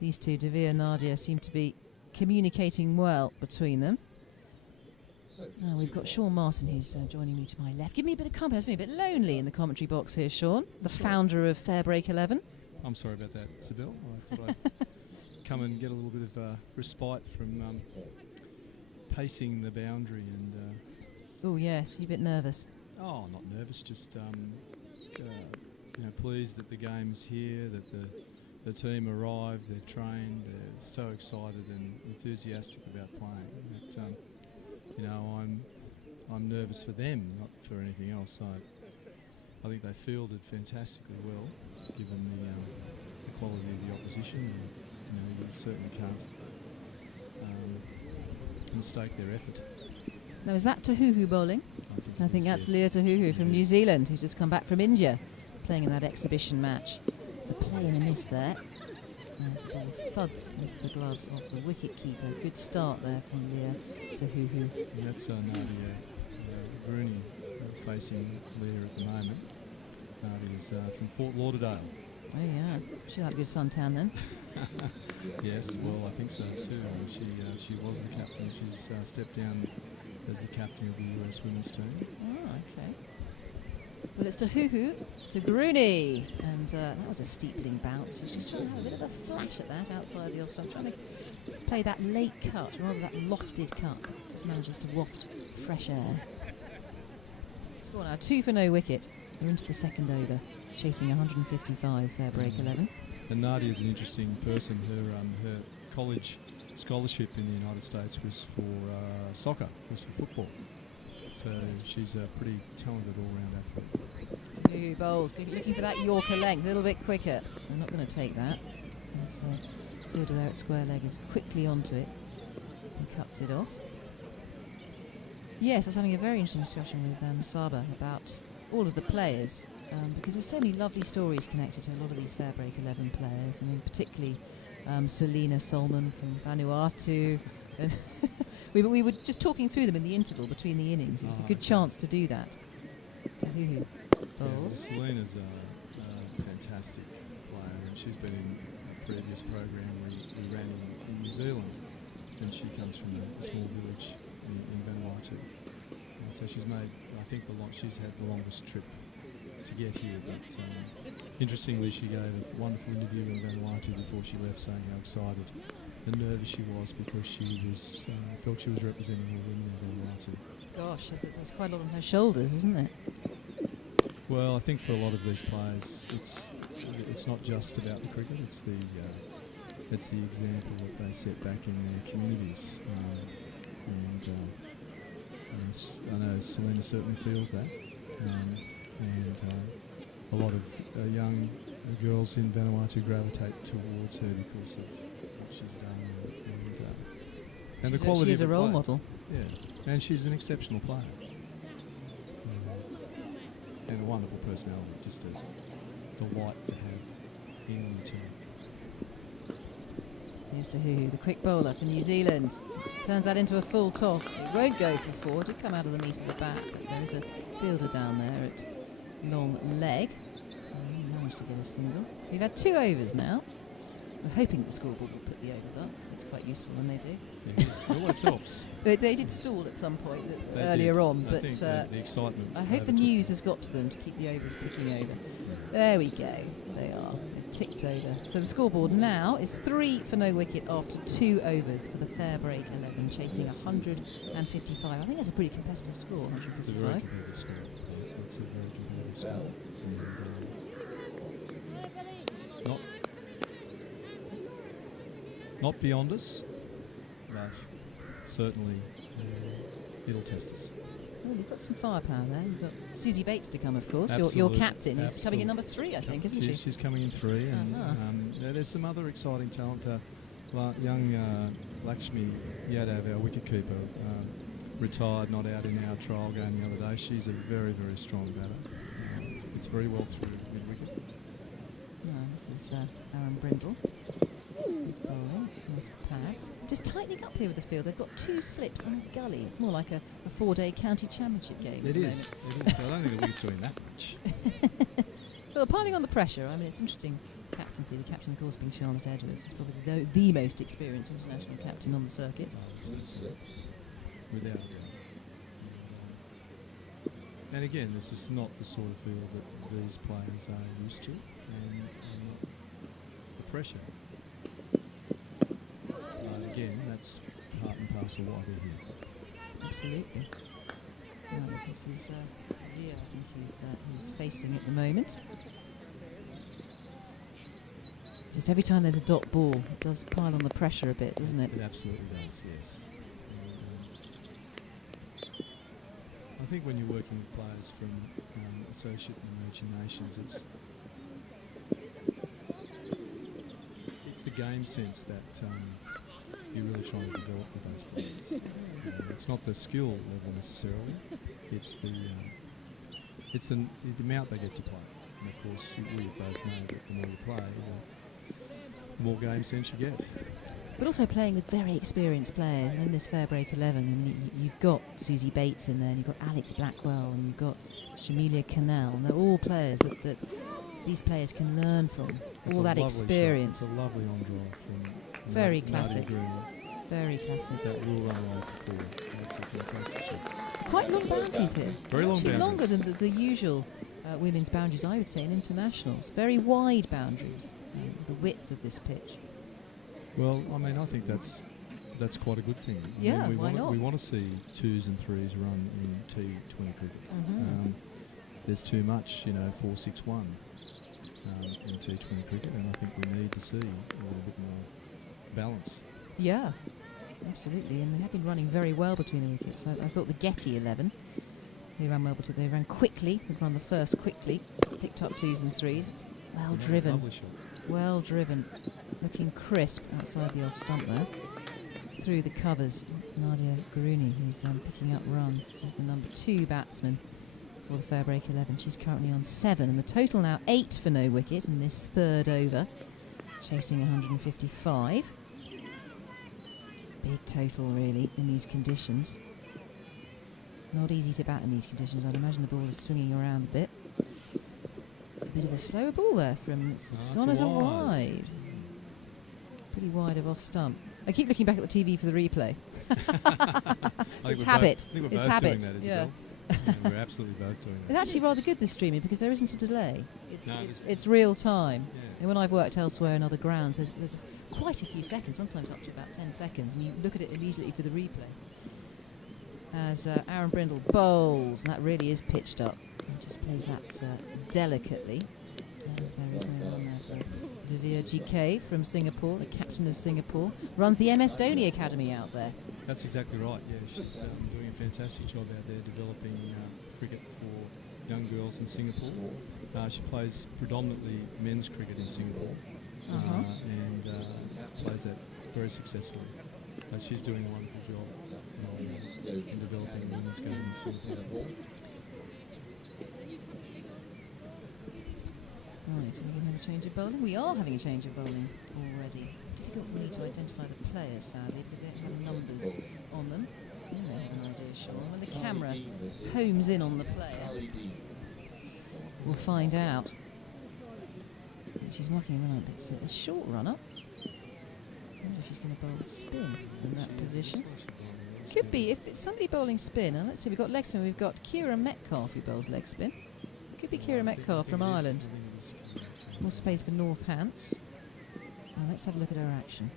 These two, Divya and Nadia, seem to be communicating well between them. We've got Sean Martin, who's joining me to my left. Give me a bit of company. It's been a bit lonely in the commentary box here, Sean, the founder of FairBreak 11. I'm sorry about that, Isabel. I thought I'd come and get a little bit of respite from pacing the boundary and. Oh yes, you're a bit nervous. Oh, not nervous. Just pleased that the game's here, that the team arrived, they've trained, they're so excited and enthusiastic about playing. That, I'm nervous for them, not for anything else. I think they fielded fantastically well, given the quality of the opposition. And, you certainly can't mistake their effort. Now, is that Tahuhu bowling? I think that's Leah Tahuhu from New Zealand, who's just come back from India, playing in that exhibition match. To play and a miss there. As the ball thuds into the gloves of the wicket-keeper. Good start there from Leah Tahuhu. And that's Nadia Rooney facing Leah at the moment. Nadia's from Fort Lauderdale. Oh yeah, she had a good suntan then. Yes, well I think so too. She was the captain. She's stepped down as the captain of the US women's team. Oh, okay. Well, it's Tahuhu to Grooney, and that was a steepling bounce. He's just trying to have a bit of a flash at that outside the offside, trying to play that late cut rather than that lofted cut. Just manages to waft fresh air. Score now 2 for no wicket. We're into the second over, chasing 155 FairBreak 11. And Nadia is an interesting person. Her college scholarship in the United States was for soccer, was for football. So she's a pretty talented all-round athlete. 2 bowls, looking for that Yorker length, a little bit quicker. They're not going to take that. As fielder there at square leg is quickly onto it and cuts it off. Yes, I was having a very interesting discussion with Saba about all of the players, because there's so many lovely stories connected to a lot of these FairBreak 11 players. I mean, particularly Selena Solomon from Vanuatu. We were just talking through them in the interval between the innings. It was a good chance to do that. Tahuhu bowls. Yeah, Selena's a fantastic player, and she's been in a previous program we ran in New Zealand, and she comes from a small village in Vanuatu. And so she's made, I think, she's had the longest trip to get here. But interestingly, she gave a wonderful interview in Vanuatu before she left, saying how excited and nervous she was because she was felt she was representing all women in Vanuatu. Gosh, there's quite a lot on her shoulders, isn't it? Well, I think for a lot of these players, it's not just about the cricket. It's the example that they set back in their communities. I know Selena certainly feels that, and a lot of young girls in Vanuatu gravitate towards her because of what she's done and the quality. She's a role model. Yeah, and she's an exceptional player. And a wonderful personality, just a delight to have in the team. Here's Tahuhu, the quick bowler for New Zealand. Just turns that into a full toss. It won't go for 4. It did come out of the meat of the bat, but there is a fielder down there at long leg. He managed to get a single. We've had 2 overs now. We're hoping the scoreboard will put the overs up, because it's quite useful when they do. It always helps. They did stall at some point earlier on, but the excitement. I hope the news has got to them to keep the overs ticking over. There we go. They are. They've ticked over. So the scoreboard now is 3 for no wicket after 2 overs for the FairBreak 11, chasing 155. I think that's a pretty competitive score, 155. It's a very competitive score. It's a very competitive score. Not beyond us, but certainly it'll test us. Well, you've got some firepower there. You've got Susie Bates to come, of course, Absolutely. your captain. Who's coming in number 3, I think, isn't she? She's coming in 3, and there's some other exciting talent. Young Lakshmi Yadav, our wicketkeeper, retired, not out in our trial game the other day. She's a very, very strong batter. It's very well through mid-wicket. No, this is Aaron Brindle. He's bowling. It's off pads. Just tightening up here with the field. They've got 2 slips on a gully. It's more like a 4-day county championship game. It is. I don't think the wicket's doing that much. Well, piling on the pressure. I mean, it's interesting captaincy. The captain, of course, being Charlotte Edwards, who's probably the most experienced international captain on the circuit. Without a doubt. And again, this is not the sort of field that these players are used to. And pressure. Again, that's part and parcel why they're here. Absolutely. Right, this is Via, I think who's facing at the moment. Just every time there's a dot ball, it does pile on the pressure a bit, doesn't it? It absolutely does, yes. And, I think when you're working with players from associate and emerging nations, it's the game sense that you're really trying to develop with those players. It's not the skill level necessarily; it's the amount they get to play. And of course, we both know that the more you play, the more game sense you get. But also playing with very experienced players. And in this FairBreak 11, I mean, you've got Susie Bates in there, and you've got Alex Blackwell, and you've got Shamilia Canal, and they're all players that these players can learn from. It's all that experience. It's a lovely on drive from very classic. Very classic. That will run away for 4. That's a fantastic shot. Quite long boundaries here. Very long Actually boundaries. longer than the usual women's boundaries, I would say, in internationals. Very wide boundaries, the width of this pitch. Well, I mean, I think that's quite a good thing. Yeah, why not? We want to see 2s and 3s run in T20 cricket. There's too much, 4-6-1 in T20 cricket, and I think we need to see a little bit more balance. Yeah, absolutely, and they have been running very well between the wickets. I thought the Getty 11, they ran well between. They ran quickly. They'd run the first quickly, picked up 2s and 3s. It's well driven. Lovely shot. Well driven, looking crisp outside the off stump there. Through the covers, it's Nadia Guruni who's picking up runs. She's the number 2 batsman for the FairBreak 11. She's currently on 7, and the total now 8 for no wicket in this 3rd over, chasing 155. Big total, really, in these conditions. Not easy to bat in these conditions. I'd imagine the ball is swinging around a bit. It's a bit of a slower ball there from. It's gone as a wide. Pretty wide of off stump. I keep looking back at the TV for the replay. It's habit. It's habit. Yeah. We're absolutely both doing that. It's actually rather good, this streaming, because there isn't a delay. It's real time. Yeah. And when I've worked elsewhere in other grounds, there's quite a few seconds, sometimes up to about 10 seconds, and you look at it immediately for the replay. As Aaron Brindle bowls, and that really is pitched up. He just plays that delicately. As there is no one there for Divya GK from Singapore, the captain of Singapore. Runs the MS Dhoni Academy out there. That's exactly right, yeah. She's doing a fantastic job out there developing cricket for young girls in Singapore. She plays predominantly men's cricket in Singapore and plays that very successfully. She's doing a wonderful job in developing the women's game in Singapore. Right, are we going to have a change of bowling? We are having a change of bowling already. It's difficult for me to identify the players, sadly, because they don't have numbers on them. You may have an idea, Sean. When the camera homes in on the player, we'll find out. She's marking a run up. It's a short run up. I wonder if she's going to bowl spin from that position. Could be, if it's somebody bowling spin. Let's see, we've got leg spin. We've got Kira Metcalf who bowls leg spin. Could be Kira Metcalf from Ireland. More space for Northants. Let's have a look at her action.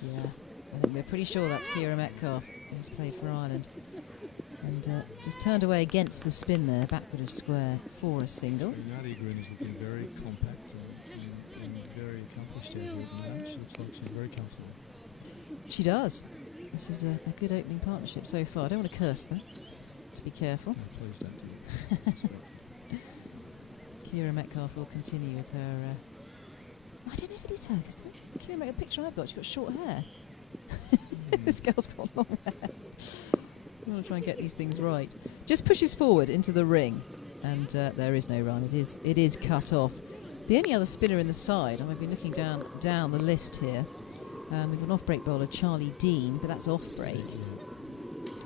Yeah, I think we're pretty sure that's Kira Metcalf who's played for Ireland. And just turned away against the spin there, backward of square for a single. Nadia Green is looking very compact and very accomplished out here. She looks like she's very comfortable. She does. This is a good opening partnership so far. I don't want to curse them. To be careful. No, please don't do that. Kira Metcalf will continue with her. I don't know if it is her, because Kira Metcalf, the picture I've got, she's got short hair. This girl's got long hair. I want to try and get these things right. Just pushes forward into the ring, and there is no run. It is cut off. The only other spinner in the side, I've been looking down the list here. We've got an off-break bowler, Charlie Dean, but that's off-break.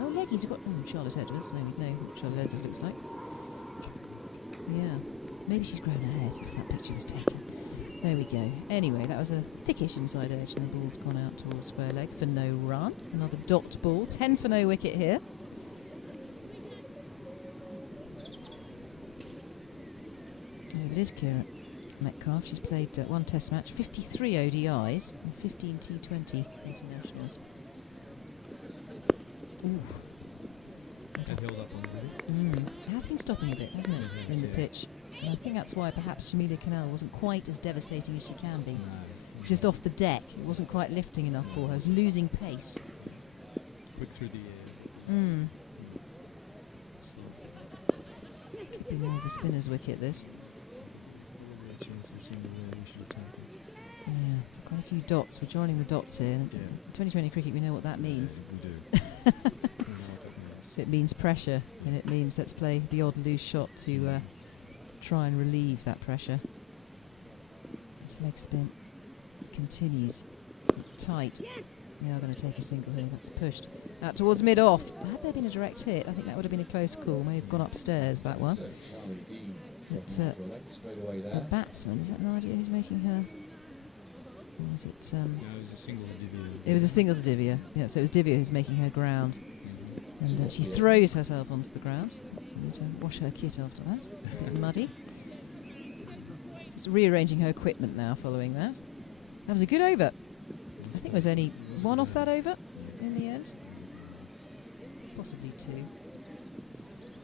Oh, leggies, we've got Charlotte Edwards. No, we know what Charlotte Edwards looks like. Yeah. Maybe she's grown her hair since that picture was taken. There we go. Anyway, that was a thickish inside edge, and the ball's gone out towards square leg for no run. Another dot ball. 10 for no wicket here. Oh, it is Kira Metcalf. She's played one Test match, 53 ODIs, and 15 T20 internationals. Ooh. That held up on the bit. It has been stopping a bit, hasn't it, in the pitch? And I think that's why perhaps Shamilia Canal wasn't quite as devastating as she can be. Just off the deck, it wasn't quite lifting enough for her. It was losing pace. Quick through the air. Could be more of a spinner's wicket, this. Probably a chance of single there we should have taken. Yeah, there's quite a few dots. We're joining the dots here. Yeah. 2020 cricket, we know what that means. Yeah, we do. It means pressure, and it means let's play the odd loose shot to try and relieve that pressure. This leg spin continues. It's tight. They are going to take a single here. That's pushed out towards mid-off. Had there been a direct hit, I think that would have been a close call. May have gone upstairs, that one. But the batsman, is that Nadia who's making her? Or was it? No, it was a single to Divya. It was a single to Divya. Yeah, so it was Divya who's making her ground. And she throws herself onto the ground. Need to wash her kit after that. A bit muddy. Just rearranging her equipment now following that. That was a good over. I think there was only one off that over in the end. Possibly two.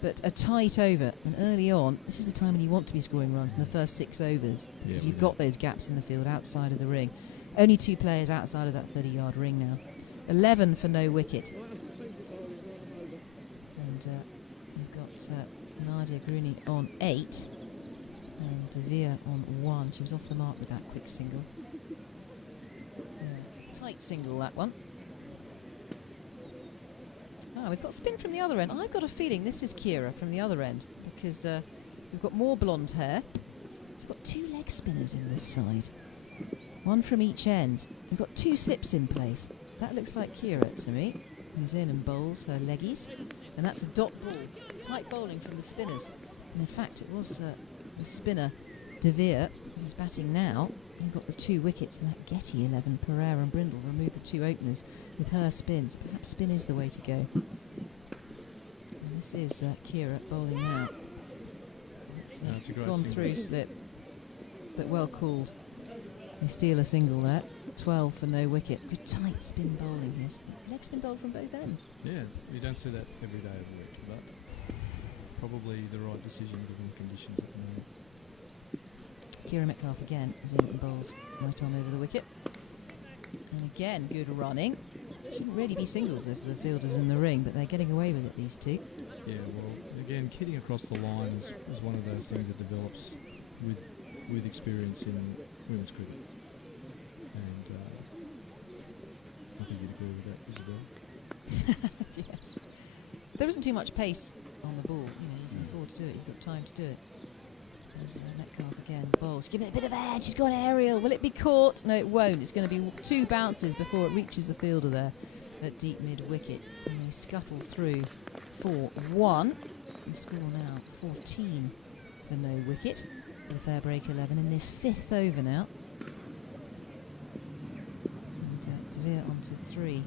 But a tight over. And early on, this is the time when you want to be scoring runs in the first 6 overs. Because you've got those gaps in the field outside of the ring. Only 2 players outside of that 30-yard ring now. 11 for no wicket. We've got Nadia Gruni on 8 and Divya on 1. She was off the mark with that quick single. Tight single, that one. We've got spin from the other end. I've got a feeling this is Kira from the other end because we've got more blonde hair. We've got 2 leg spinners in this side. 1 from each end. We've got 2 slips in place. That looks like Kira to me. Who's in and bowls her leggies. And that's a dot ball. Tight bowling from the spinners. And in fact, it was the spinner, Divya, who's batting now. You've got the 2 wickets in that Getty 11. Pereira and Brindle remove the 2 openers with her spins. Perhaps spin is the way to go. And this is Kira bowling now. It's gone through slip, but well called. They steal a single there. 12 for no wicket. Good tight spin bowling, yes. Leg spin bowl from both ends. Yeah, you don't see that every day of the week, but probably the right decision given the conditions at the moment. Kira Metcalf again is in and bowls right on over the wicket. And again, good running. Shouldn't really be singles as the fielders in the ring, but they're getting away with it, these 2. Yeah, well, again, kidding across the line is one of those things that develops with experience in women's cricket. And I think you'd agree with that, Isabel. Yes. There isn't too much pace on the ball. You know, you can afford to do it. You've got time to do it. There's Metcalf again. Bowls. Give it a bit of edge. She's gone aerial. Will it be caught? No, it won't. It's going to be 2 bounces before it reaches the fielder there at deep mid-wicket. And they scuttle through for 1. And score now 14 for no wicket. For the FairBreak 11 in this 5th over now. And Divya onto 3.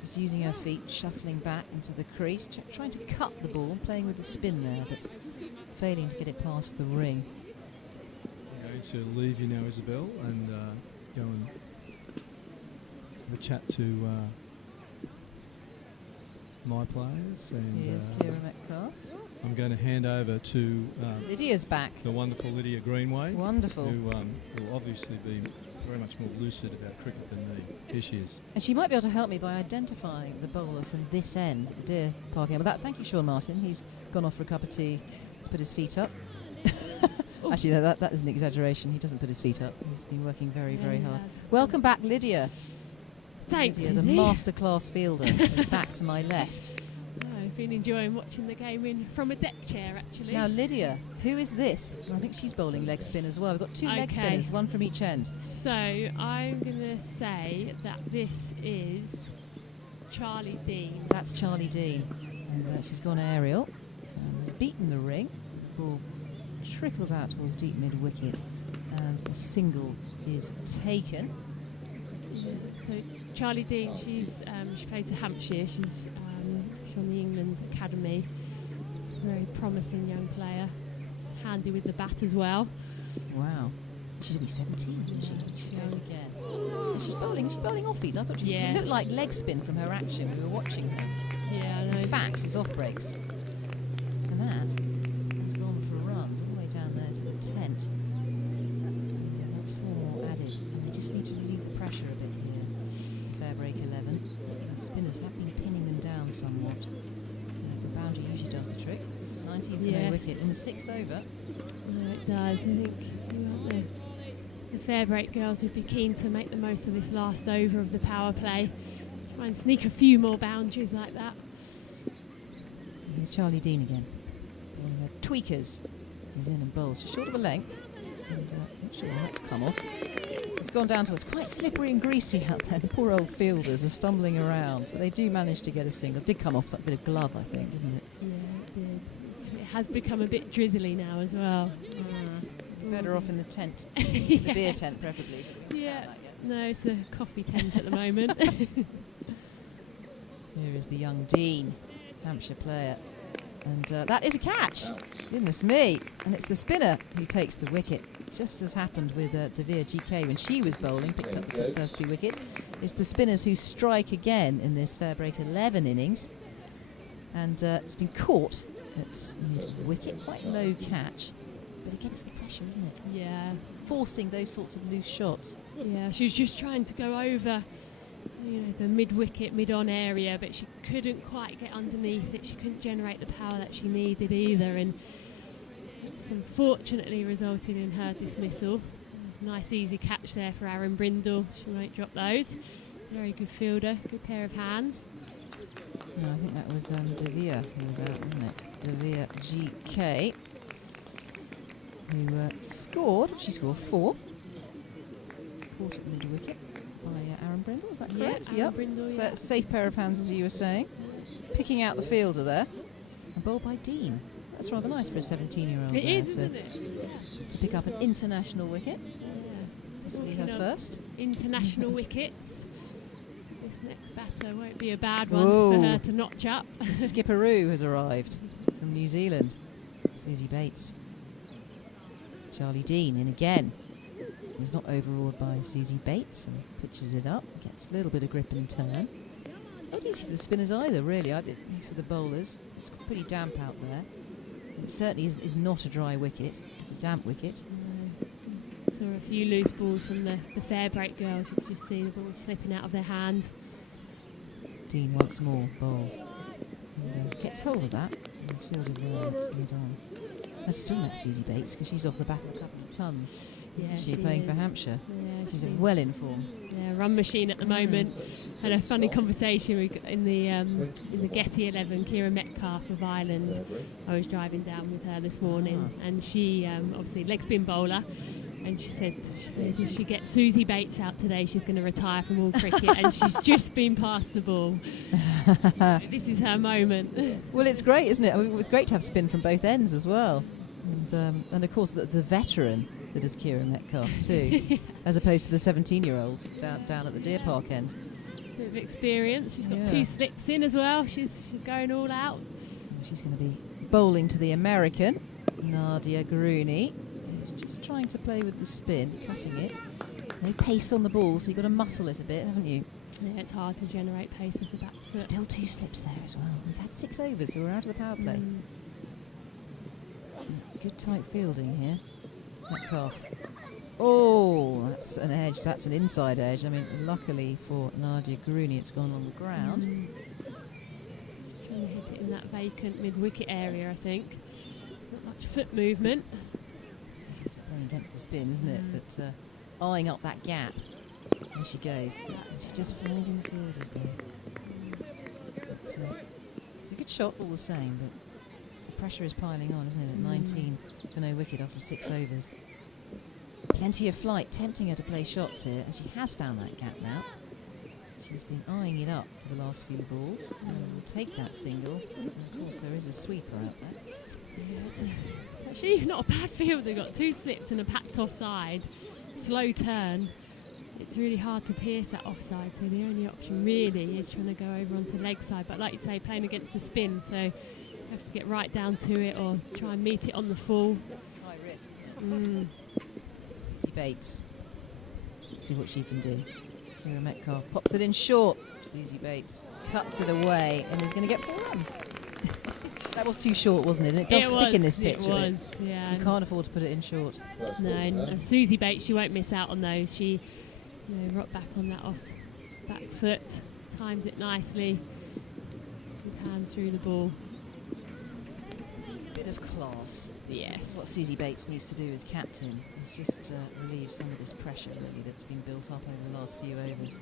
Just using her feet, shuffling back into the crease, trying to cut the ball, playing with the spin there, but failing to get it past the ring. I'm going to leave you now, Isabel, and go and have a chat to my players. And here's Kira Metcalf. I'm going to hand over to Lydia's back. The wonderful Lydia Greenway. Wonderful. Who will obviously be very much more lucid about cricket than me. Here she is. And she might be able to help me by identifying the bowler from this end, dear Parker. But thank you, Sean Martin. He's gone off for a cup of tea to put his feet up. Actually, no, that is an exaggeration. He doesn't put his feet up. He's been working very, very hard. Welcome back, Lydia. Thanks, Lydia, the masterclass fielder, is back to my left. I've been enjoying watching the game from a deck chair, actually. Now, Lydia, who is this? I think she's bowling leg spin as well. We've got 2 leg spinners, 1 from each end. So I'm going to say that this is Charlie Dean. That's Charlie Dean. And she's gone aerial and has beaten the ring. Ball trickles out towards deep mid-wicket. And a single is taken. So Charlie Dean, she plays for Hampshire. She's on the England Academy. Very promising young player. handy with the bat as well. Wow. She's only 17, isn't she? She goes again. And she's bowling offbeats. I thought she looked like leg spin from her action. We were watching her. Yeah, I know. In fact, it's off breaks. And that's gone for runs all the way down there to the tent. Yeah, that's 4 more added. And they just need to relieve the pressure a bit here. FairBreak 11. The spinners have been pinning them down somewhat. The boundary usually does the trick. 19th no wicket in the 6th over. No, it does. I think the FairBreak girls would be keen to make the most of this last over of the power play. Try and sneak a few more boundaries like that. Here's Charlie Dean again. Tweakers. She's in and bowls. She's short of a length. And not sure that's come off. It's gone down to us. Quite slippery and greasy out there. The poor old fielders are stumbling around. But they do manage to get a single. It did come off a bit of glove, I think, didn't it? Yeah, it did. It has become a bit drizzly now as well. Better off in the tent. The beer tent, preferably. Yeah. No, it's a coffee tent at the moment. Here is the young Dean, Hampshire player. And that is a catch. Goodness me. And it's the spinner who takes the wicket. Just as happened with Devere GK when she was bowling, picked up the first 2 wickets. It's the spinners who strike again in this FairBreak 11 innings. And it's been caught at mid-wicket. Quite low catch. But again, it's the pressure, isn't it? Yeah. Forcing those sorts of loose shots. Yeah, she was just trying to go over the mid-wicket, mid-on area, but she couldn't quite get underneath it. She couldn't generate the power that she needed either, and it's unfortunately resulted in her dismissal. Nice easy catch there for Aaron Brindle. She won't drop those. Very good fielder, good pair of hands. No, I think that was Devere who was out, wasn't it? Devere GK. Who scored, she scored 4. Caught at mid-wicket by Aaron Brindle, is that correct? Yeah, Aaron Brindle, so it's a safe pair of hands, as you were saying. Picking out the fielder there. And bowled by Dean. That's rather nice for a 17-year-old. It is, isn't it? To pick up an international wicket. Yeah. This will be her first. International wickets. This next batter won't be a bad one for her to notch up. The skipperoo has arrived from New Zealand. Susie Bates. Charlie Dean in again. He's not overawed by Susie Bates and pitches it up. Gets a little bit of grip and turn. Not easy for the spinners either, really. For the bowlers. It's pretty damp out there. And it certainly is not a dry wicket. It's a damp wicket. Saw a few loose balls from the FairBreak girls. You can just see the balls slipping out of their hand. Dean once more bowls. And gets hold of that. And he's fielded well to mid-on. I was talking about Susie Bates because she's off the back of a couple of tons. Isn't she playing for Hampshire? Yeah, she's well in form. Yeah, run machine at the moment. Had a funny conversation in the Getty 11. Kira Metcalf of Ireland. I was driving down with her this morning, and she obviously leg spin bowler. And she said if she gets Susie Bates out today, she's going to retire from all cricket, and she's just been past the ball. This is her moment. Well, it's great, isn't it? I mean, it's great to have spin from both ends as well. And of course, the veteran that is Kira Metcalf too, as opposed to the 17-year-old down at the Deer Park end. Bit of experience. She's got 2 slips in as well. She's going all out. She's going to be bowling to the American, Nadia Garuni. Who's just trying to play with the spin, cutting it. No pace on the ball, so you've got to muscle it a bit, haven't you? Yeah, it's hard to generate pace off the back foot. Still 2 slips there as well. We've had 6 overs, so we're out of the power play. Good tight fielding here. Metcalf. Oh, that's an edge. That's an inside edge. I mean, luckily for Nadia Garuni, it's gone on the ground. Trying to hit it in that vacant mid-wicket area, I think. Not much foot movement. It's also playing against the spin, isn't it? But eyeing up that gap. There she goes. She's just finding the fielders there. But, it's a good shot all the same, but the pressure is piling on, isn't it? At 19 for no wicket after 6 overs. Plenty of flight, tempting her to play shots here, and she has found that gap now. She's been eyeing it up for the last few balls, and will take that single. And of course, there is a sweeper out there. Yeah, it's actually not a bad field. They've got 2 slips and a packed offside. Slow turn. It's really hard to pierce that offside, so the only option really is trying to go over onto the leg side. But like you say, playing against the spin, so have to get right down to it or try and meet it on the full. It's high risk, isn't it? Susie Bates. Let's see what she can do. Kira Metcalf pops it in short. Susie Bates cuts it away and is going to get 4 runs. That was too short, wasn't it? And it does stick in this pitch. It was, yeah. You can't afford to put it in short. No, and Susie Bates, she won't miss out on those. She rocked back on that back foot, timed it nicely, with hands through the ball. Bit of class. Yes. This is what Susie Bates needs to do as captain. Is just relieve some of this pressure really that's been built up over the last few overs.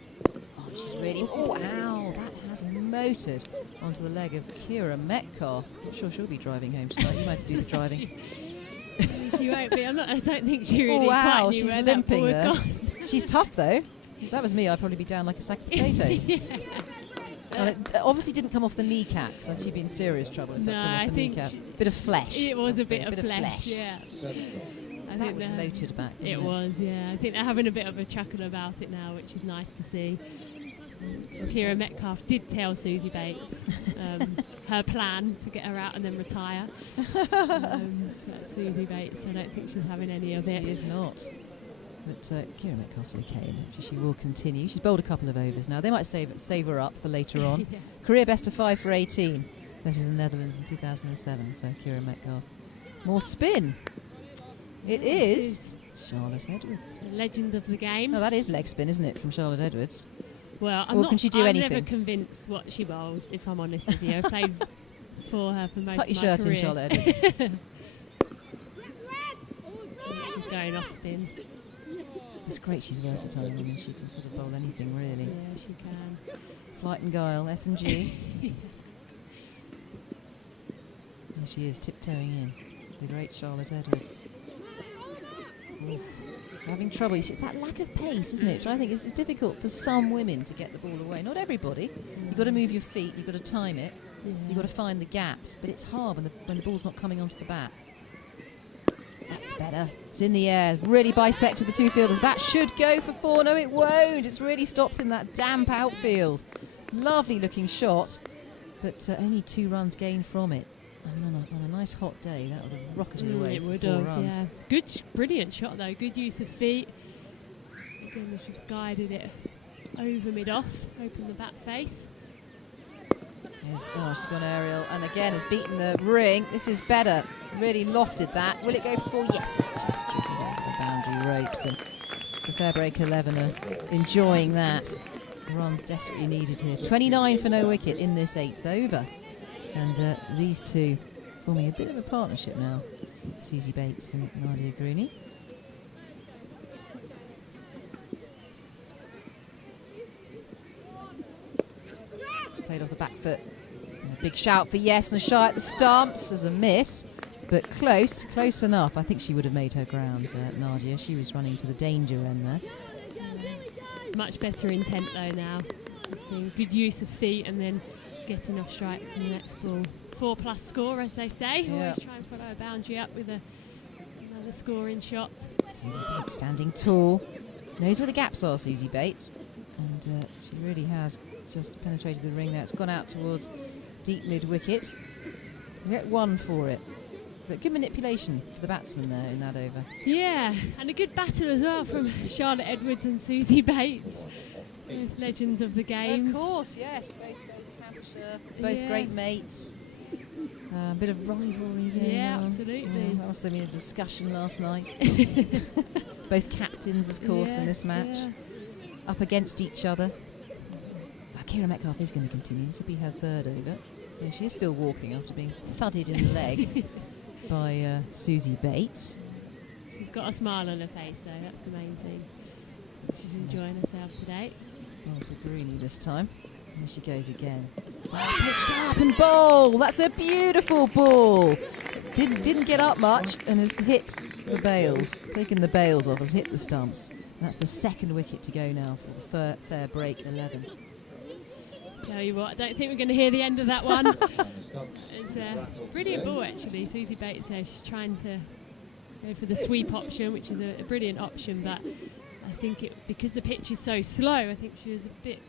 Oh, she's really... Oh, ow! That has motored onto the leg of Kira Metcalf. Not sure she'll be driving home tonight. You might have to do the driving. She won't be. I don't think she really wow, quite knew she's where limping that there. ball had gone. She's tough though. If that was me, I'd probably be down like a sack of potatoes. Yeah. And it obviously didn't come off the kneecap, so she'd be in serious trouble if that No, came off I the think kneecap. Bit of flesh. It was a possibly, bit of flesh, yeah. That was motored back. It was, yeah. I think they're having a bit of a chuckle about it now, which is nice to see. Kira Metcalf did tell Susie Bates her plan to get her out and then retire. But Susie Bates, I don't think she's having any of it. She is not. But Kira Metcalf's okay. She will continue. She's bowled a couple of overs now. They might save her up for later on. Yeah. Career best of 5 for 18 versus the Netherlands in 2007 for Kira Metcalf. More spin. It is Charlotte Edwards. The legend of the game. Oh, that is leg spin, isn't it, from Charlotte Edwards? Well, I'm never convinced what she bowls, if I'm honest with you. I've played for her for most of my career. Tuck your shirt in, Charlotte Edwards. She's going off spin. It's great she's versatile. I mean, she can sort of bowl anything, really. Yeah, she can. Flight and Guile, F and G. There she is, tiptoeing in. The great Charlotte Edwards. Oof. Having trouble. It's that lack of pace, isn't it? Which I think is difficult for some women to get the ball away. Not everybody. You've got to move your feet. You've got to time it. Yeah. You've got to find the gaps. But it's hard when the ball's not coming onto the bat. That's better. It's in the air. Really bisected the two fielders. That should go for 4. No, it won't. It's really stopped in that damp outfield. Lovely looking shot, but only 2 runs gained from it. And on a nice hot day, that would have rocketed away it for would 4 have, runs. yeah. Good, brilliant shot though. Good use of feet. Again, she's guided it over mid-off. Open the bat face. She's gone aerial and again has beaten the ring. This is better. Really lofted that. Will it go for 4? Yes, it's just driven down the boundary ropes. And the FairBreak 11 are enjoying that. Runs desperately needed here. 29 for no wicket in this 8th over. And these two forming a bit of a partnership now. Susie Bates and Nadia Grooney. It's played off the back foot. And a big shout for yes and a shy at the stumps as a miss. But close enough. I think she would have made her ground, Nadia. She was running to the danger end there. Much better intent though now. Good use of feet and then getting off strike from the next ball. 4+ score, as they say. Yeah. Always try and follow a boundary up with another scoring shot. Susie Bates standing tall. Knows where the gaps are, Susie Bates. And she really has just penetrated the ring there. It's gone out towards deep mid-wicket. You get 1 for it. But good manipulation for the batsman there in that over. Yeah, and a good battle as well from Charlotte Edwards and Susie Bates. Both legends of the game. Of course, yes. Both great mates. A bit of rivalry there. Yeah, absolutely. That must have been a discussion last night. Both captains, of course, in this match. Yeah. Up against each other. Kira Metcalf is going to continue. This will be her 3rd over. So she is still walking after being thudded in the leg by Susie Bates. She's got a smile on her face, though. That's the main thing. She's enjoying herself today. Also Greeny this time. And there she goes again. Pitched up and bowl. That's a beautiful ball. Didn't get up much and has hit the bails. Taken the bails off, has hit the stumps. And that's the 2nd wicket to go now for the FairBreak 11. Tell you what, I don't think we're going to hear the end of that one. It's a brilliant ball, actually. Susie Bates there, she's trying to go for the sweep option, which is a brilliant option, but I think because the pitch is so slow, I think she was a bit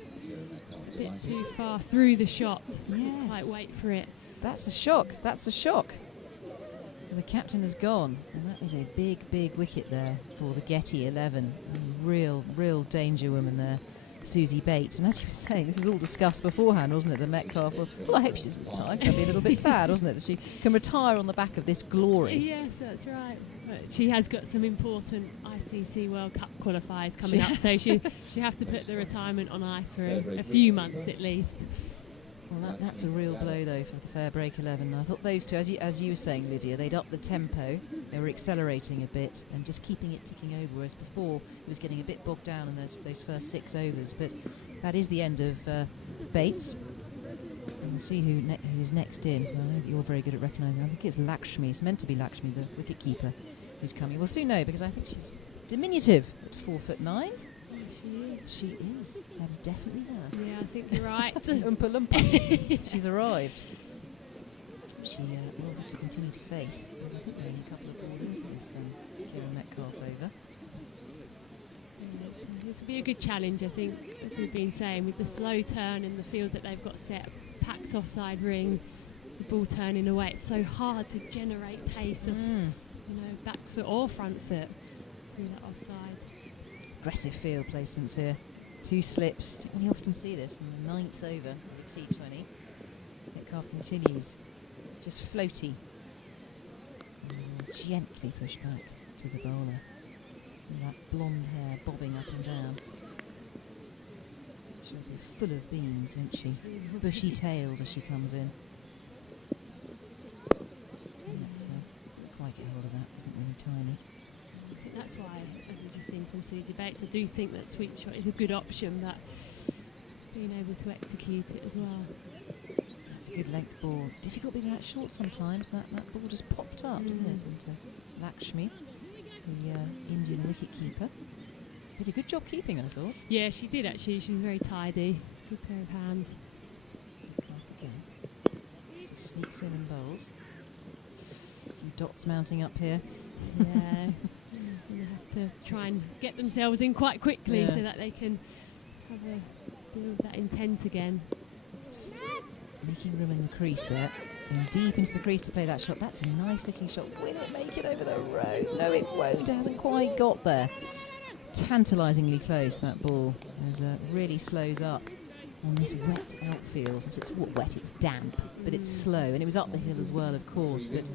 too far through the shot. Yes. Quite wait for it. That's a shock. That's a shock. The captain has gone, and that is a big, big wicket there for the Getty 11. Real danger woman there, Susie Bates. And as you were saying, this was all discussed beforehand, wasn't it? The Metcalf. Well, I hope she's retired. That'd be a little bit sad, wasn't it? That she can retire on the back of this glory. Yes, that's right. But she has got some important ICC World Cup qualifiers coming up, so she have to put the retirement on ice for a few months at least. Well, that's a real blow, though, for the FairBreak 11. I thought those two, as you were saying, Lydia, they'd upped the tempo. They were accelerating a bit and just keeping it ticking over, whereas before it was getting a bit bogged down in those first 6 overs. But that is the end of Bates. And we'll see who's next in. Well, I know that you're very good at recognising. I think it's Lakshmi. It's meant to be Lakshmi, the wicket-keeper, who's coming. We'll soon know, because I think she's diminutive at 4'9". She is. That is definitely her. Yeah, I think you're right. Oompa Loompa. She's arrived. She will have to continue to face, because I think we're only a couple of balls into this Kieran Metcalf over. This will be a good challenge, I think, as we've been saying, with the slow turn in the field that they've got set, packed offside ring, the ball turning away. It's so hard to generate pace of, back foot or front foot through that offside. Aggressive field placements here. 2 slips. You don't often see this in the 9th over of a T20. Metcalf continues. Just floaty. And gently push back to the bowler. With that blonde hair bobbing up and down. She'll be full of beans, won't she? Bushy-tailed as she comes in. Let's quite get hold of that. Isn't really tiny. I think that's why, as we've just seen from Susie Bates, I do think that sweep shot is a good option, but being able to execute it as well. That's a good length ball. It's difficult being that short sometimes. That ball just popped up, didn't it, into Lakshmi, the Indian wicket-keeper. Did a good job keeping, I thought. Yeah, she did actually. She was very tidy. Good pair of hands. Just sneaks in and bowls. A few dots mounting up here. Yeah. They have to try and get themselves in quite quickly so that they can have build that intent again. Just making room in the crease there. And deep into the crease to play that shot. That's a nice looking shot. Will it make it over the road? No, it won't. It hasn't quite got there. Tantalisingly close, that ball. As really slows up on this wet outfield. It's wet, it's damp, but it's slow. And it was up the hill as well, of course, but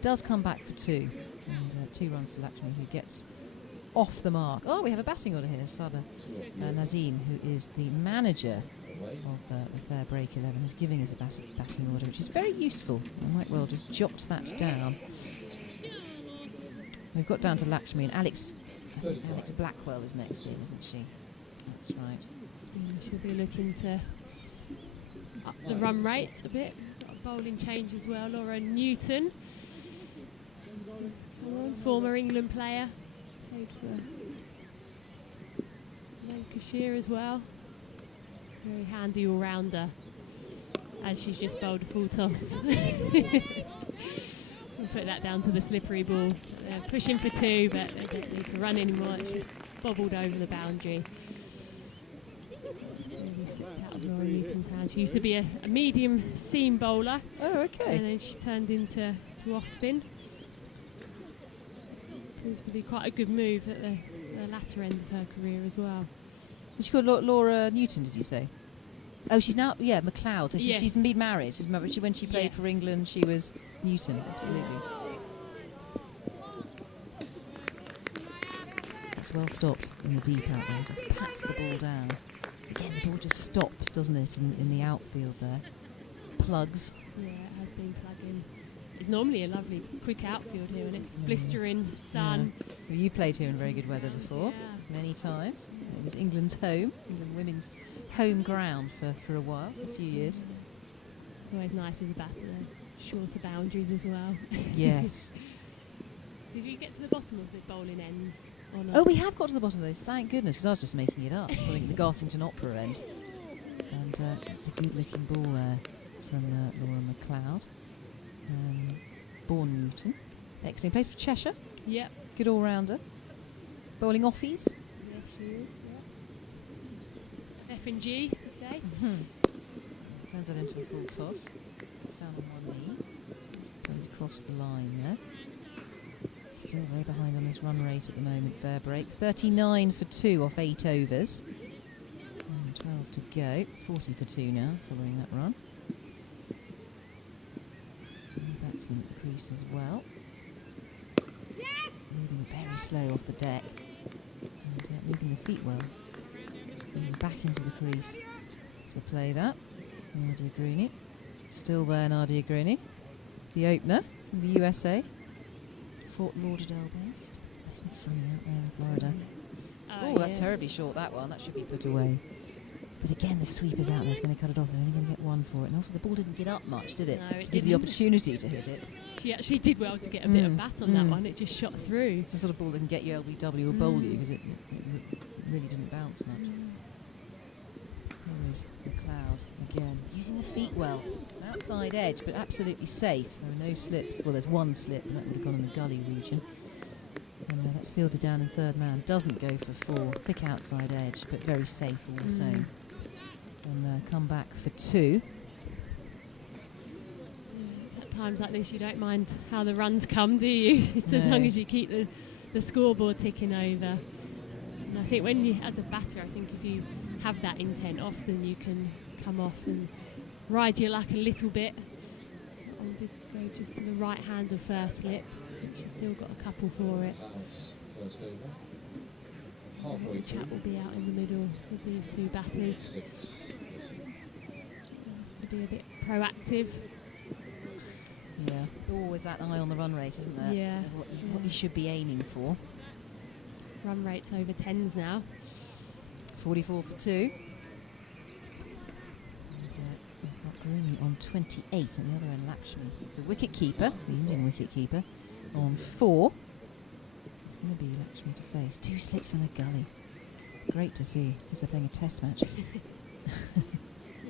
does come back for 2. And 2 runs to Lakshmi, who gets off the mark. Oh, we have a batting order here. Sabah Nazim, who is the manager of the FairBreak 11, is giving us a batting order, which is very useful. I might well just jot that down. We've got down to Lakshmi and Alex. I think Alex Blackwell is next in, isn't she? That's right. She'll be looking to up the run rate a bit. Got a bowling change as well. Laura Newton, former England player, played for Lancashire as well. Very handy all-rounder, as she's just bowled a full toss. We'll put that down to the slippery ball. They're pushing for 2, but they don't need to run anymore. It's just bobbled over the boundary. Out of Laura Newton's hand. She used to be a medium seam bowler. Oh, okay. And then she turned into off spin. Proves to be quite a good move at the latter end of her career as well. Is she called Laura Newton, did you say? Oh, she's now, McLeod. So she's been married. When she played for England, she was Newton, absolutely. That's well stopped in the deep out there. Just pats the ball down. Again, the ball just stops, doesn't it, in the outfield there. Plugs. Yeah, it has been plugging. It's normally a lovely quick outfield here, and it's blistering sun. Yeah. Well, you played here in very good weather before, many times. It was England's home, England women's home ground for a while, a few years. It's always nice as a batter, shorter boundaries as well. Yes. Did you get to the bottom of the bowling ends? Or not? Oh, we have got to the bottom of this, thank goodness, because I was just making it up, calling it the Garsington Opera end. And it's a good-looking ball there from Laura McLeod. Born Newton. Excellent. Plays for Cheshire. Yep. Good all-rounder. Bowling offies. Yes, she is. Yep. F and G, you say. Turns that into a full toss. Gets down on one knee. Goes across the line there. Still way behind on his run rate at the moment, FairBreak. 39 for 2 off 8 overs. And 12 to go. 40 for 2 now, following that run. And the batsman at the crease as well. Moving very slow off the deck. And moving the feet well. Moving back into the crease to play that. Nadia Greeny. Still there, Nadia Greeny. The opener from the USA. Fort Lauderdale-based. Nice and sunny out there in Florida. Oh, that's terribly short, that one. That should be put away. But again, the sweeper's out there. It's going to cut it off. They're only going to get one for it. And also, the ball didn't get up much, did it? No, it to give the opportunity to hit it. She actually did well to get a bit of bat on that one. It just shot through. It's the sort of ball that can get you LBW or bowl you, because it really didn't bounce much. There is McLeod again, using the feet well. It's an outside edge, but absolutely safe. There are no slips. Well, there's one slip, and that would have gone in the gully region. And that's fielded down in third man. Doesn't go for 4. Thick outside edge, but very safe all the same. And come back for 2. At times like this, you don't mind how the runs come, do you? It's as long as you keep the scoreboard ticking over. And I think when you, as a batter, I think if you have that intent, often you can come off and ride your luck a little bit. I did go just to the right hand of first slip. She's still got a couple for it. The chap will be out in the middle with these two batters. To be a bit proactive. Yeah, always that eye on the run rate, isn't there? Yeah. What you should be aiming for. Run rate's over 10s now. 44 for 2. And we've got Rooney on 28 on the other end, Lakshmi. The wicket keeper, the Indian wicket keeper, on 4. It's going to be Lakshmi to face. 2 slips and a gully. Great to see. As if they're playing a test match. You've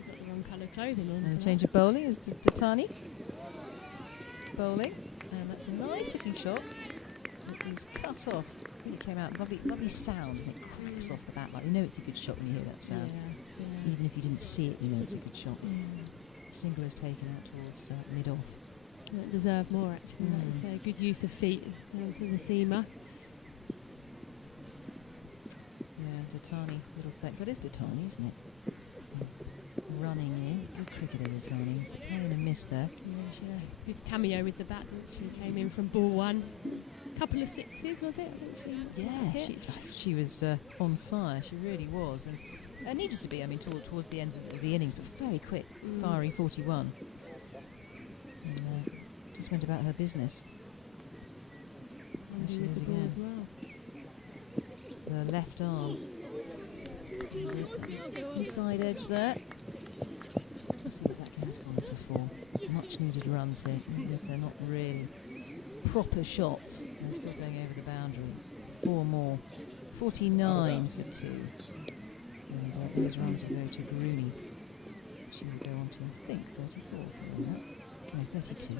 got the wrong colour clothing on. And a change of bowling is Datani. Bowling. And that's a nice looking shot. He's cut off. I think it came out. Lovely sound as it cracks off the bat. Like, you know it's a good shot when you hear that sound. Yeah. Even if you didn't see it, you know it's a good shot. Single is taken out towards mid-off. That deserve more, actually. That's a good use of feet for the seamer. Yeah, Datani, Middlesex. That is Datani, isn't it? He's running in. Good cricketer, Datani. It's a play and a miss there. Yeah, she had a good cameo with the bat. She came in from ball 1. Couple of 6s, was it? Yeah, she was on fire. She really was, and needed to be. I mean, towards the ends of the innings, but very quick, fiery 41. And just went about her business. There she is again. The left arm, inside edge there. Let's see if that has gone for 4. Much needed runs here, even if they're not really proper shots. They're still going over the boundary. 4 more. 49 for 2. And those runs will go to Rooney. She will go on to, I think, 34 for that. No, 32.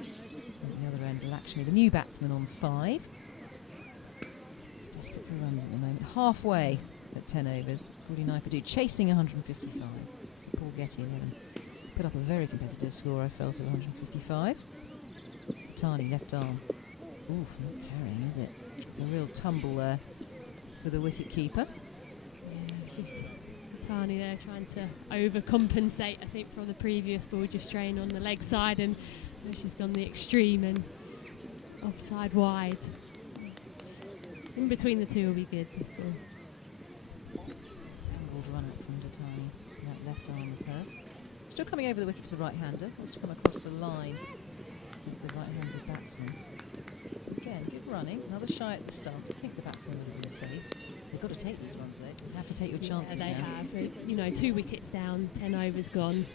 At the other end, Lakshmi, the new batsman, on 5. He's desperate for runs at the moment. Halfway at 10 overs. 49 for 2. Chasing 155. Sir Paul Getty 11. Put up a very competitive score, I felt, at 155. Tani left arm. Oof, not carrying, is it? It's a real tumble there for the wicket keeper. Yeah, Tani there trying to overcompensate, I think, from the previous ball, just straying on the leg side, and she's gone the extreme and offside wide. In between the two will be good, this ball. Angled run up from Datani, that left arm of hers. Still coming over the wicket to the right-hander, wants to come across the line of the right-handed batsman. Again, good running, another shy at the stumps. I think the batsman will have been safe. They've got to take these ones, though. You have to take your chances now. They have. You know, 2 wickets down, 10 overs gone.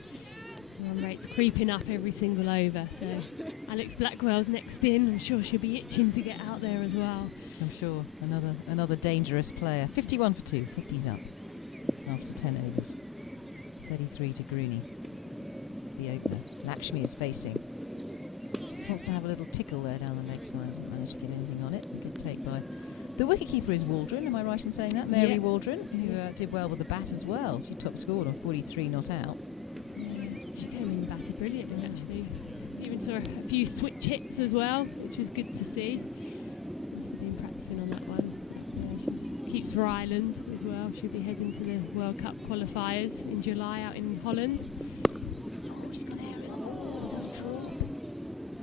Run rate's creeping up every single over. So Alex Blackwell's next in. I'm sure she'll be itching to get out there as well. I'm sure. Another dangerous player. 51 for 2. 50's up after 10 overs. 33 to Greeny. The opener. Lakshmi is facing. Just wants to have a little tickle there down the leg side. Doesn't manage to get anything on it. Good take by the wicketkeeper is Waldron. Am I right in saying that? Mary Waldron, who did well with the bat as well. She top scored on 43 not out. She came in and batted brilliantly, actually. saw a few switch hits as well, which was good to see. She's been practicing on that one. She keeps for Ireland as well. She'll be heading to the World Cup qualifiers in July out in Holland. She's got air at all. Was that a drop?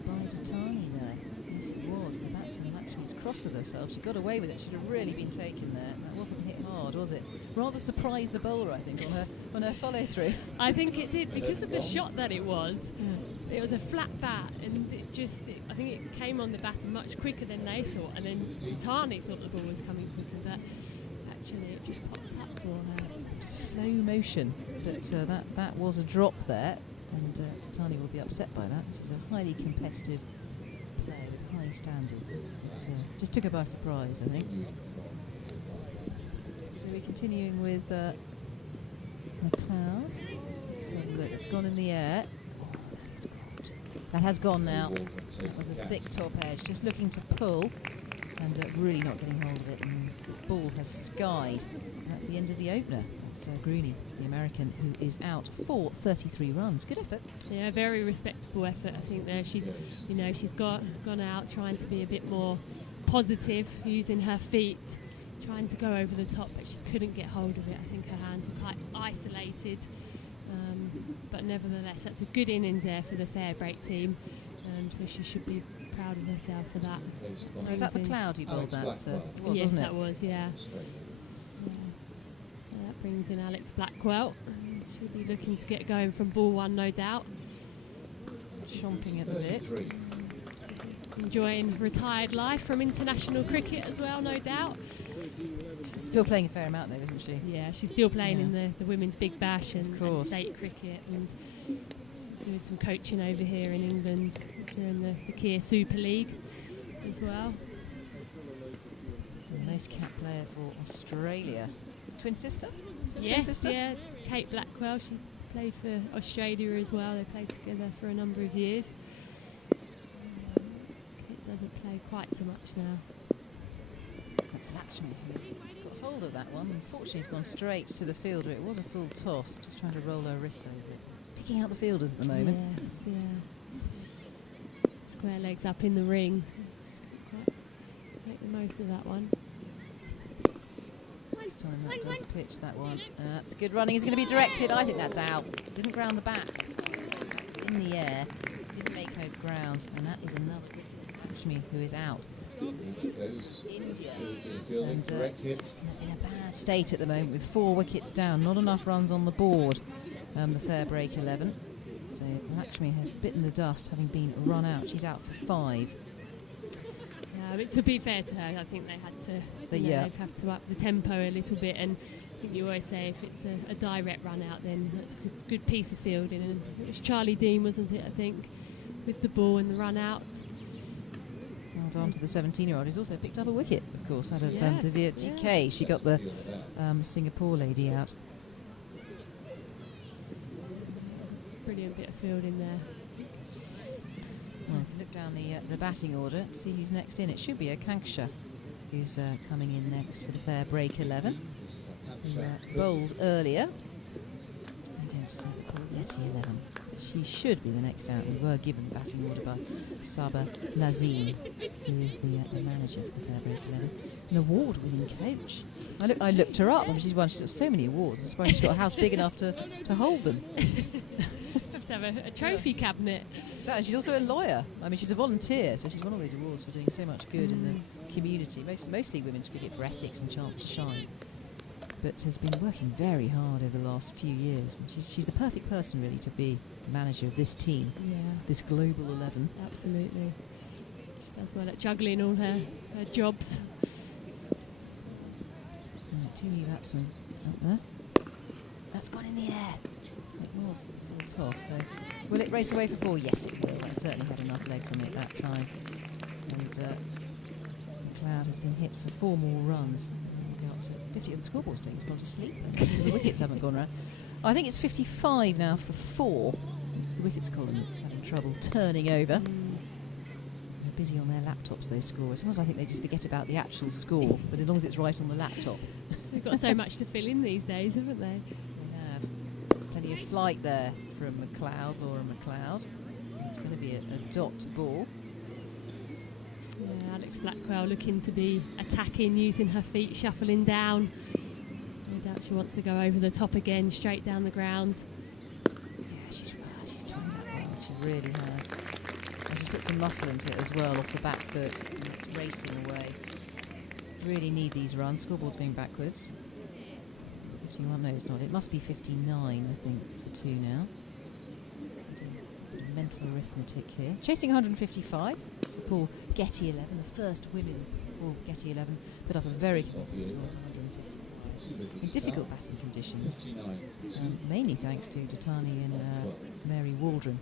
By Tatani there. Yes, it was. The batsman actually was cross with herself. She got away with it. She'd have really been taken there. That wasn't hit hard, was it? Rather surprised the bowler, I think, on her follow through. I think it did because of the shot that it was. Yeah. It was a flat bat, and I think it came on the batter much quicker than they thought, and then Tatani thought the ball was coming quicker, but actually it just popped up for her. Just slow motion, but that was a drop there, and Tatani will be upset by that. She's a highly competitive player with high standards. It just took her by surprise, I think. So we're continuing with McLeod. So look, it's gone in the air. That has gone now. That was a thick top edge, just looking to pull, and really not getting hold of it. And the ball has skied. And that's the end of the opener. That's Grooney, the American, who is out for 33 runs. Good effort. Yeah, very respectable effort. I think there she's gone out trying to be a bit more positive, using her feet, trying to go over the top, but she couldn't get hold of it. I think her hands were quite isolated. But nevertheless, that's a good innings there for the FairBreak team, so she should be proud of herself for that. Was that McLeod who bowled that? Yes, wasn't it? that was, yeah. That brings in Alex Blackwell. She'll be looking to get going from ball one, no doubt. Chomping at the bit. Enjoying retired life from international cricket as well, no doubt. Still playing a fair amount though, isn't she? Yeah, she's still playing in the Women's Big Bash and state cricket, and doing some coaching over here in England during the Kia Super League as well. The most cap player for Australia. Twin sister? Yes, Twin sister? yeah. Kate Blackwell, she played for Australia as well. They played together for a number of years. Kate doesn't play quite so much now. That's Lakshmi who's got hold of that one. Unfortunately, he's gone straight to the fielder. It was a full toss, just trying to roll her wrists over it. Picking out the fielders at the moment. Yes, yeah. Square legs up in the ring. Make the most of that one. This time that does pitch that one. That's good running. He's going to be directed. I think that's out. Didn't ground the bat in the air. Didn't make no ground. And that is another Lakshmi who is out. India. And just in a bad state at the moment with 4 wickets down. Not enough runs on the board. The FairBreak 11. So Lakshmi has bitten the dust, having been run out. She's out for 5. Yeah, but to be fair to her, I think they had to. They'd have to up the tempo a little bit. And I think you always say if it's a direct run out, then that's a good piece of fielding. And it was Charlie Dean, wasn't it? I think, with the ball and the run out. Well done to the 17-year-old who's also picked up a wicket, of course, out of Devere GK. She got the Singapore lady out. Brilliant bit of fielding there. Well, if you look down the batting order, see who's next in. It should be Akanksha, who's coming in next for the FairBreak 11. Who bowled earlier against Paul Getty 11. She should be the next out. We were given the batting order by Saba Nazim, who is the manager for the FairBreak 11. An award-winning coach. I looked her up. I mean, she's got so many awards. I suppose she's got a house big enough to hold them. Have to have a trophy cabinet. Exactly. She's also a lawyer. I mean, she's a volunteer, so she's won all these awards for doing so much good in the community. Mostly women's cricket for Essex and Chance to Shine. But has been working very hard over the last few years. And she's the perfect person, really, to be the manager of this team, this Global 11. Absolutely. Does well at juggling all her jobs. Two new batsmen up there. That's gone in the air. It was a full toss. So will it race away for 4? Yes, it will. It certainly had enough legs on it that time. And McLeod has been hit for 4 more runs. We'll go up to 50. The scoreboard's taking to go to sleep. The wickets haven't gone round. I think it's 55 now for 4. It's the wickets column that's having trouble turning over. They're busy on their laptops, those scores. Sometimes I think they just forget about the actual score, but as long as it's right on the laptop. They've got so much to fill in these days, haven't they? They have. There's plenty of flight there from McLeod, Laura McLeod. It's going to be a dot ball. Yeah, Alex Blackwell looking to be attacking, using her feet, shuffling down. No doubt she wants to go over the top again, straight down the ground. Yeah, she's done that well. She really has. And she's put some muscle into it as well off the back foot. And it's racing away. Really need these runs. Scoreboard's going backwards. 51, no, it's not. It must be 59, I think, for 2 now. Mental arithmetic here. Chasing 155. Sir Paul Getty 11, the first women's Sir Paul Getty 11, put up a very competitive score, 155. In difficult batting conditions, mainly thanks to Datani and Mary Waldron.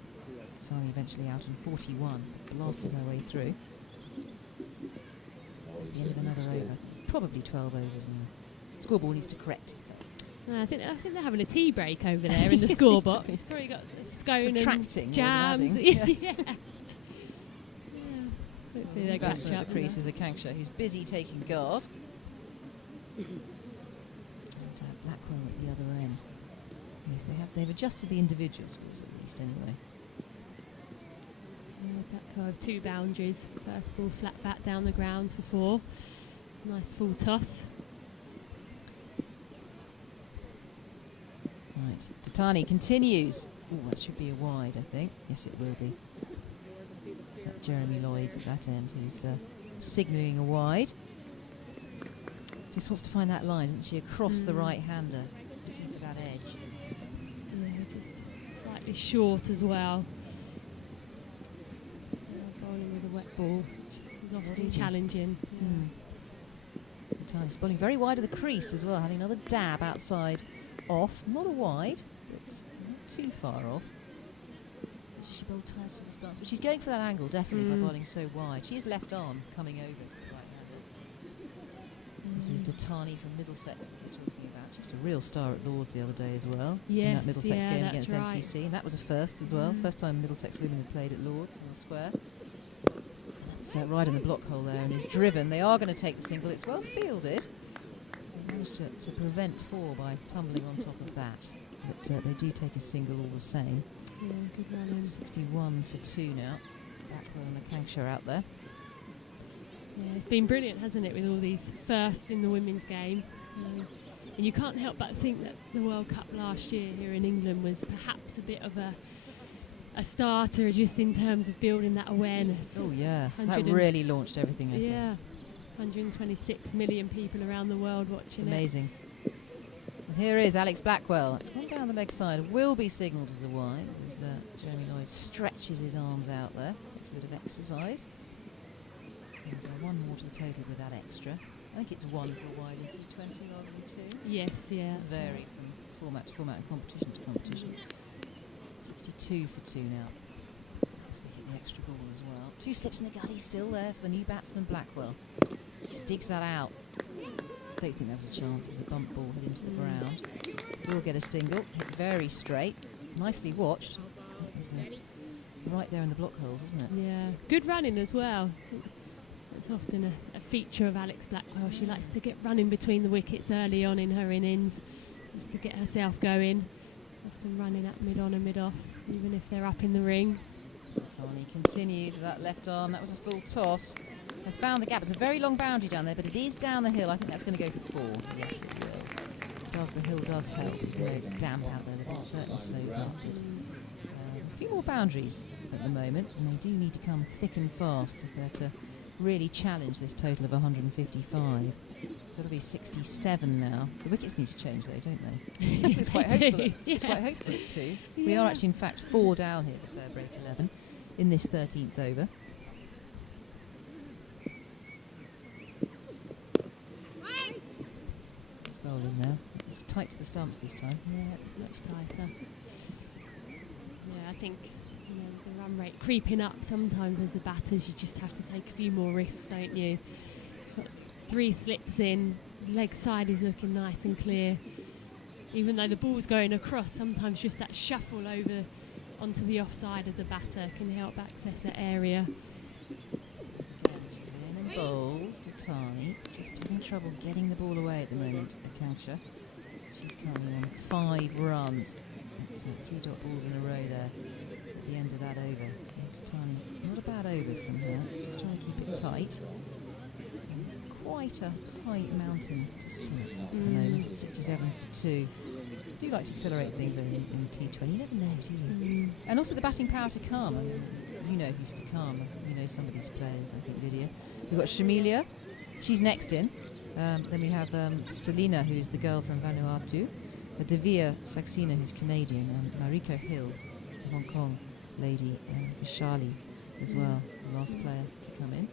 Datani eventually out on 41, blasted her way through. It's the end of another over. It's probably 12 overs now. The scoreboard needs to correct itself. I think they're having a tea break over there in the score box. It's probably got scone and jams. Yeah. Hopefully they catch up. The crease is Akanksha, who's busy taking guard. And Blackwell at the other end. Yes, they've adjusted the individual scores at least anyway. Blackwell have 2 boundaries. First ball flat back down the ground for 4. Nice full toss. Right, Datani continues. Oh, that should be a wide, I think. Yes, it will be. Jeremy Lloyd's at that end, who's signalling a wide. Just wants to find that line, doesn't she? Across the right-hander, looking for that edge. Yeah, just slightly short as well. Bowling with a wet ball is often challenging. Datani's bowling very wide of the crease as well, having another dab outside. Off, not a wide, but not too far off. She bowled tight to the stance, but she's going for that angle definitely by bowling so wide. She is left arm coming over to the right hander. This is Datani from Middlesex that we're talking about. She was a real star at Lords the other day as well. Yes, in that Middlesex game against right. MCC, and that was a first as well. First time Middlesex women had played at Lords in the square. That's right in the block hole there, and is driven. They are going to take the single. It's well fielded. Managed to prevent 4 by tumbling on top of that, but they do take a single all the same. Yeah, good running. 61 for 2 now. Blackwell and Akanksha out there. Yeah, it's been brilliant, hasn't it, with all these firsts in the women's game. And you can't help but think that the World Cup last year here in England was perhaps a bit of a starter just in terms of building that awareness. Oh yeah, that really launched everything, I think. Yeah. 126 million people around the world watching it. It's amazing. And here is Alex Blackwell. It's gone down the leg side. Will be signalled as a wide as Jeremy Lloyd stretches his arms out there. Takes a bit of exercise. And 1 more to the total with that extra. I think it's 1 for a wide in T20 rather than 2. Yes, yeah. It's varied from format to format and competition to competition. 62 for 2 now. Just thinking the extra ball as well. 2 slips in the gully still there for the new batsman Blackwell. Digs that out. Don't think there was a chance. It was a bump ball hit into the ground. Will get a single. Hit very straight. Nicely watched. Right there in the block holes, isn't it? Yeah. Good running as well. It's often a feature of Alex Blackwell. She likes to get running between the wickets early on in her innings, just to get herself going. Often running at mid-on and mid-off, even if they're up in the ring. Tani continues with that left arm. That was a full toss. Has found the gap. It's a very long boundary down there, but it is down the hill. I think that's going to go for 4. Yes, it will. The hill does help. You know, it's damp out there. The ball certainly slows up. But, a few more boundaries at the moment, and they do need to come thick and fast if they're to really challenge this total of 155. So it'll be 67 now. The wickets need to change though, don't they? It's quite hopeful. It's quite hopeful at 2. Yeah. We are actually, in fact, 4 down here at FairBreak 11 in this 13th over. In there. It's tight to the stumps this time. Yeah, much tighter. Yeah, I think the run rate creeping up sometimes as the batters, you just have to take a few more risks, don't you? Got 3 slips in, leg side is looking nice and clear. Even though the ball's going across, sometimes just that shuffle over onto the offside as a batter can help access that area. Bowls to Tani, just having trouble getting the ball away at the moment. Akanksha, she's currently on 5 runs. 3 dot balls in a row there. the end of that over. Not a bad over from her. Just trying to keep it tight. Quite a high mountain to summit at the moment at 67 for 2. I do like to accelerate things in T20. You never know, do you? And also the batting power to come. I mean, you know who's to come. You know some of these players, I think, Lydia. We've got Shamilia. She's next in. Then we have Selina, who's the girl from Vanuatu. Devia Saxena, who's Canadian. And Mariko Hill, the Hong Kong lady. And Vishali as well, the last player to come in.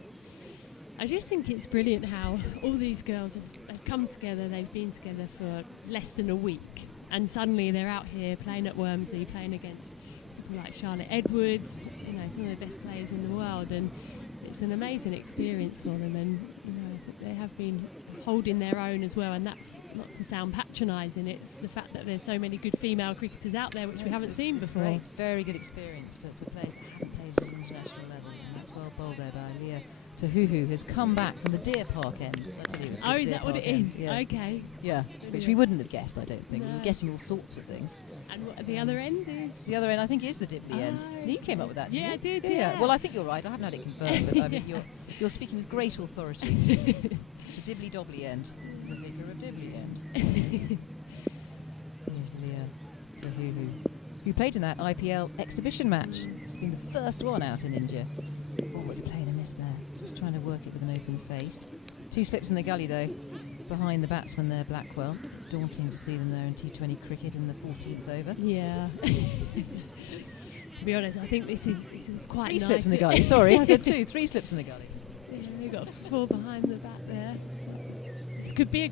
I just think it's brilliant how all these girls have come together. They've been together for less than a week, and suddenly they're out here playing at Wormsley, playing against people like Charlotte Edwards, you know, some of the best players in the world, and it's an amazing experience for them. And you know, they have been holding their own as well. And that's not to sound patronising; it's the fact that there's so many good female cricketers out there which we haven't seen before. Great. Very good experience for players that haven't played at an international level, and that's well bowled there by Leah. Tahuhu has come back from the Deer Park end. I tell you, oh, is that what it is? Yeah. Okay. Yeah, which we wouldn't have guessed, I don't think. No. We were guessing all sorts of things. And what, the other end is? The other end, I think, is the Dibley end. You came up with that, didn't you? I did, yeah. Well, I think you're right. I haven't had it confirmed, but I mean, you're speaking with great authority. The Dibley Dobley end. The vicar of Dibley end. Here's Leah Tahuhu, who played in that IPL exhibition match. She's been the first one out in India. Almost playing a miss there. Just trying to work it with an open face. 2 slips in the gully, though, behind the batsman there, Blackwell. Daunting to see them there in T20 cricket in the 14th over. Yeah. To be honest, I think this is quite 3 nice. slips in the gully. Sorry, I said 2. 3 slips in the gully. Yeah, we've got 4 behind the bat there. It could be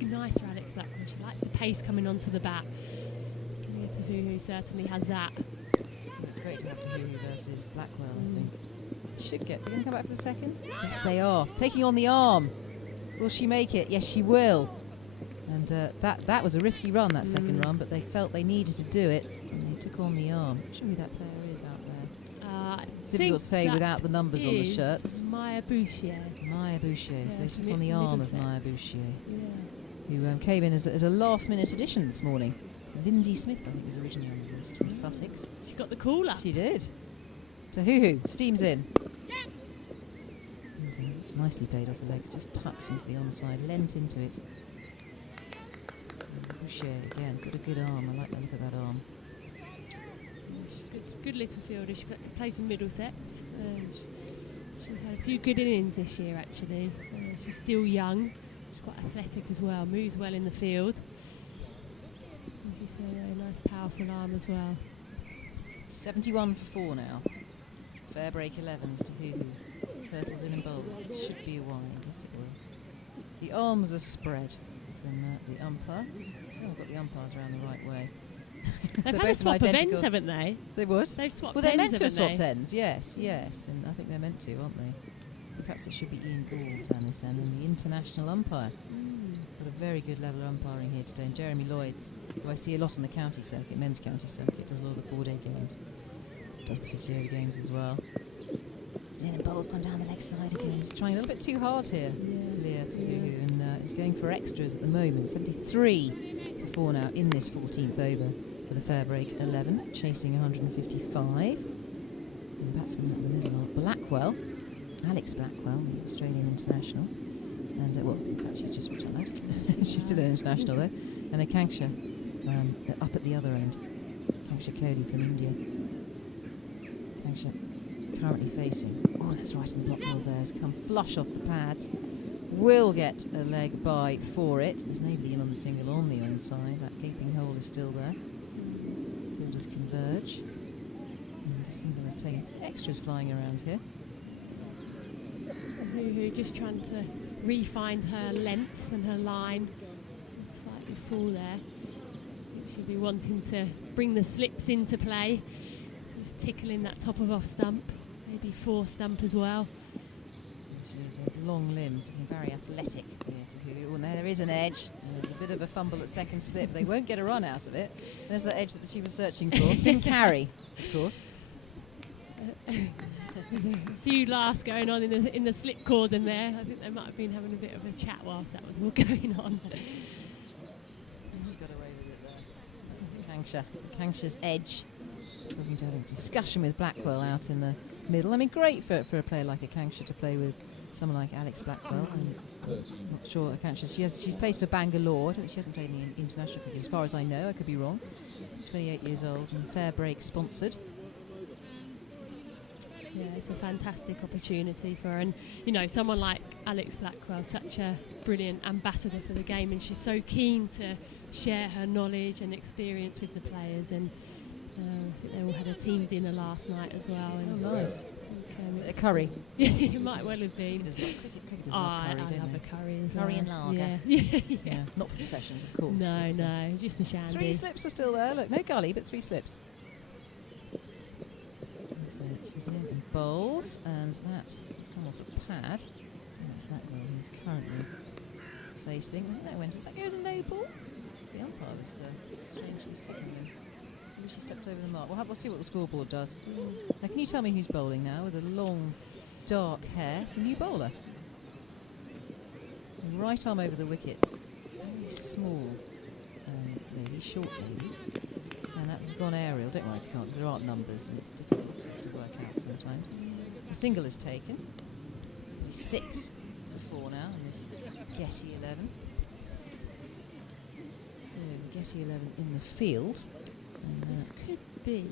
nice for Alex Blackwell. She likes the pace coming onto the bat. Tahuhu certainly has that. It's great to have Tahuhu versus Blackwell, I think. Should get. They're going to come back for the second? Yes, they are. Taking on the arm. Will she make it? Yes, she will. And that was a risky run, that second run, but they felt they needed to do it, and they took on the arm. Show me who that player is out there. It's difficult to say without the numbers on the shirts. Maya Bouchier. Maya Bouchier. Yeah, so they took on the arm of Maya Bouchier, who came in as a last-minute addition this morning. Lindsay Smith, I think, was originally on the list from Sussex. She got the call up. She did. Tahuhu steams in. And, it's nicely played off the legs, just tucked into the onside, lent into it. Boucher again, got a good arm. I like the look of that arm. Good little fielder. She plays for Middlesex. She's had a few good innings this year, actually. She's still young. She's quite athletic as well. Moves well in the field. And she's a nice, powerful arm as well. 71 for 4 now. FairBreak 11s to Tahuhu. Hurtles in and bowls. It should be a wide. Yes, it will. The arms are spread from the umpire. Oh, I've got the umpires around the right way. They've had a swap of ends, haven't they? They would. They've swapped well, they're ends, meant to have haven't swapped ends, yes. And I think they're meant to, aren't they? Perhaps it should be Ian Gould down this end, and the international umpire. Got a very good level of umpiring here today. And Jeremy Lloyds, who I see a lot on the county circuit, men's county circuit, does a lot of the 4-day games. Does the 50-over games as well. Zin and Bowles gone down the leg side again. He's trying a little bit too hard here, Leah Tahuhu, and he's going for extras at the moment. 73 for 4 now in this 14th over for the FairBreak 11, chasing 155. And the batsman in the middle, Blackwell, Alex Blackwell, the Australian international. And, well, in fact, she's just retired. She's still an international, though. And Akanksha up at the other end. Akanksha Kohli from India. Akanksha currently facing. Oh, that's right in the block balls there. Has come flush off the pads. Will get a leg by for it. There's nobody in on the single on the onside. That gaping hole is still there. Fielders converge. And a single is taking extras flying around here. Who just trying to refine her length and her line. Slightly full there. She'll be wanting to bring the slips into play. Just tickling that top of off stump. Maybe 4 stump as well. She has long limbs, looking very athletic here to Tahuhu. And there is an edge. And there's a bit of a fumble at second slip. They won't get a run out of it. There's the edge that she was searching for. Didn't carry, of course. There's a few laughs going on in the slip cordon there. I think they might have been having a bit of a chat whilst that was all going on. She got away with it there. Akanksha's edge. Talking to having a discussion with Blackwell out in the middle. I mean, great for a player like Akanksha to play with someone like Alex Blackwell. I'm not sure Akanksha. She's played for Bangalore. I don't think she hasn't played any international cricket, as far as I know. I could be wrong. 28 years old and FairBreak sponsored. Yeah, it's a fantastic opportunity for her. And, you know, someone like Alex Blackwell, such a brilliant ambassador for the game, and she's so keen to share her knowledge and experience with the players. And I think they all had a team dinner last night as well. And Nice. A curry. It might well have been. Cricket does love curry, I don't love they? a curry as Curry well. and lager. Yeah. Not for professionals, of course. No, but, no, just the shandy. 3 slips are still there. Look, no gully, but 3 slips. So she's in and bowls, and that has come off a pad. And that's Blackwell, who's currently placing. I think that went. That goes a no ball. The umpire was strangely signaling. Maybe she stepped over the mark. We'll see what the scoreboard does. Now, can you tell me who's bowling now with a long, dark hair? It's a new bowler. Right arm over the wicket. Very small lady, short lady. And that's gone aerial. Don't worry, can't. There aren't numbers, and it's difficult to work out sometimes. A single is taken. It's 6 for 4 now in this Getty 11. So Getty 11 in the field. This could be,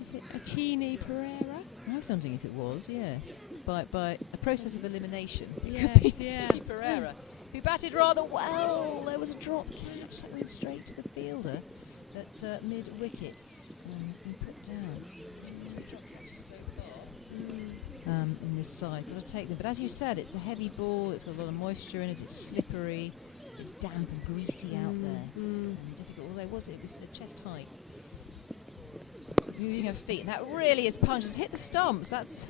is it Achini Pereira? I was wondering if it was, yes. By a process of elimination. It Yes, could be yeah. Achini Pereira, who batted rather well. There was a drop catch that went straight to the fielder at mid-wicket. And it's been put down. Drop catches so far in this side. Got to take them. But as you said, it's a heavy ball. It's got a lot of moisture in it. It's slippery. It's damp and greasy out there. And difficult. Although it was chest height. Moving her feet. That really is punch. It's hit the stumps. That's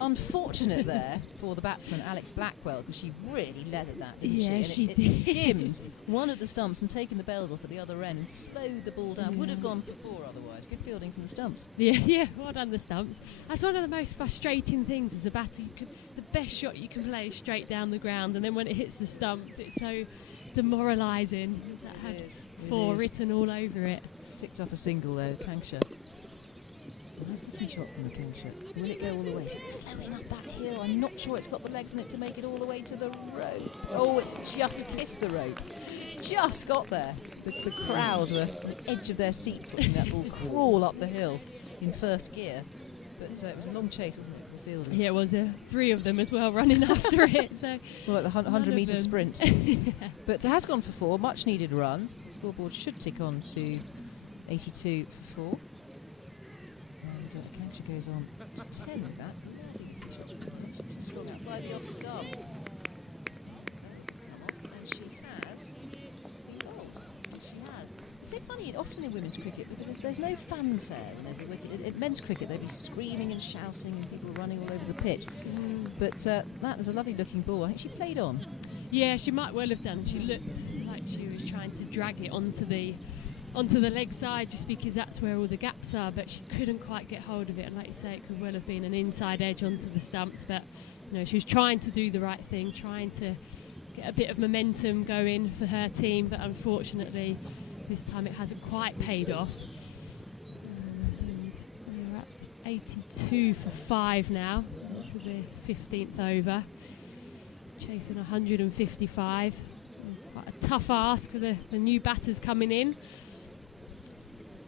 unfortunate there for the batsman Alex Blackwell, because she really leathered that, didn't Yeah, she? And she it did. skimmed one of the stumps and taken the bells off at the other end and slowed the ball down. Would have gone for 4 otherwise. Good fielding from the stumps. Yeah, well done the stumps. That's one of the most frustrating things as a batter. The best shot you can play is straight down the ground, and then when it hits the stumps, it's so demoralising. That had It 4 is. written all over it. Picked up a single there, Akanksha. Nice looking shot from Akanksha. Will it go all the way? It's slowing up that hill. I'm not sure it's got the legs in it to make it all the way to the rope. Oh, it's just kissed the rope. Just got there. The crowd were on the edge of their seats watching that ball crawl up the hill in first gear. But it was a long chase, wasn't it, for the fielders? Yeah, it was 3 of them as well running after it. So Well, like the 100-metre them. sprint. But it has gone for 4, much needed runs. The scoreboard should tick on to 82 for 4. And Akanksha goes on to 10 with that. Strong outside the off stump. And she has. It's so funny, often in women's cricket, because there's no fanfare when there's a wicket. In men's cricket, they'd be screaming and shouting and people running all over the pitch. But that is a lovely looking ball. I think she played on. yeah, she might well have done. She looked like she was trying to drag it onto the leg side, just because that's where all the gaps are, but she couldn't quite get hold of it. And like you say, it could well have been an inside edge onto the stumps, but you know, she was trying to do the right thing, trying to get a bit of momentum going for her team, but unfortunately this time it hasn't quite paid off. And we're at 82 for 5 now to the 15th over, chasing 155. Quite a tough ask for the new batters coming in.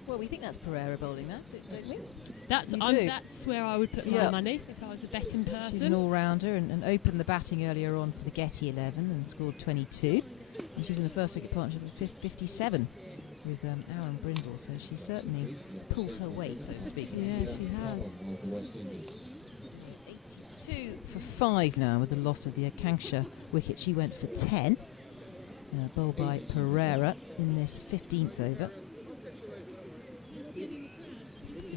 Well, we think that's Pereira bowling that, don't we? That's where I would put my money if I was a betting person. She's an all-rounder and opened the batting earlier on for the Getty 11 and scored 22. And she was in the first wicket partnership of 57 with Aaron Brindle, so she certainly pulled her weight, so to speak. Yeah, she has. 82 for 5 now with the loss of the Akanksha wicket. She went for 10. Bowled by Pereira in this 15th over. You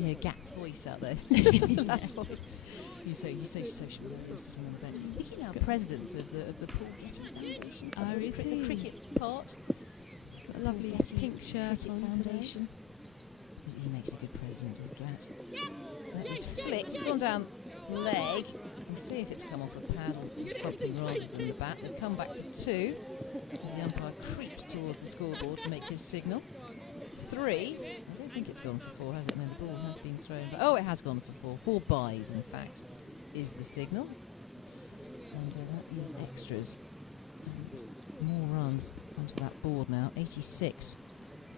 hear Gat's voice out there. Gat's voice. He's so social media. I think he's now president of the Paul Getty Foundation. The cricket part. He's got a lovely Getty pink shirt Cricket on Foundation. He makes a good president, does Gat. That was flicked. It's gone down leg. Let's see if it's come off a pad or something rather than the bat. They come back for 2. As the umpire creeps towards the scoreboard to make his signal. 3. I don't think it's gone for 4, has it? No, the ball has been thrown. But oh, it has gone for 4. 4 byes, in fact, is the signal. And that is extras. And more runs onto that board now. 86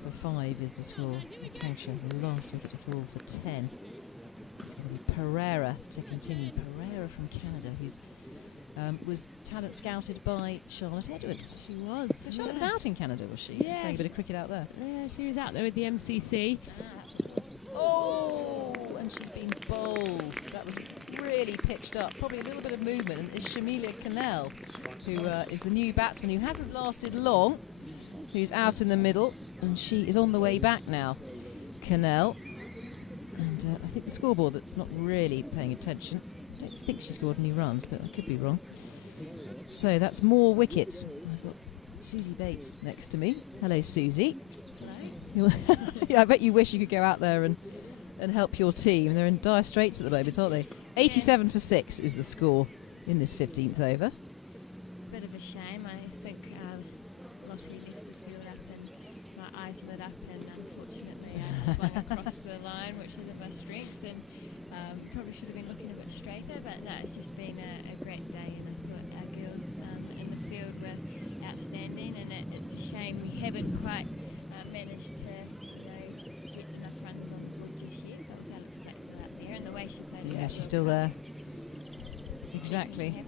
for 5 is the score. Hampshire, the last wicket to fall for 10. It's going to be Pereira to continue. Pereira from Canada, who's was talent scouted by Charlotte Edwards. She was. So Charlotte was out in Canada, was she? Yeah. Playing a bit of cricket out there. Yeah, she was out there with the MCC. Oh, and she's been bowled. That was really pitched up. Probably a little bit of movement. And it's Shamilia Cannell, who is the new batsman who hasn't lasted long, who's out in the middle, and she is on the way back now. Cannell. And I think the scoreboard that's not really paying attention. I don't think she scored any runs, but I could be wrong. So that's more wickets. I've got Susie Bates next to me. Hello, Susie. Hello. Yeah, I bet you wish you could go out there and help your team. They're in dire straits at the moment, aren't they? 87 for 6 is the score in this 15th over. Bit of a shame. I think Lottie left the field up and my eyes lit up, and unfortunately I swung across the line, which is of our strength, and probably should have been looking a bit straighter, but no, it's just been a great day, and I thought our girls in the field were outstanding, and it's a shame we haven't quite managed to get enough runs on the board just yet. But Alex Blackwell out there, and the way she played. Yeah, she's still there. Exactly.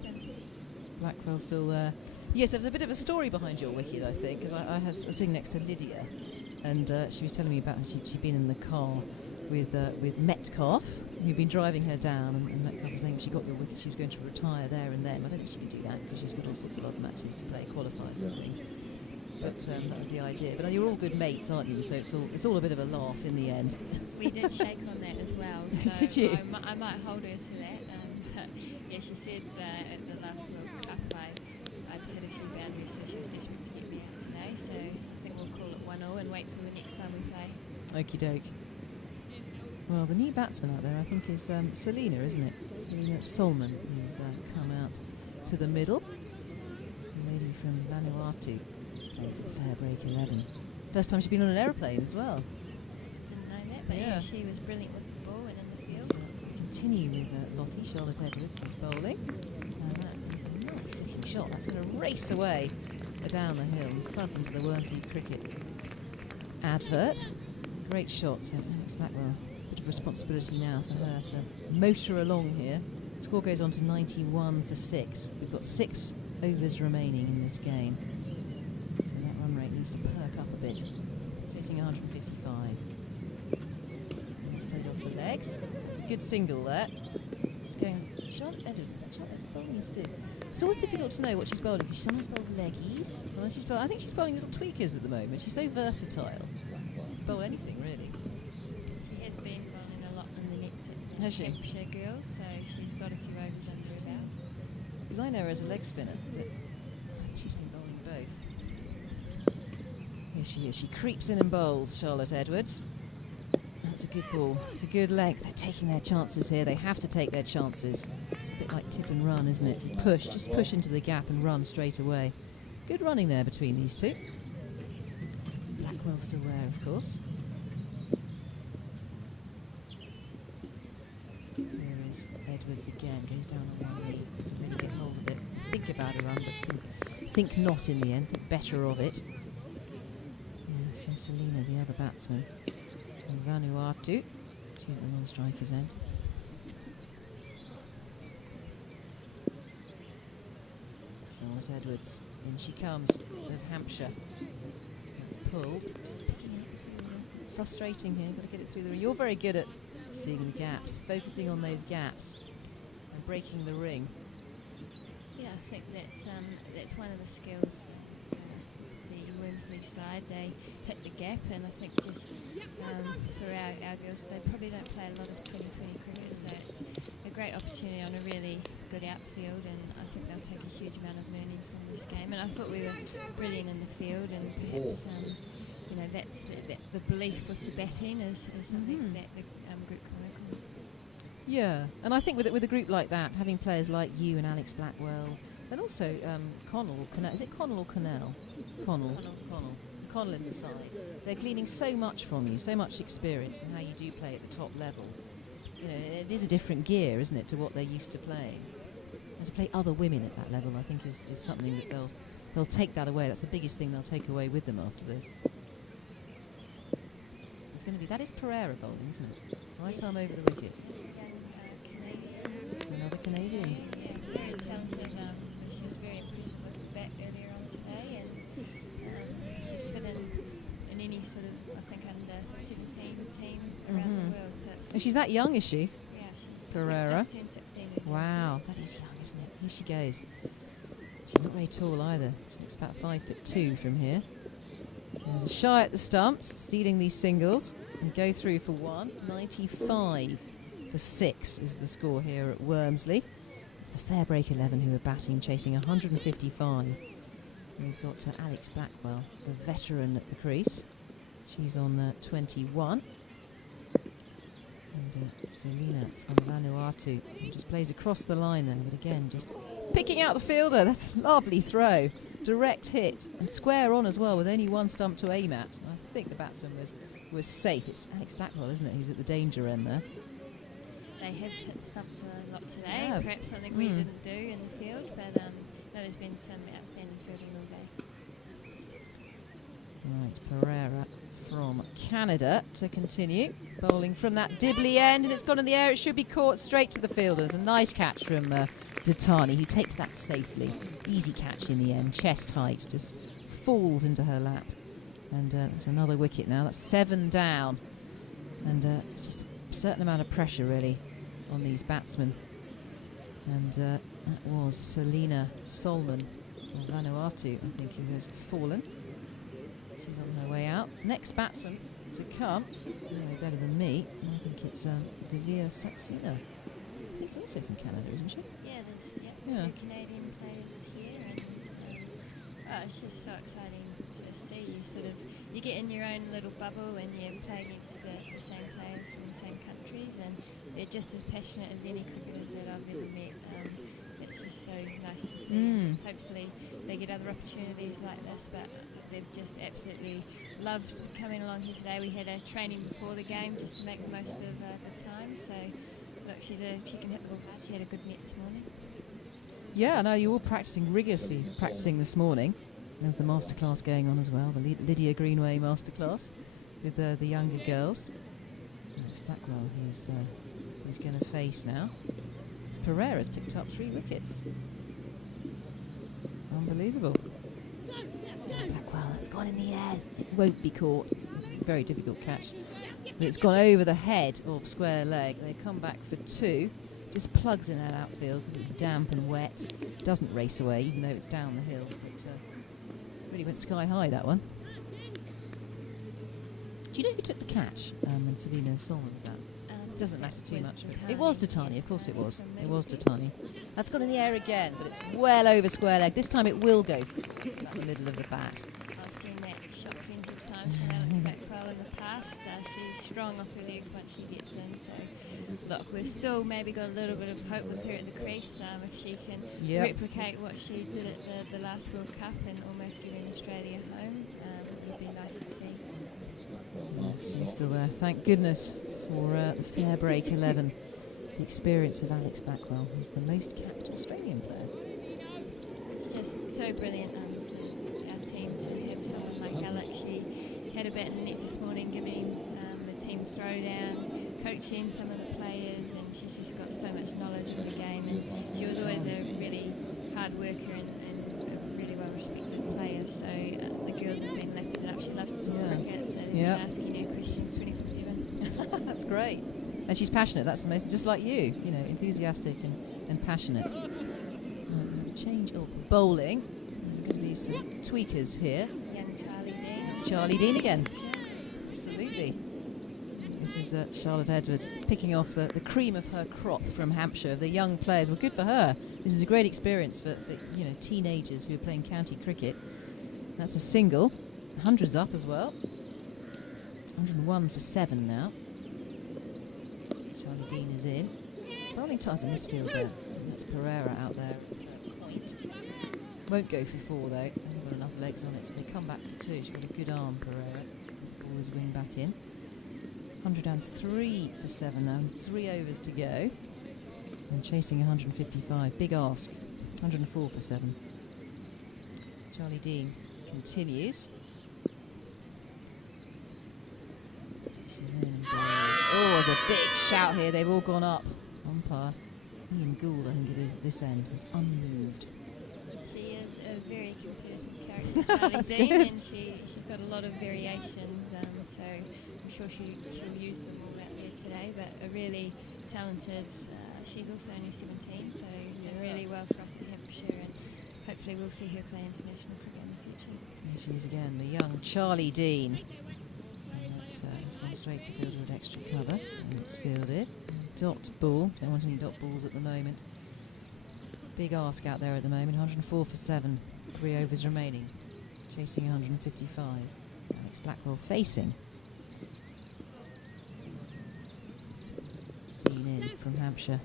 Blackwell's still there. Yes, there was a bit of a story behind your wicket, I think, because I was sitting next to Lydia, and she was telling me about how she'd been in the car with Metcalf, who'd been driving her down, and Metcalf was saying if she got your wicket, she was going to retire there and then. I don't think she could do that because she's got all sorts of other matches to play, qualifiers and things. But that was the idea. But you're all good mates, aren't you? So it's all a bit of a laugh in the end. We did shake on that as well. So did you? I might hold her to that. But yeah, she said at the last World Cup I'd hit a few boundaries, so she was desperate to get me out today. So I think we'll call it 1-0 and wait till the next time we play. Okie doke. Well, the new batsman out there, I think, is Selena, isn't it? Selena Solman, who's come out to the middle. A lady from Vanuatu, who's played for FairBreak 11. First time she's been on an aeroplane as well. Didn't know that, but yeah, she was brilliant with the ball and in the field. Let's continue with Lottie, Charlotte Edwards, who's bowling. And that is a nice looking shot. That's going to race away down the hill and thuds into the Wormsley cricket advert. Great shot, so Alex Blackwell. Responsibility now for her to motor along here. The score goes on to 91 for 6. We've got 6 overs remaining in this game. So that run rate needs to perk up a bit. Chasing 155. It's played off the legs. It's a good single there. It's going. Charlotte Edwards, is that Charlotte Edwards bowling instead? It's always difficult to know what she's bowling. She sometimes bowls leggies. Sometimes she's bowling, I think she's bowling little tweakers at the moment. She's so versatile. Bowl anything really. Has she? Hampshire girls, so she's got a few overs under her belt. Because I know her as a leg spinner, but she's been bowling both. Here she is. She creeps in and bowls, Charlotte Edwards. That's a good ball. It's a good leg. They're taking their chances here. They have to take their chances. It's a bit like tip and run, isn't it? Push, just push into the gap and run straight away. Good running there between these two. Blackwell's still there, of course. Edwards again, goes down on one knee, doesn't really get hold of it. Think about a run, but think not in the end, think better of it. Yeah, so Selena, the other batsman, from Vanuatu, she's at the non-striker's end. Charlotte Edwards, in she comes, of Hampshire. That's pulled, just picking up. Frustrating here, got to get it through the ring. You're very good at seeing the gaps, focusing on those gaps and breaking the ring. Yeah, I think that's one of the skills. The Wormsley side, they hit the gap, and I think just for our girls, they probably don't play a lot of 2020 cricket, so it's a great opportunity on a really good outfield, and I think they'll take a huge amount of learning from this game. And I thought we were brilliant in the field, and perhaps that's the belief with the batting is something that the group can work on. Yeah, and I think with a group like that, having players like you and Alex Blackwell, and also Connell, is it Connell or Connell? Connell in the side. they're gleaning so much from you, so much experience in how you do play at the top level. You know, it is a different gear, isn't it, to what they're used to playing. And to play other women at that level, I think, is something that they'll take that away. That's the biggest thing they'll take away with them after this. It's going to be, that is Pereira bowling, isn't it? Right arm over the wicket. Another Canadian. Yeah, very talented. She was very impressive with the bat earlier on today, and she fit in any sort of, I think, under 17 team around the world. So it's And she's that young, is she? yeah, she's Pereira. just turned 16. Wow, that is young, isn't it? Here she goes. She's not very tall either. She looks about 5'2" from here. There's a shy at the stumps, stealing these singles. And go through for 1. 95 for 6 is the score here at Wormsley. It's the FairBreak 11 who are batting, chasing 155. We've got Alex Blackwell, the veteran at the crease. She's on 21. And Selina from Vanuatu, who just plays across the line there, but again, just picking out the fielder. That's a lovely throw. Direct hit, and square on as well, with only one stump to aim at. I think the batsman was safe. It's Alex Blackwell, isn't it, who's at the danger end there. They have hit the stumps a lot today, Yeah. perhaps something we didn't do in the field, but there's been some outstanding fielding all day. Right, Pereira from Canada to continue. Bowling from that dibbly end, and it's gone in the air. It should be caught straight to the fielders. A nice catch from Datani, who takes that safely. Easy catch in the end, chest height, just falls into her lap. And that's another wicket now. That's 7 down. And it's just a certain amount of pressure, really, on these batsmen. And that was Selina Solman of Vanuatu, I think, who has fallen. She's on her way out. Next batsman to come, better than me. I think it's Devia Saxena. I think it's also from Canada, isn't she? Yeah, there's two Canadian players here, and it's just so exciting to see. You get in your own little bubble and you play against the same players from the same countries, and they're just as passionate as any cricketers that I've ever met. It's just so nice to see. Hopefully they get other opportunities like this, but they've just absolutely loved coming along here today. We had a training before the game just to make the most of the time. So look, she can hit the ball hard. She had a good net this morning. Yeah, no, you were practicing rigorously, practicing this morning. There was the masterclass going on as well, the Lydia Greenway masterclass with the younger girls. And it's Blackwell who's going to face now. It's Pereira's picked up 3 wickets. Unbelievable. Blackwell, that's gone in the air. It won't be caught. It's a very difficult catch. But it's gone over the head of square leg. They come back for 2. Just plugs in that outfield because it's damp and wet. Doesn't race away, even though it's down the hill. But really went sky high, that one. Do you know who took the catch? And Selina Solman was that? Doesn't matter too much. It was Datani, of course it was. It was Datani. That's gone in the air again, but it's well over square leg. This time it will go about the middle of the bat. I've seen that shot plenty of times from Alex Blackwell in the past. She's strong off her legs once she gets in. So, look, we've still maybe got a little bit of hope with her at the crease. If she can replicate what she did at the last World Cup and almost getting Australia home, it would be nice to see. She's still there, thank goodness, for FairBreak 11. The experience of Alex Blackwell, who's the most capped Australian player. It's just so brilliant for our team to have someone like Alex. She had a bat in the nets this morning, giving the team throwdowns, coaching some of the players, and she's just got so much knowledge of the game. And she was always a really hard worker and a really well respected player. So the girls have been lapping it up. She loves to talk cricket, so they've been asking her questions 24/7. That's great. And she's passionate, that's the most, just like you, enthusiastic and passionate. Change of bowling. Going to be some tweakers here. Young Charlie Dean. It's Charlie Dean again. Absolutely. This is Charlotte Edwards picking off the cream of her crop from Hampshire, the young players. Well, good for her. This is a great experience for teenagers who are playing county cricket. That's a single. 100's up as well. 101 for 7 now. Charlie Dean is in. Bowling ties a misfield there. That's Pereira out there. Point. Won't go for 4 though. Hasn't got enough legs on it, so they come back for 2. She's got a good arm, Pereira. his wing back in. 103 for 7 now, 3 overs to go. And chasing 155, big ask. 104 for 7. Charlie Dean continues. She's in and goes. Oh, there's a big shout here. They've all gone up. Umpire Ian Gould, I think it is, this end, is unmoved. She is a very competitive character, Charlie Dean, and she's got a lot of variations, so I'm sure she'll use them all out there today, but a really talented, she's also only 17, so really well for us in Hampshire, and hopefully we'll see her play international cricket in the future. Here she is again, the young Charlie Dean. And that has gone straight to the fielder with extra cover, and it's fielded. Dot ball, don't want any dot balls at the moment. Big ask out there at the moment, 104 for 7, 3 overs remaining. Chasing 155. Alex Blackwell facing. Dean in from Hampshire.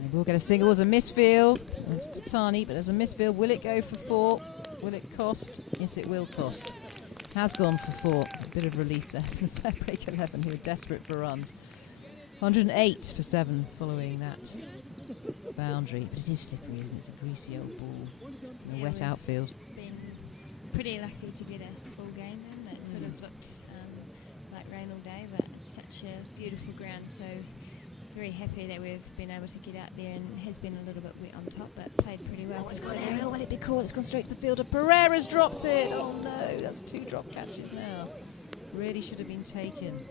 And we'll get a single, there's a misfield. Went to Tani, but there's a misfield. Will it go for 4? Will it cost? Yes, it will cost. Has gone for 4. It's a bit of relief there for the FairBreak 11, who are desperate for runs. 108 for 7 following that boundary, but it is slippery, isn't it? It's a greasy old ball in a wet outfield. Been pretty lucky to get a full game then. It sort of looked like rain all day, but such a beautiful ground, so very happy that we've been able to get out there, and it has been a little bit wet on top, but played pretty well. Oh, it's gone aerial, will it be caught? It's gone straight to the fielder. Pereira's dropped it! Oh no, that's 2 drop catches now. Really should have been taken.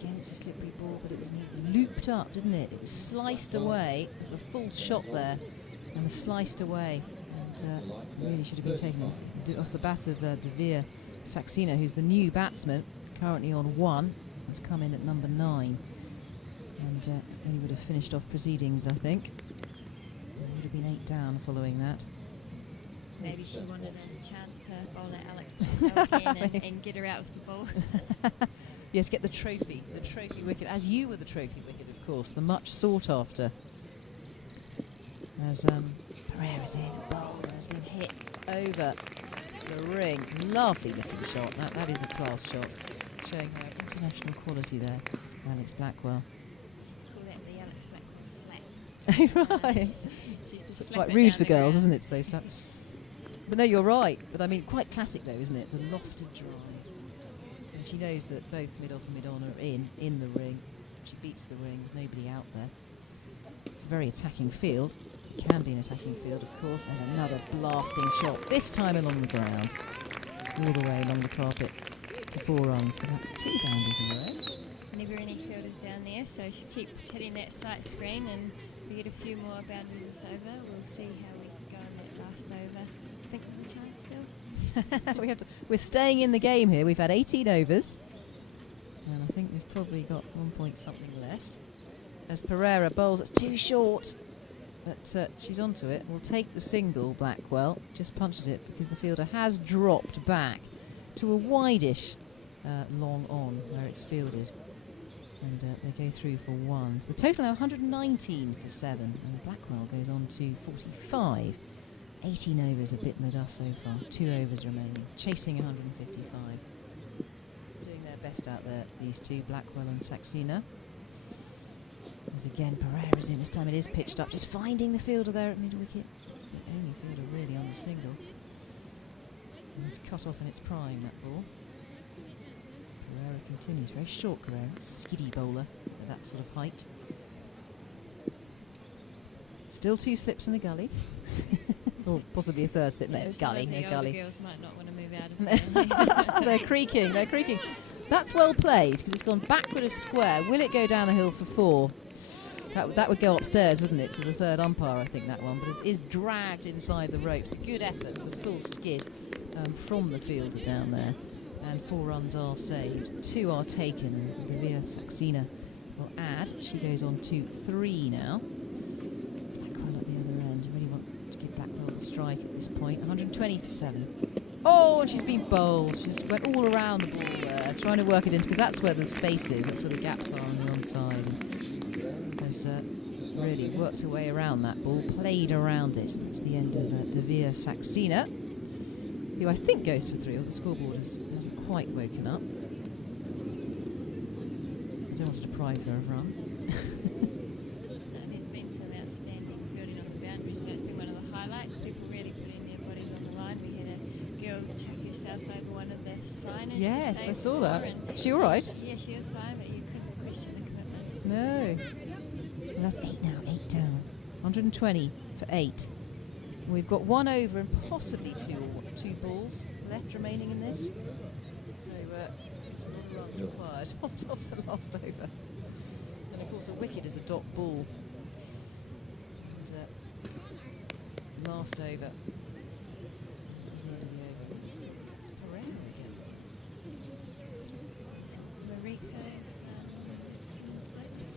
Again, it's a slippery ball, but it was looped up, didn't it? It was sliced away. There was a full shot there, and was sliced away. And really should have been taken. It was off the bat of De Vere Saxena, who's the new batsman, currently on 1. Has come in at number 9. And only would have finished off proceedings, I think. There would have been 8 down following that. Maybe she wanted a chance to bowl at Alex Blackwell and get her out with the ball. Yes, get the trophy wicket, as you were the trophy wicket, of course, the much sought after. As Pereira's in, bowls, has been hit over the ring. Lovely looking shot. That is a class shot, showing her international quality there. Alex Blackwell. Right. It's quite rude for girls, isn't it, to say slap? But no, you're right. But I mean, quite classic though, isn't it? The lofted drive. And she knows that both mid-off and mid-on are in the ring. She beats the ring. There's nobody out there. It's a very attacking field. It can be an attacking field, of course. There's another blasting shot. This time along the ground, all the way along the carpet for 4 runs. So that's 2 boundaries away. Never any fielders down there, so she keeps hitting that sight screen, and we get a few more boundaries over. We'll see how we can go in that last over. I think there's a chance still. We're staying in the game here. We've had 18 overs, and I think we've probably got 1 point something left. As Pereira bowls, it's too short, but she's onto it. We'll take the single. Blackwell just punches it because the fielder has dropped back to a wide-ish long on where it's fielded. And they go through for 1. So the total now 119 for 7, and Blackwell goes on to 45. 18 overs have bitten the dust so far. 2 overs remaining, chasing 155. Doing their best out there, these two, Blackwell and Saxena. As again, Pereira's in. This time it is pitched up, just finding the fielder there at mid-wicket. It's the only fielder really on the single. And it's cut off in its prime, that ball. Pereira continues. Very short Pereira, skiddy bowler at that sort of height. Still 2 slips in the gully. Or possibly a 3rd slip. No, gully, no gully. The girls might not want to move out of They're creaking, they're creaking. That's well played, because it's gone backward of square. Will it go down the hill for 4? That would go upstairs, wouldn't it, to the 3rd umpire, I think, that one. But it is dragged inside the ropes. A good effort with a full skid from the fielder down there. And 4 runs are saved. 2 are taken. De Vere Saxena will add. She goes on to 3 now. Blackwell at the other end. Really want to give Blackwell the strike at this point. 120 for 7. Oh, and she's been bowled. She's went all around the ball there, trying to work it in, because that's where the space is. That's where the gaps are on the onside. And has really worked her way around that ball, played around it. It's the end of De Vere Saxena, who I think goes for 3, or the scoreboard hasn't quite woken up. don't want to deprive her of runs. There's been some outstanding fielding on the boundary, so it's been one of the highlights. People really putting their bodies on the line. We had a girl chuck herself over one of the signage. Yes, I saw that. And She all right? yeah, she was fine, but you couldn't question the commitment. No. Well, that's 8 now, 8 down. 120 for 8. We've got 1 over and possibly two balls left remaining in this. So it's a lot of runs required off the last over. And of course a wicket is a dot ball. And last over. It's Pereira again.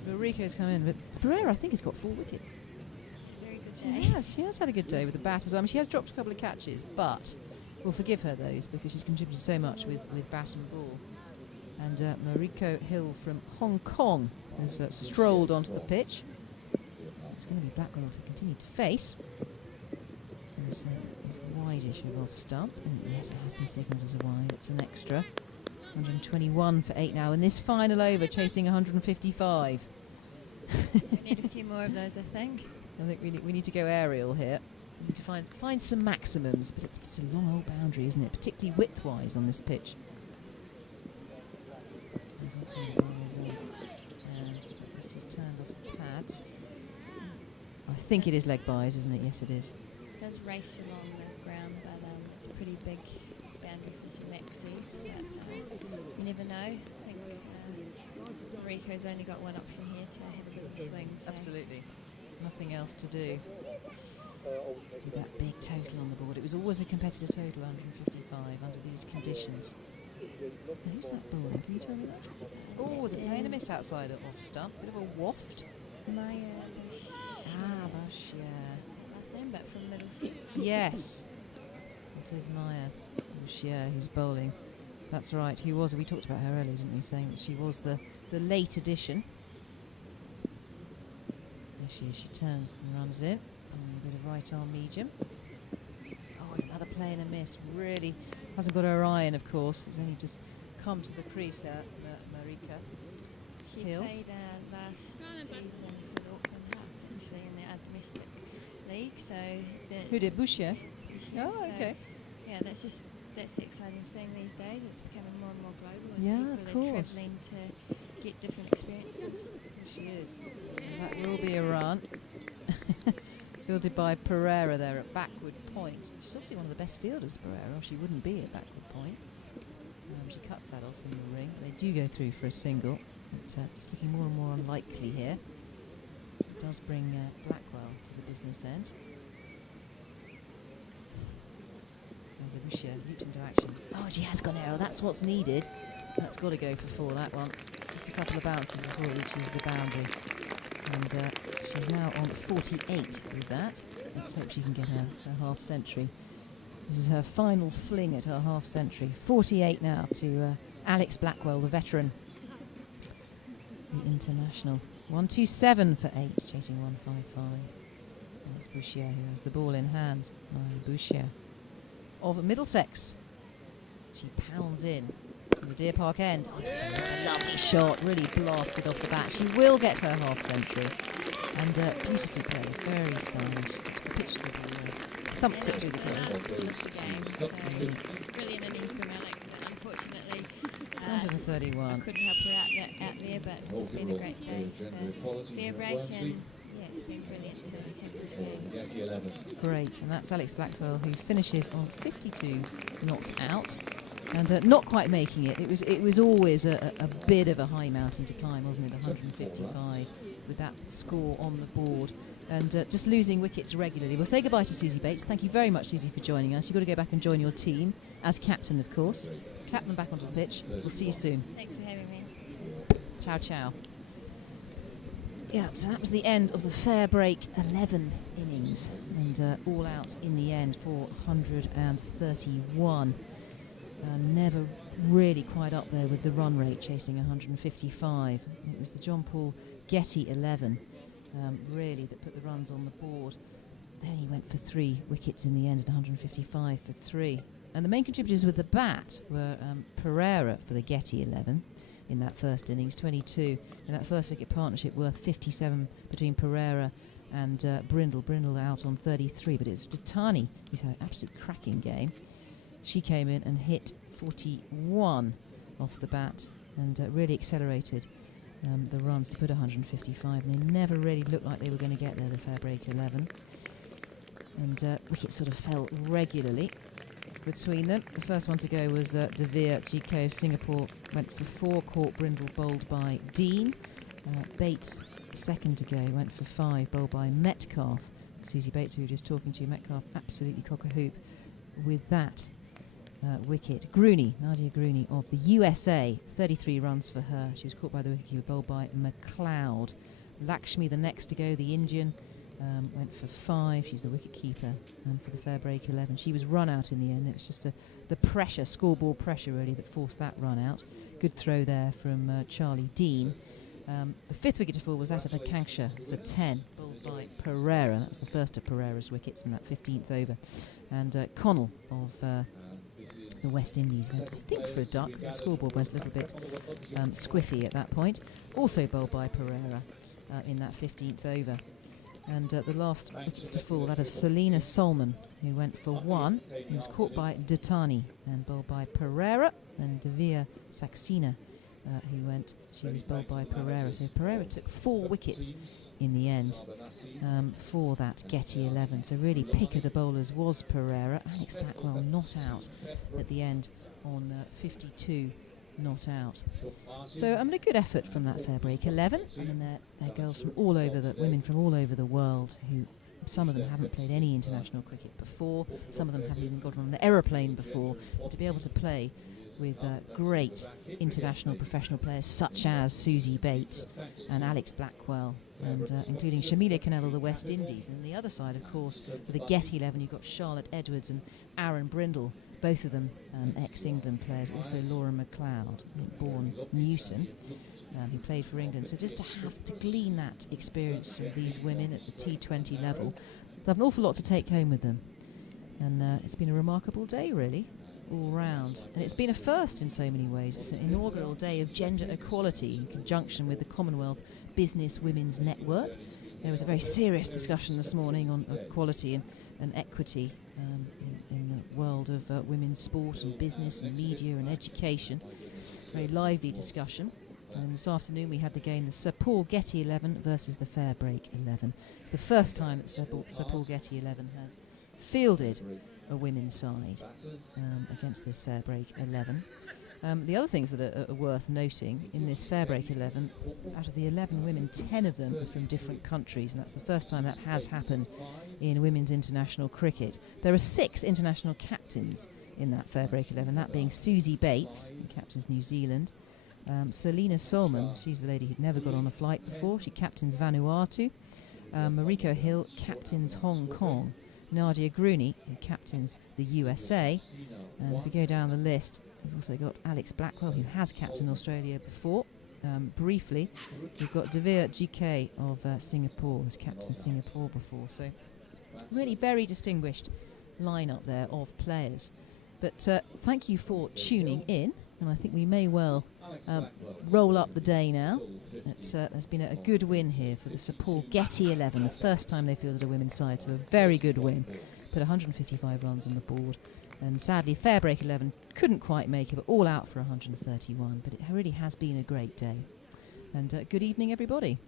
Mariko's come in, but Pereira I think has got 4 wickets. Very good She day. has had a good day with the bat as well. I mean, she has dropped a couple of catches, but we'll forgive her those because she's contributed so much with bat and ball. And Mariko Hill from Hong Kong has strolled onto the pitch. It's going to be Blackwell to continue to face. There's wide-ish of off stump. And yes, it has been signalled as a wide. It's an extra. 121 for 8 now. In this final over, chasing 155. We need a few more of those, I think. I think we need to go aerial here. We need to find some maximums, but it's a long old boundary, isn't it? Particularly width-wise on this pitch. There's also the balls on, and it's just turned off the pads. I think it is leg byes, isn't it? Yes, it is. It does race along the ground, but it's a pretty big boundary for some maxis. But you never know. I think Rico's only got one option here to have a bit of a swing. So. Absolutely. Nothing else to do. With that big total on the board. It was always a competitive total, 155, under these conditions. Now, who's that bowling? Can you tell me that? Oh, was it playing a miss outside off stump? Bit of a waft. Maya. Bush, yeah. Last name, but from Middlesex. Yes. It is Maya Bush, yeah, who's bowling. That's right. He was. We talked about her earlier, didn't we? Saying that she was the late addition. There she is. She turns and runs in. A bit of right arm medium. Oh, it's another play and a miss. Really hasn't got her eye in, of course. It's only just come to the crease there, Marika. She Hill. played last season for the Auckland Hearts, actually, in their domestic league. So who did? Boucher? Yeah, Oh, so okay. Yeah, that's the exciting thing these days. It's becoming more and more global. And Yeah, people of are course. travelling to get different experiences. She is. That will be a run. Fielded by Pereira there at backward point. She's obviously one of the best fielders, Pereira, or she wouldn't be at backward point. She cuts that off in the ring. They do go through for a single. It's looking more and more unlikely here. It does bring Blackwell to the business end. There's Abusha, leaps into action. Oh, she has gone arrow. That's what's needed. That's got to go for 4, that one. Just a couple of bounces before it reaches the boundary. And she's now on 48 with that. Let's hope she can get her half century. This is her final fling at her half century. 48 now to Alex Blackwell, the veteran. The international. 127 for 8, chasing 155. And it's Boucher who has the ball in hand. Boucher of Middlesex. She pounds in from the Deer Park end. Oh, that's a lovely shot, really blasted off the bat. She will get her half century. And beautifully played, very stylish. It's the pitch to the ball, thumped it through the colours. Brilliant innings from Alex, but unfortunately 131. couldn't help her out there, but it's just been a great day for FairBreak, and yeah, it's been brilliant to have this game. Great, and that's Alex Blackwell who finishes on 52 not out. And not quite making it. It was always a bit of a high mountain to climb, wasn't it? 155 with that score on the board. And just losing wickets regularly. We'll say goodbye to Susie Bates. Thank you very much, Susie, for joining us. You've got to go back and join your team as captain, of course. Clap them back onto the pitch. We'll see you soon. Thanks for having me. Ciao, ciao. Yeah, so that was the end of the FairBreak 11 innings. And all out in the end for 131. Never really quite up there with the run rate, chasing 155. It was the John Paul Getty 11, really, that put the runs on the board. They only went for 3 wickets in the end at 155 for 3. And the main contributors with the bat were Pereira for the Getty 11. in that first innings, 22 in that first wicket partnership, worth 57 between Pereira and Brindle. Brindle out on 33, but it's Ditani who's had an absolute cracking game. She came in and hit 41 off the bat and really accelerated the runs to put 155, and they never really looked like they were going to get there, the FairBreak 11. And wickets sort of fell regularly between them. The first one to go was Devere GK of Singapore, went for 4, caught Brindle, bowled by Dean. Bates, second to go, went for 5, bowled by Metcalf. Susie Bates, who we were just talking to, Metcalf absolutely cock-a-hoop with that wicket. Grooney, Nadia Grooney of the USA, 33 runs for her. She was caught by the wicketkeeper, bowled by McLeod. Lakshmi, the next to go, the Indian, went for 5. She's the wicketkeeper for the FairBreak 11. She was run out in the end. It was just the pressure, scoreboard pressure really, that forced that run out. Good throw there from Charlie Dean. The 5th wicket to fall was that of Akanksha for 10, bowled by Pereira. That was the first of Pereira's wickets in that 15th over. And Connell of the West Indies went, I think, for a duck, because the scoreboard went a little bit squiffy at that point. Also bowled by Pereira in that 15th over. And the last wickets to fall, that of Selina Solman, who went for 1. He was caught by Ditani and bowled by Pereira. And Devere Saxena, who went, she was bowled by Pereira. So Pereira took 4 wickets in the end for that Getty 11. So really pick of the bowlers was Pereira. Alex Blackwell not out at the end on 52 not out. So a good effort from that FairBreak 11. I mean, they're girls from all over the, women from all over the world, who some of them haven't played any international cricket before, some of them haven't even got on an aeroplane before. But to be able to play with great international professional players such as Susie Bates and Alex Blackwell, and including Shamilia Cannell of the West Indies. And the other side, of course, with the Getty 11, you've got Charlotte Edwards and Aaron Brindle, both of them ex-England players. Also Laura McLeod, born Newton, who played for England. So just to have to glean that experience from these women at the T20 level, they have an awful lot to take home with them. And it's been a remarkable day, really, all round. And it's been a first in so many ways. It's an inaugural day of gender equality in conjunction with the Commonwealth Business Women's Network. There was a very serious discussion this morning on equality and equity in the world of women's sport and business and media and education. Very lively discussion. And this afternoon we had the game, the Sir Paul Getty 11 versus the FairBreak 11. It's the first time that Sir Paul Getty 11 has fielded a women's side against this FairBreak 11. The other things that are worth noting in this FairBreak 11, out of the 11 women, 10 of them are from different countries, and that's the first time that has happened in women's international cricket. There are 6 international captains in that FairBreak 11, that being Susie Bates, who captains New Zealand, Selina Solman, she's the lady who'd never got on a flight before, she captains Vanuatu, Mariko Hill captains Hong Kong, Nadia Grooney, who captains the USA, and if we go down the list, we've also got Alex Blackwell, who has captained Australia before. Briefly, we've got Devere GK of Singapore, who's captained Singapore before. So really very distinguished lineup there of players. But thank you for tuning in, and I think we may well roll up the day now. There's been a good win here for the Sir Paul Getty 11, the first time they fielded a women's side, so a very good win. Put 155 runs on the board. And sadly, FairBreak 11 couldn't quite make it, but all out for 131. But it really has been a great day. And good evening, everybody.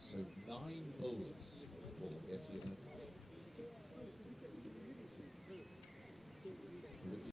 So 9 bowlers.